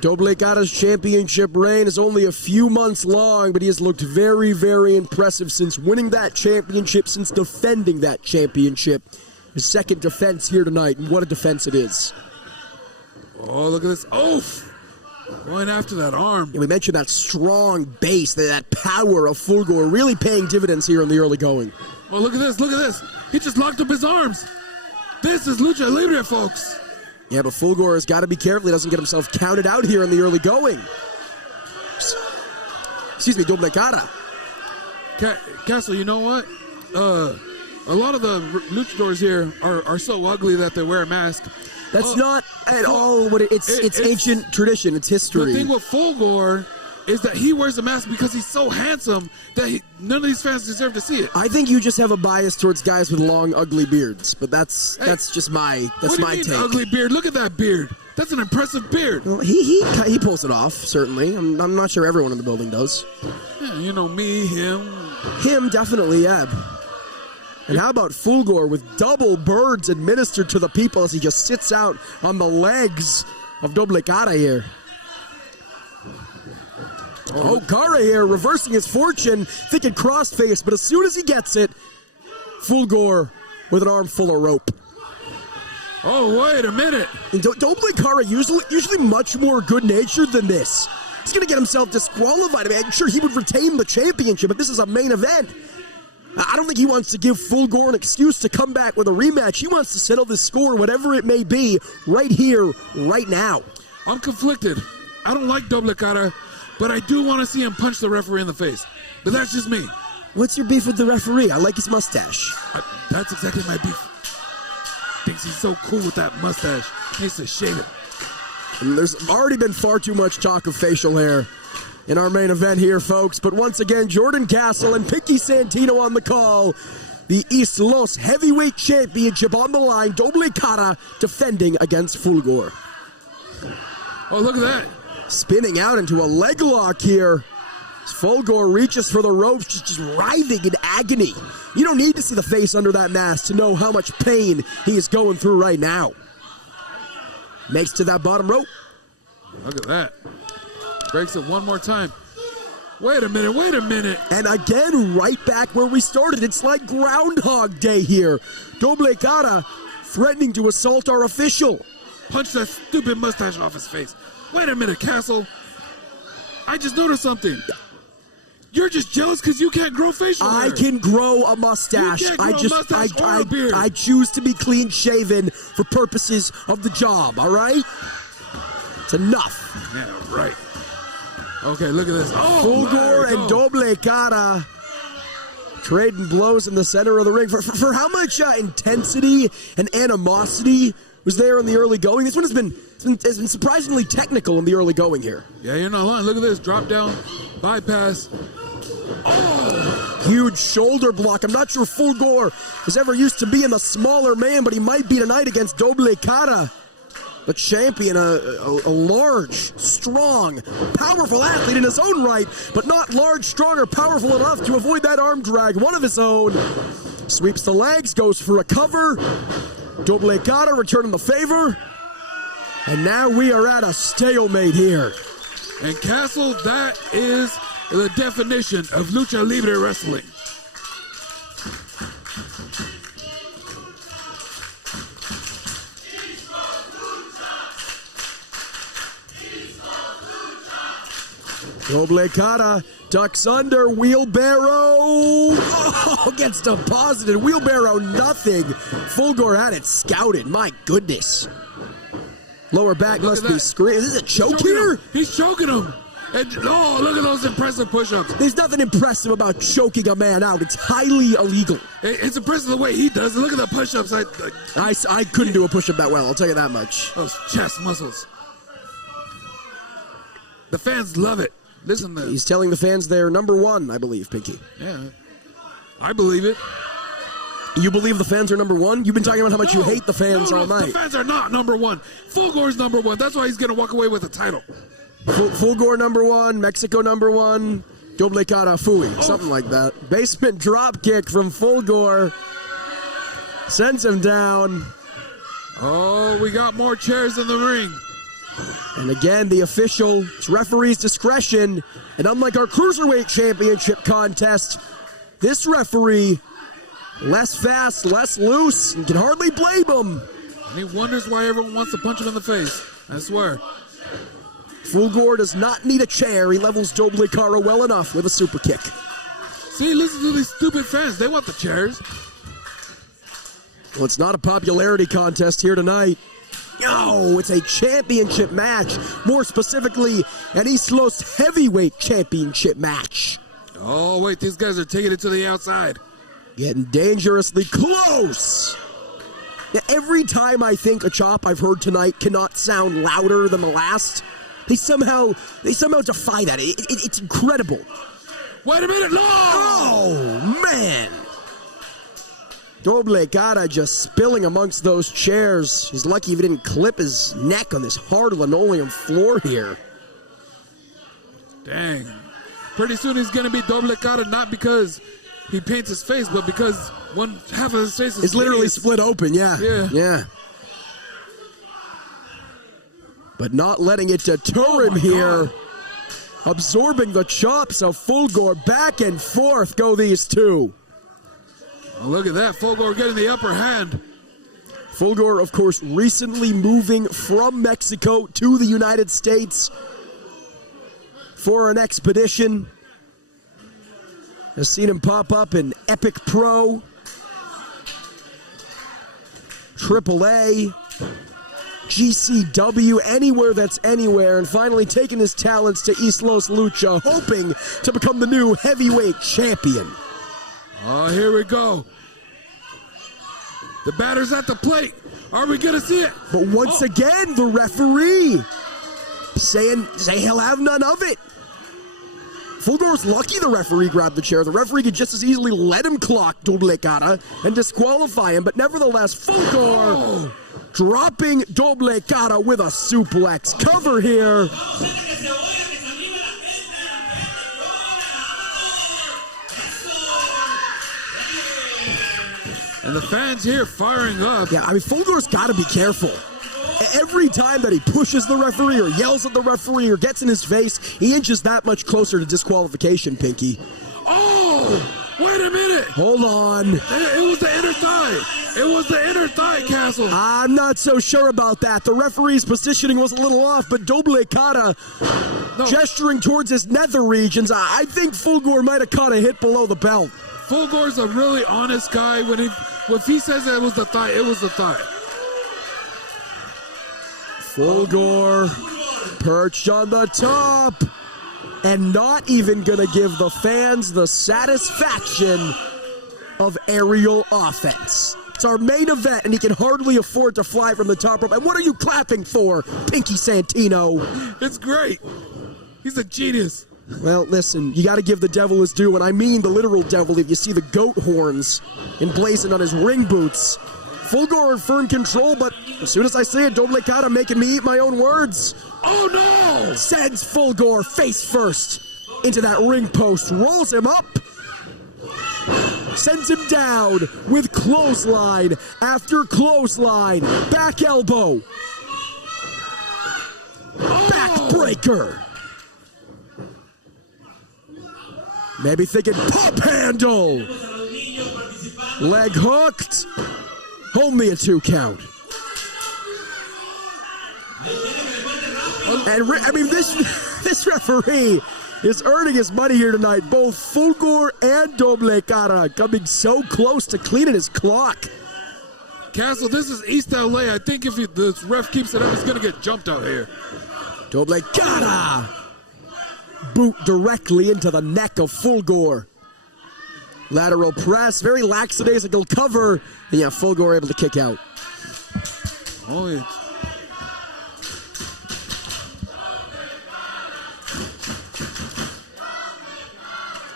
Doble Cara's championship reign is only a few months long, but he has looked very, very impressive since winning that championship, since defending that championship. His second defense here tonight, and what a defense it is. Oh, look at this. Oof! Going after that arm. And we mentioned that strong base, that power of Fulgor really paying dividends here in the early going. Oh, look at this, look at this. He just locked up his arms. This is Lucha Libre, folks. Yeah, but Fulgor has got to be careful he doesn't get himself counted out here in the early going. Excuse me, Doble Cara. Castle, you know what? A lot of the luchadors here are so ugly that they wear a mask. That's not at all what it's ancient tradition. It's history. The thing with Fulgor is that he wears a mask because he's so handsome that none of these fans deserve to see it. I think you just have a bias towards guys with long, ugly beards, but that's just my take. What do you mean, ugly beard? Look at that beard. That's an impressive beard. Well, he pulls it off, certainly. I'm not sure everyone in the building does. Yeah, you know, me, him. Him, definitely, yeah. And how about Fulgor with double birds administered to the people as he just sits out on the legs of Doble Cara here. Oh, Cara here reversing his fortune, thinking crossface, but as soon as he gets it, Fulgor with an arm full of rope. Oh, wait a minute. And Doble Cara usually much more good-natured than this. He's going to get himself disqualified. I mean, I'm sure he would retain the championship, but this is a main event. I don't think he wants to give Fulgor an excuse to come back with a rematch. He wants to settle this score, whatever it may be, right here, right now. I'm conflicted. I don't like Doble Cara, but I do want to see him punch the referee in the face. But that's just me. What's your beef with the referee? I like his mustache. That's exactly my beef. Thinks he's so cool with that mustache. He needs to shave it. And there's already been far too much talk of facial hair in our main event here, folks. But once again, Jordan Castle and Pinky Santino on the call. The Eastlos Heavyweight Championship on the line. Doble Cara defending against Fulgor. Oh, look at that. Spinning out into a leg lock here. Fulgor reaches for the ropes, just writhing in agony. You don't need to see the face under that mask to know how much pain he is going through right now. Makes to that bottom rope. Look at that. Breaks it one more time. Wait a minute. And again, right back where we started. It's like Groundhog Day here. Doble Cara threatening to assault our official. Punch that stupid mustache off his face. Wait a minute, Castle. I just noticed something. You're just jealous because you can't grow facial hair. I can grow a mustache. You can't grow a mustache or a beard. I choose to be clean shaven for purposes of the job, all right? It's enough. Yeah, right. Okay, look at this. Oh, Fulgor and Doble Cara trading blows in the center of the ring. For how much intensity and animosity was there in the early going? This one has been surprisingly technical in the early going here. Yeah, you're not lying. Look at this. Drop down, bypass. Oh! Huge shoulder block. I'm not sure Fulgor is ever used to being the smaller man, but he might be tonight against Doble Cara. The champion, a large, strong, powerful athlete in his own right, but not large, strong, or powerful enough to avoid that arm drag. One of his own. Sweeps the legs, goes for a cover. Doble Cara returning the favor. And now we are at a stalemate here. And Castle, that is the definition of Lucha Libre wrestling. Doble Cara ducks under, wheelbarrow. Oh, gets deposited. Wheelbarrow, nothing. Fulgor had it scouted. My goodness. Lower back must be screwed. Is this a choke here? He's choking him. And, oh, look at those impressive push-ups. There's nothing impressive about choking a man out. It's highly illegal. It's impressive the way he does it. Look at the push-ups. I couldn't do a push-up that well, I'll tell you that much. Those chest muscles. The fans love it. Listen to this. He's telling the fans they're number one, I believe, Pinky. Yeah, I believe it. You believe the fans are number one? You've been talking about how much you hate the fans all night. The fans are not number one. Fulgor's number one. That's why he's going to walk away with the title. Fulgor number one, Mexico number one, Doble Cara Fui, something like that. Basement drop kick from Fulgor. Sends him down. Oh, we got more chairs in the ring. And again, the official, it's referee's discretion. And unlike our Cruiserweight Championship contest, this referee, less fast, less loose, and can hardly blame him. And he wonders why everyone wants to punch him in the face. I swear. Fulgor does not need a chair. He levels Doble Cara well enough with a super kick. See, listen to these stupid fans. They want the chairs. Well, it's not a popularity contest here tonight. No, it's a championship match. More specifically, an Eastlos heavyweight championship match. Oh, wait, these guys are taking it to the outside. Getting dangerously close. Now, every time I think a chop I've heard tonight cannot sound louder than the last, they somehow defy that. It's incredible. Wait a minute, no! Oh, man. Doble Cara just spilling amongst those chairs. He's lucky if he didn't clip his neck on this hard linoleum floor here. Dang. Pretty soon he's going to be Doble Cara, not because he paints his face, but because one half of his face is literally split open, yeah. Yeah. But not letting it deter him here. God. Absorbing the chops of Fulgor. Back and forth go these two. Oh, look at that. Fulgor getting the upper hand. Fulgor, of course, recently moving from Mexico to the United States for an expedition. I've seen him pop up in Epic Pro, AAA, GCW, anywhere that's anywhere, and finally taking his talents to Eastlos Lucha, hoping to become the new heavyweight champion. Oh, here we go. The batter's at the plate. Are we going to see it? But once again, the referee saying he'll have none of it. Fulgor's lucky the referee grabbed the chair. The referee could just as easily let him clock Doble Cara and disqualify him. But nevertheless, Fulgor dropping Doble Cara with a suplex. Cover here. And the fans here firing up. Yeah, I mean, Fulgor's got to be careful. Every time that he pushes the referee or yells at the referee or gets in his face, he inches that much closer to disqualification, Pinky. Oh, wait a minute. Hold on. It was the inner thigh. It was the inner thigh, Castle. I'm not so sure about that. The referee's positioning was a little off, but Doble Kata gesturing towards his nether regions. I think Fulgor might have caught a hit below the belt. Fulgor's a really honest guy. If he says that it was the thigh, it was the thigh. Fulgor perched on the top and not even gonna give the fans the satisfaction of aerial offense. It's our main event and he can hardly afford to fly from the top rope. And what are you clapping for, Pinky Santino? It's great. He's a genius. Well, listen, you gotta give the devil his due, and I mean the literal devil if you see the goat horns emblazoned on his ring boots. Fulgor in firm control, but as soon as I say it, Doble Kata making me eat my own words. Oh no! Sends Fulgor face first into that ring post, rolls him up, sends him down with clothesline after clothesline, back elbow, backbreaker. Maybe thinking pop handle, leg hooked. Only a 2 count. And I mean, this referee is earning his money here tonight. Both Fulgor and Doble Kata coming so close to cleaning his clock. Castle, this is East LA. I think if this ref keeps it up, he's going to get jumped out here. Doble Kata. Boot directly into the neck of Fulgor. Lateral press, very lackadaisical cover. And yeah, Fulgor able to kick out. Oh, yeah.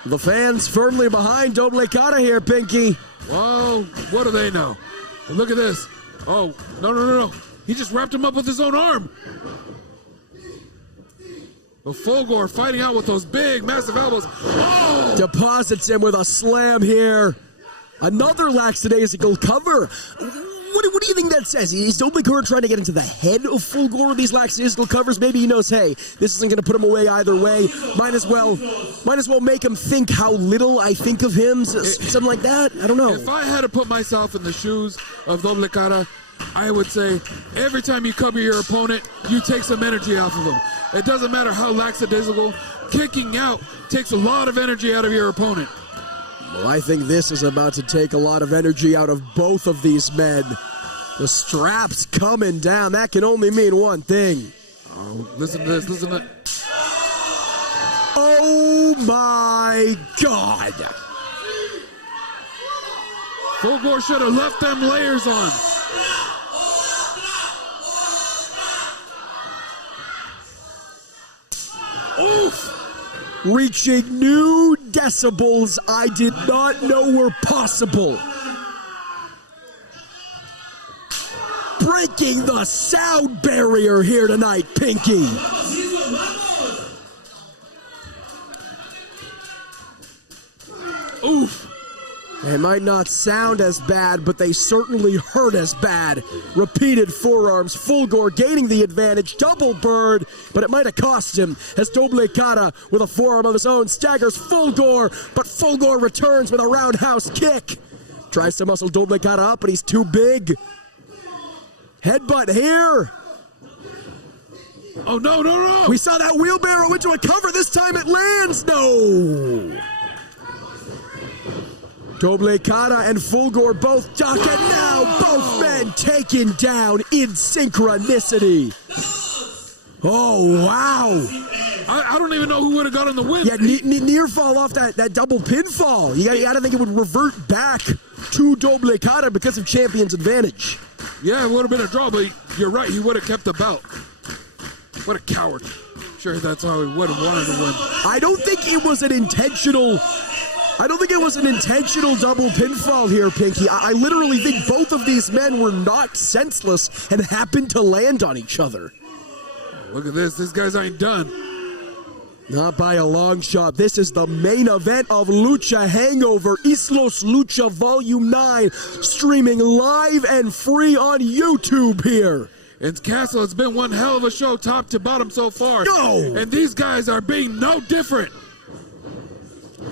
The fans firmly behind Doble Kata here, Pinky. Whoa, what do they know? Look at this. Oh, no. He just wrapped him up with his own arm. But Fulgor fighting out with those big, massive elbows. Oh! Deposits him with a slam here. Another lackadaisical cover. What do you think that says? Is Doble Kata trying to get into the head of Fulgor with these lackadaisical covers? Maybe he knows, hey, this isn't going to put him away either way. Might as well make him think how little I think of him. Something like that. I don't know. If I had to put myself in the shoes of Doble Kata, I would say every time you cover your opponent, you take some energy off of him. It doesn't matter how lackadaisical. Kicking out takes a lot of energy out of your opponent. Well, I think this is about to take a lot of energy out of both of these men. The strap's coming down. That can only mean one thing. Oh, listen to this. Listen to that. Oh, my God. Fulgor should have left them layers on. Oof! Reaching new decibels I did not know were possible. Breaking the sound barrier here tonight, Pinky. Oof. They might not sound as bad, but they certainly hurt as bad. Repeated forearms, Fulgor gaining the advantage, double bird, but it might have cost him as Doble Kata with a forearm of his own staggers Fulgor, but Fulgor returns with a roundhouse kick. Tries to muscle Doble Kata up, but he's too big. Headbutt here. Oh, no. We saw that wheelbarrow into a cover. This time it lands. No. Doble Kata and Fulgor both duck, and now both men taken down in synchronicity. Oh, wow. I don't even know who would have got on the win. Yeah, near fall off that double pinfall. You gotta think it would revert back to Doble Kata because of champion's advantage. Yeah, it would have been a draw, but you're right. He would have kept the belt. What a coward. Sure, that's how he would have wanted to win. I don't think it was an intentional double pinfall here, Pinky. I literally think both of these men were knocked senseless and happened to land on each other. Look at this. These guys ain't done. Not by a long shot. This is the main event of Luchahangover, Eastlos Lucha Volume 9, streaming live and free on YouTube here. And Castle, it's been one hell of a show top to bottom so far. No! And these guys are being no different.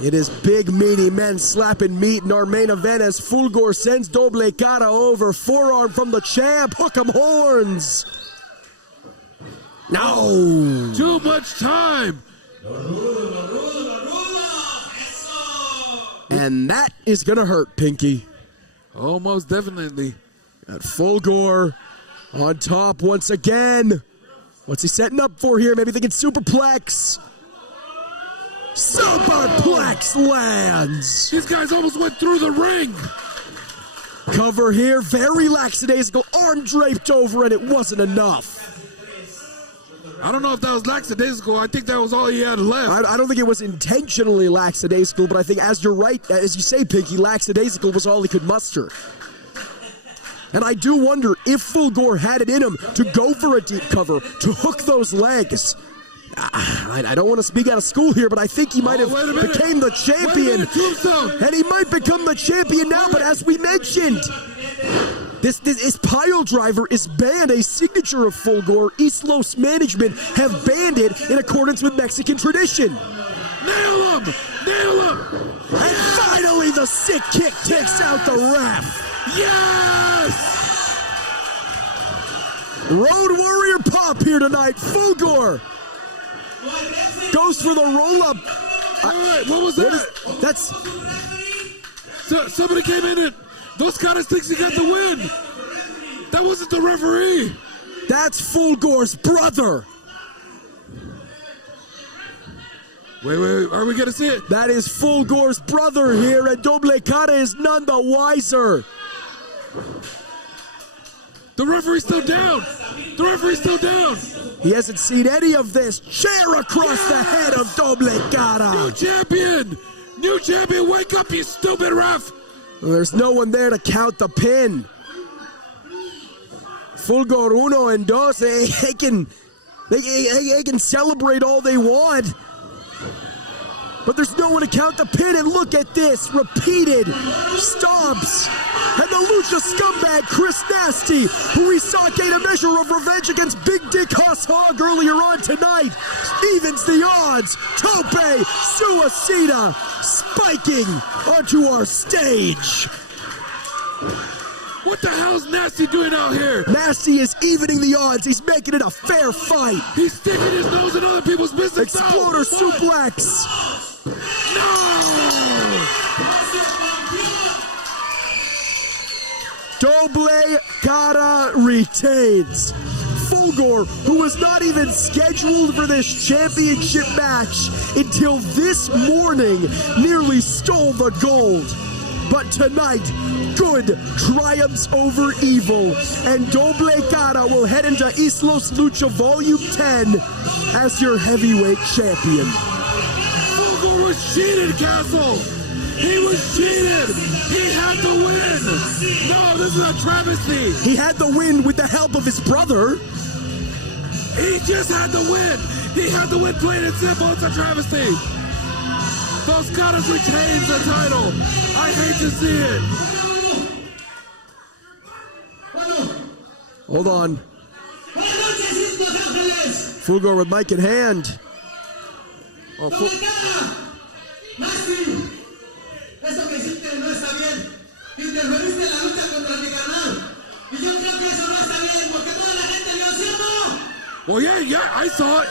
It is big, meaty men slapping meat in our main event as Fulgor sends Doble Cara over. Forearm from the champ. Hook 'em horns. No! Too much time. And that is going to hurt, Pinky. Oh, most definitely. Got Fulgor on top once again. What's he setting up for here? Maybe thinking superplex. Superplex lands. These guys almost went through the ring. Cover here, very lackadaisical, arm draped over, and it wasn't enough. I don't know if that was lackadaisical. I think that was all he had left. I don't think it was intentionally lackadaisical, but I think, as you're right, as you say, Pinky, lackadaisical was all he could muster. And I do wonder if Fulgor had it in him to go for a deep cover, to hook those legs. I don't want to speak out of school here, but I think he might have became the champion. And he might become the champion now, but as we mentioned, this pile driver is banned, a signature of Fulgor. Eastlos management have banned it in accordance with Mexican tradition. Nail him! Nail him! And finally the sick kick takes out the ref. Yes! Road Warrior pop here tonight. Fulgor goes for the roll-up. All right, what was that? That's... somebody came in and Dos Caras thinks he got the win. That wasn't the referee. That's Fulgor's brother. Wait, are we going to see it? That is Fulgor's brother here, and Doble Cara is none the wiser. The referee's still down. The referee's still down. He hasn't seen any of this. Chair across the head of Doble Cara. New champion. New champion, wake up, you stupid ref. Well, there's no one there to count the pin. Fulgor uno and dos, they can celebrate all they want. But there's no one to count the pin, and look at this, repeated stomps. And the Lucha scumbag Chris Nasty, who we saw gain a measure of revenge against Big Dick Huss Hog earlier on tonight, evens the odds. Tope Suicida spiking onto our stage. What the hell's Nasty doing out here? Nasty is evening the odds. He's making it a fair fight. He's sticking his nose in other people's business. Exploder suplex. No! Doble Cara retains. Fulgor, who was not even scheduled for this championship match until this morning, nearly stole the gold. But tonight, good triumphs over evil, and Doble Cara will head into Eastlos Lucha Volume 10 as your heavyweight champion. Fulgor was cheated, Castle! He was cheated! He had the win! No, this is a travesty! He had the win with the help of his brother. He just had the win! He had the win, plain and simple, it's a travesty! Dos Caras retains the title! I hate to see it! Hold on. Fulgor with mic in hand. Oh, Eso que hiciste no está bien. Interferiste en la lucha contra mi canal. Y yo creo que eso no está bien, porque toda la gente vio, ¿sí o no? Well, yeah, I saw it.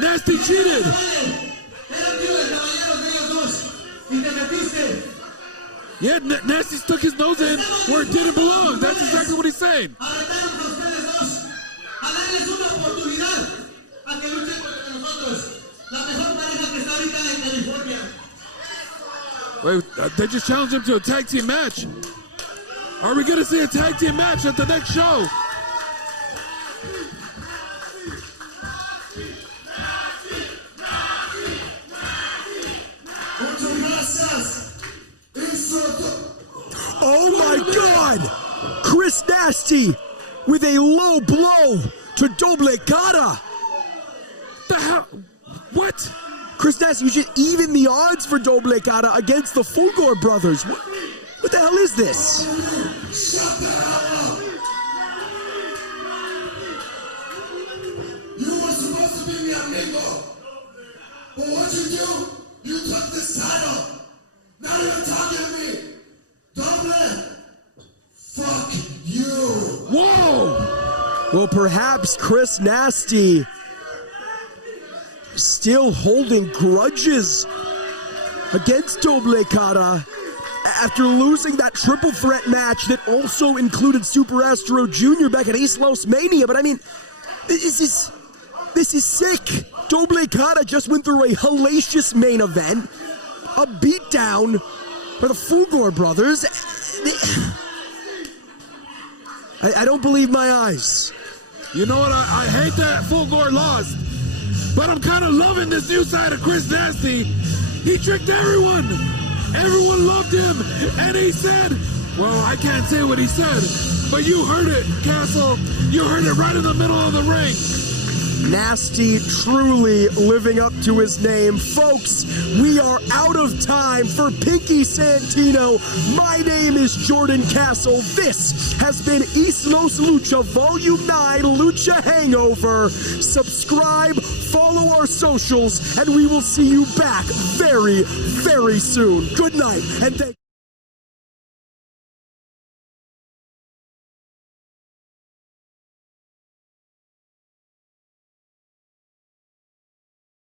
Nasty cheated. Eran tíos de caballeros de ellos dos. Y te metiste. Yeah, Nasty stuck his nose in where it didn't belong. That's exactly what he's saying. Arretaron a ustedes dos. A darles una oportunidad a que luchen contra nosotros. La mejor pareja que está ahorita en California. Wait, they just challenged him to a tag team match. Are we going to see a tag team match at the next show? Oh my God! Chris Nasty with a low blow to Doble Cara. The hell? What? Chris Nasty, you should even the odds for Doble Cara against the Fulgor brothers. What the hell is this? Shut the hell up! You were supposed to be mi amigo. But what you do? You took this title. Now you're talking to me. Doble. Fuck you. Whoa! Well, perhaps Chris Nasty still holding grudges against Doble Cara after losing that triple threat match that also included Super Astro Jr. back at Eastlos Mania. But I mean, this is sick. Doble Cara just went through a hellacious main event, a beatdown for the Fulgor brothers. I don't believe my eyes. You know what? I hate that Fulgor lost, but I'm kind of loving this new side of Chris Nasty. He tricked everyone. Everyone loved him, and he said, well, I can't say what he said, but you heard it, Castle. You heard it right in the middle of the ring. Nasty truly living up to his name. Folks, we are out of time. For Pinky Santino, my name is Jordan Castle. This has been Eastlos Lucha Volume 9 Lucha Hangover. Subscribe, follow our socials, and we will see you back very, very soon. Good night, and thank you.